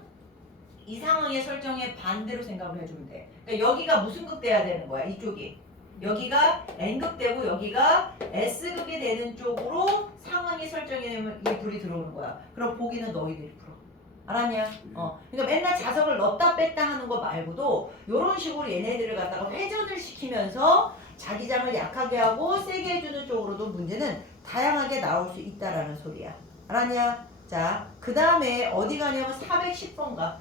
이 상황의 설정에 반대로 생각을 해주면 돼. 그러니까 여기가 무슨 극 돼야 되는 거야? 이쪽이. 여기가 N극 되고 여기가 S극이 되는 쪽으로 상황이 설정이 되면 이게 불이 들어오는 거야. 그럼 보기는 너희들이 풀어. 알았냐? 그러니까 맨날 자석을 넣었다 뺐다 하는 거 말고도 이런 식으로 얘네들을 갖다가 회전을 시키면서 자기장을 약하게 하고 세게 해주는 쪽으로도 문제는 다양하게 나올 수 있다라는 소리야. 알았냐? 자, 그 다음에 어디 가냐면 410번가.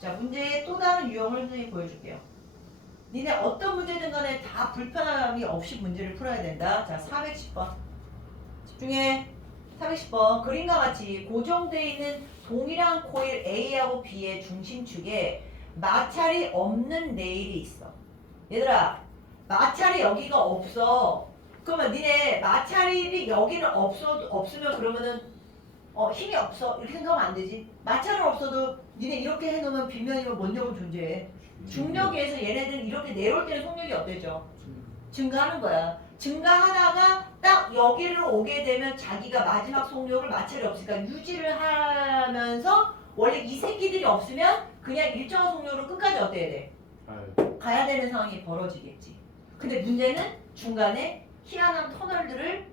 자, 문제의 또 다른 유형을 선생님이 보여줄게요. 니네 어떤 문제든 간에 다 불편함이 없이 문제를 풀어야 된다. 자, 410번. 집중해. 410번. 그림과 같이 고정되어 있는 동일한 코일 A하고 B의 중심축에 마찰이 없는 레일이 있어. 얘들아, 마찰이 여기가 없어. 그러면 니네 마찰이 여기는 없으면 그러면은 힘이 없어. 이렇게 생각하면 안 되지. 마찰은 없어도 니네 이렇게 해놓으면 빗면이면 원력은 존재해. 중력에 의해서 얘네들은 이렇게 내려올 때는 속력이 어때죠? 증가하는 거야. 증가하다가 딱 여기를 오게 되면 자기가 마지막 속력을 마찰이 없으니까 유지를 하면서 원래 이 새끼들이 없으면 그냥 일정한 속력으로 끝까지 어때야 돼? 가야 되는 상황이 벌어지겠지. 근데 문제는 중간에 희한한 터널들을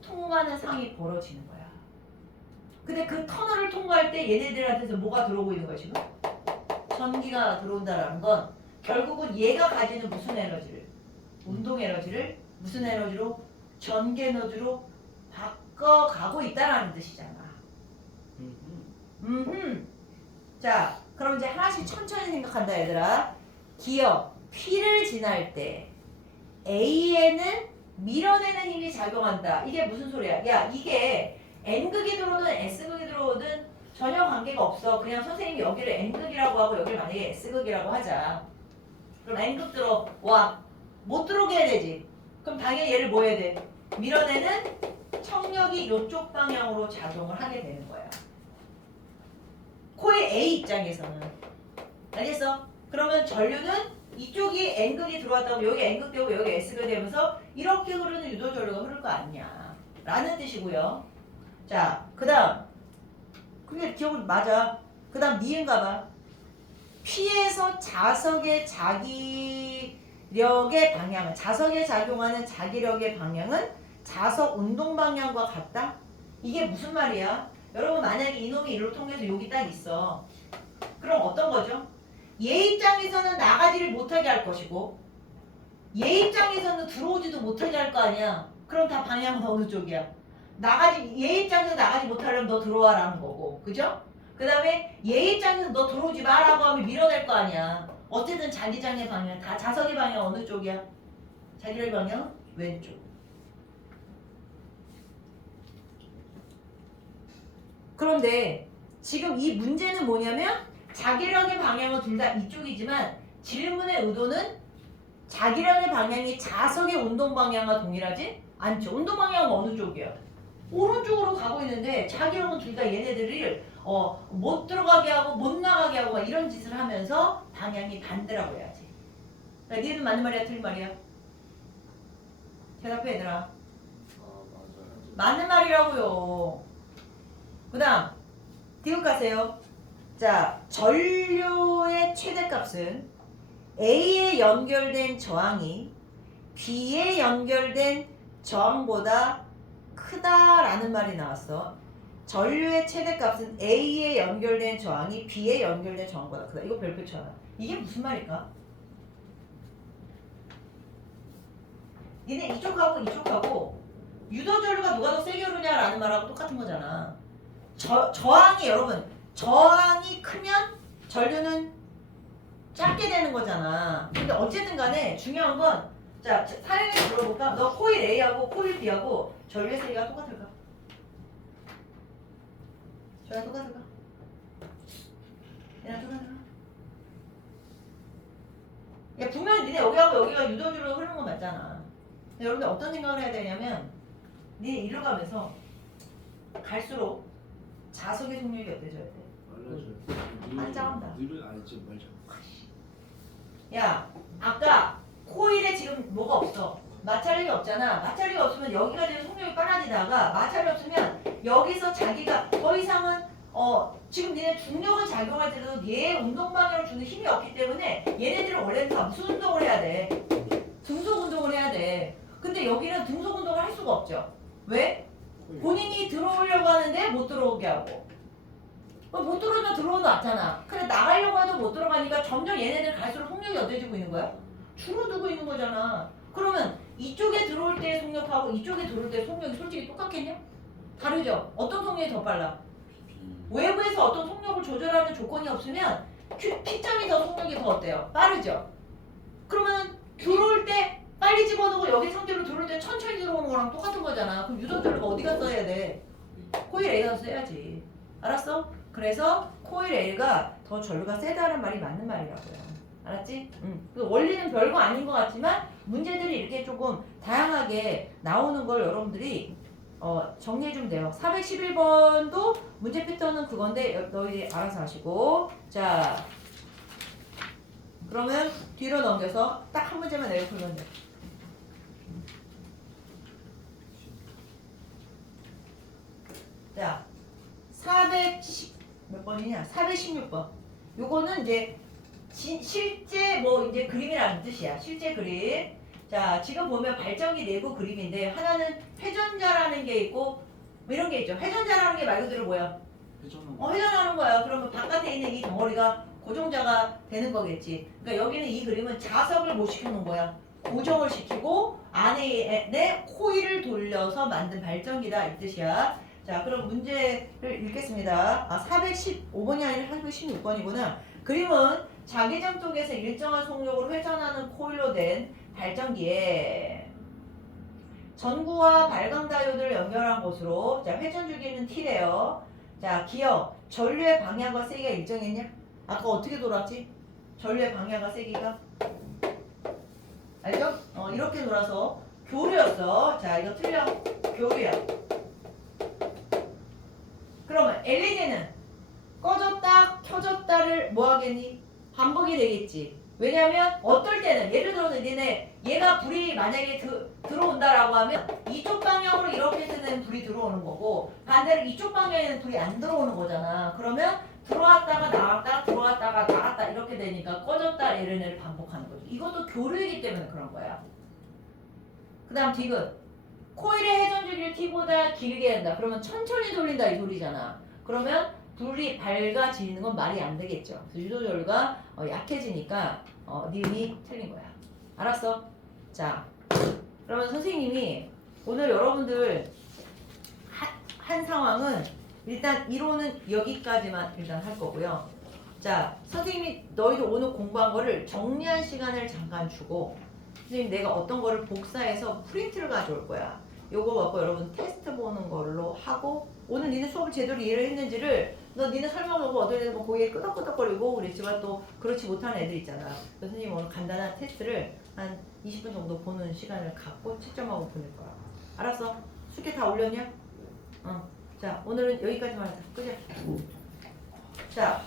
통과하는 상황이 벌어지는 거야. 근데 그 터널을 통과할 때 얘네들한테서 뭐가 들어오고 있는 거야 지금? 전기가 들어온다라는 건 결국은 얘가 가지는 무슨 에너지를? 운동 에너지를 무슨 에너지로? 전기 에너지로 바꿔가고 있다라는 뜻이잖아. 자, 그럼 이제 하나씩 천천히 생각한다 얘들아. 기억 P를 지날 때 A에는 밀어내는 힘이 작용한다. 이게 무슨 소리야? 야, 이게 N극이 들어오든 S극이 들어오든 전혀 관계가 없어. 그냥 선생님이 여기를 N극이라고 하고 여기를 만약에 S극이라고 하자. 그럼 N극 들어와. 못 들어오게 해야 되지. 그럼 당연히 얘를 뭐 해야 돼? 밀어내는 청력이 이쪽 방향으로 작용을 하게 되는 거야. 코일 A 입장에서는. 알겠어? 그러면 전류는 이쪽이 N극이 들어왔다고 여기 N극 되고 여기 S극이 되면서 이렇게 흐르는 유도 전류가 흐를 거 아니냐 라는 뜻이고요. 자, 그 다음 그게 기억은 맞아. 그 다음 니은가 봐. P에서 자석의 자기력의 방향은 자석에 작용하는 자기력의 방향은 자석 운동 방향과 같다? 이게 무슨 말이야? 여러분 만약에 이놈이 일로 통해서 여기 딱 있어. 그럼 어떤 거죠? 얘 입장에서는 나가지를 못하게 할 것이고 얘 입장에서는 들어오지도 못하게 할 거 아니야. 그럼 다 방향은 어느 쪽이야? 얘 입장에서 나가지 못하려면 너 들어와라는 거고, 그죠? 그 다음에 얘 입장에서 너 들어오지 마라고 하면 밀어낼 거 아니야. 어쨌든 자기장의 방향, 다 자석의 방향 어느 쪽이야? 자기의 방향 왼쪽. 그런데 지금 이 문제는 뭐냐면 자기력의 방향은 둘 다 이쪽이지만 질문의 의도는 자기력의 방향이 자석의 운동 방향과 동일하지 않죠. 운동 방향은 어느 쪽이야? 오른쪽으로 가고 있는데 자기력은 둘 다 얘네들을 못 들어가게 하고 못 나가게 하고 막 이런 짓을 하면서 방향이 반대라고 해야지. 그러니까 니는 맞는 말이야 틀린 말이야? 대답해 얘들아. 맞아요. 맞는 말이라고요. 그 다음 디귿 가세요. 자, 전류의 최대값은 A에 연결된 저항이 B에 연결된 저항보다 크다라는 말이 나왔어. 전류의 최대값은 A에 연결된 저항이 B에 연결된 저항보다 크다. 이거 별표 쳐놔. 이게 무슨 말일까? 니네 이쪽하고 이쪽하고 유도전류가 누가 더 세게 흐르냐라는 말하고 똑같은 거잖아. 저항이 여러분 저항이 크면 전류는 작게 되는 거잖아. 근데 어쨌든 간에 중요한 건 자, 사연을 물어볼까? 너 코일 A하고 코일 B하고 전류의 세기가 똑같을까? 저랑 똑같을까? 얘랑 똑같을까? 야, 분명히 니네 여기하고 여기가 유도주로 흐르는 건 맞잖아. 근데 여러분들 어떤 생각을 해야 되냐면 니네 일로 가면서 갈수록 자석의 속력이 어때져야 돼? 반짝한다. 늘을 알지 말자. 야, 아까 코일에 지금 뭐가 없어? 마찰력이 없잖아. 마찰력이 없으면 여기가 지금 속력이 빨라지다가 마찰이 없으면 여기서 자기가 더 이상은 지금 니네 중력은 작용할 때도 얘 운동 방향을 주는 힘이 없기 때문에 얘네들은 원래는 다 무슨 운동을 해야 돼? 등속 운동을 해야 돼. 근데 여기는 등속 운동을 할 수가 없죠. 왜? 본인이 들어오려고 하는데 못 들어오게 하고. 못 들어오면 들어오도 않잖아. 근데 나가려고 해도 못 들어가니까 점점 얘네들 갈수록 속력이 어때지고 있는 거야? 줄어들고 있는 거잖아. 그러면 이쪽에 들어올 때의 속력하고 이쪽에 들어올 때의 속력이 솔직히 똑같겠냐? 다르죠? 어떤 속력이 더 빨라? 외부에서 어떤 속력을 조절하는 조건이 없으면 P점이 더 속력이 더 어때요? 빠르죠? 그러면 들어올 때 빨리 집어넣고 여기 상태로 들어올 때 천천히 들어오는 거랑 똑같은 거잖아. 그럼 유동전류가 어디가 써야 돼? 코일 A가 써야지. 알았어? 그래서 코일 A가 더 전류가 세다는 말이 맞는 말이라고요. 알았지? 원리는 별거 아닌 것 같지만 문제들이 이렇게 조금 다양하게 나오는 걸 여러분들이 정리해 주면 돼요. 411번도 문제 패턴은 그건데 너희들이 알아서 하시고. 자, 그러면 뒤로 넘겨서 딱 한 문제만 내려 풀면 돼. 자, 410 몇 번이냐? 416번. 요거는 이제 실제 뭐 이제 그림이라는 뜻이야. 실제 그림. 자, 지금 보면 발전기 내부 그림인데 하나는 회전자라는 게 있고 뭐 이런 게 있죠. 회전자라는 게 말 그대로 뭐야? 회전하는 거야. 그러면 바깥에 있는 이 덩어리가 고정자가 되는 거겠지. 그러니까 여기는 이 그림은 자석을 못 시켜놓은 거야. 고정을 시키고 안에 코일을 돌려서 만든 발전기다 이 뜻이야. 자, 그럼 문제를 읽겠습니다. 415번이 아니라 416번이구나. 그림은 자기장 쪽에서 일정한 속력으로 회전하는 코일로 된 발전기에 전구와 발광 다이오드를 연결한 곳으로, 자, 회전 주기는 T래요. 자, 기억. 전류의 방향과 세기가 일정했냐? 아까 어떻게 돌았지? 전류의 방향과 세기가? 알죠? 이렇게 돌아서 교류였어. 자, 이거 틀려. 교류야. 그러면 LED는 꺼졌다 켜졌다를 뭐 하겠니? 반복이 되겠지. 왜냐면 어떨 때는 예를 들어서 얘가 불이 만약에 들어온다라고 하면 이쪽 방향으로 이렇게 되는 불이 들어오는 거고 반대로 이쪽 방향에는 불이 안 들어오는 거잖아. 그러면 들어왔다가 나왔다 들어왔다가 나갔다 이렇게 되니까 꺼졌다 얘를 반복하는 거지. 이것도 교류이기 때문에 그런 거야. 그 다음 디귿. 코일의 회전 주기를 T보다 길게 한다. 그러면 천천히 돌린다 이 소리잖아. 그러면 불이 밝아지는 건 말이 안 되겠죠. 그래서 유도전류가 약해지니까 니은이 틀린 거야. 알았어? 자, 그러면 선생님이 오늘 여러분들 한 상황은 일단 이론은 여기까지만 일단 할 거고요. 자, 선생님이 너희들 오늘 공부한 거를 정리한 시간을 잠깐 주고 선생님 내가 어떤 거를 복사해서 프린트를 가져올 거야. 요거 갖고 여러분 테스트 보는 걸로 하고 오늘 니네 수업을 제대로 이해를 했는지를 니네 설명하고 어떤 애들 고개 끄덕끄덕거리고 그랬지만 또 그렇지 못하는 애들 있잖아. 그래서 선생님 오늘 간단한 테스트를 한 20분 정도 보는 시간을 갖고 채점하고 보낼 거야. 알았어? 숙제 다 올렸냐? 자, 오늘은 여기까지만 하자. 그죠? 자,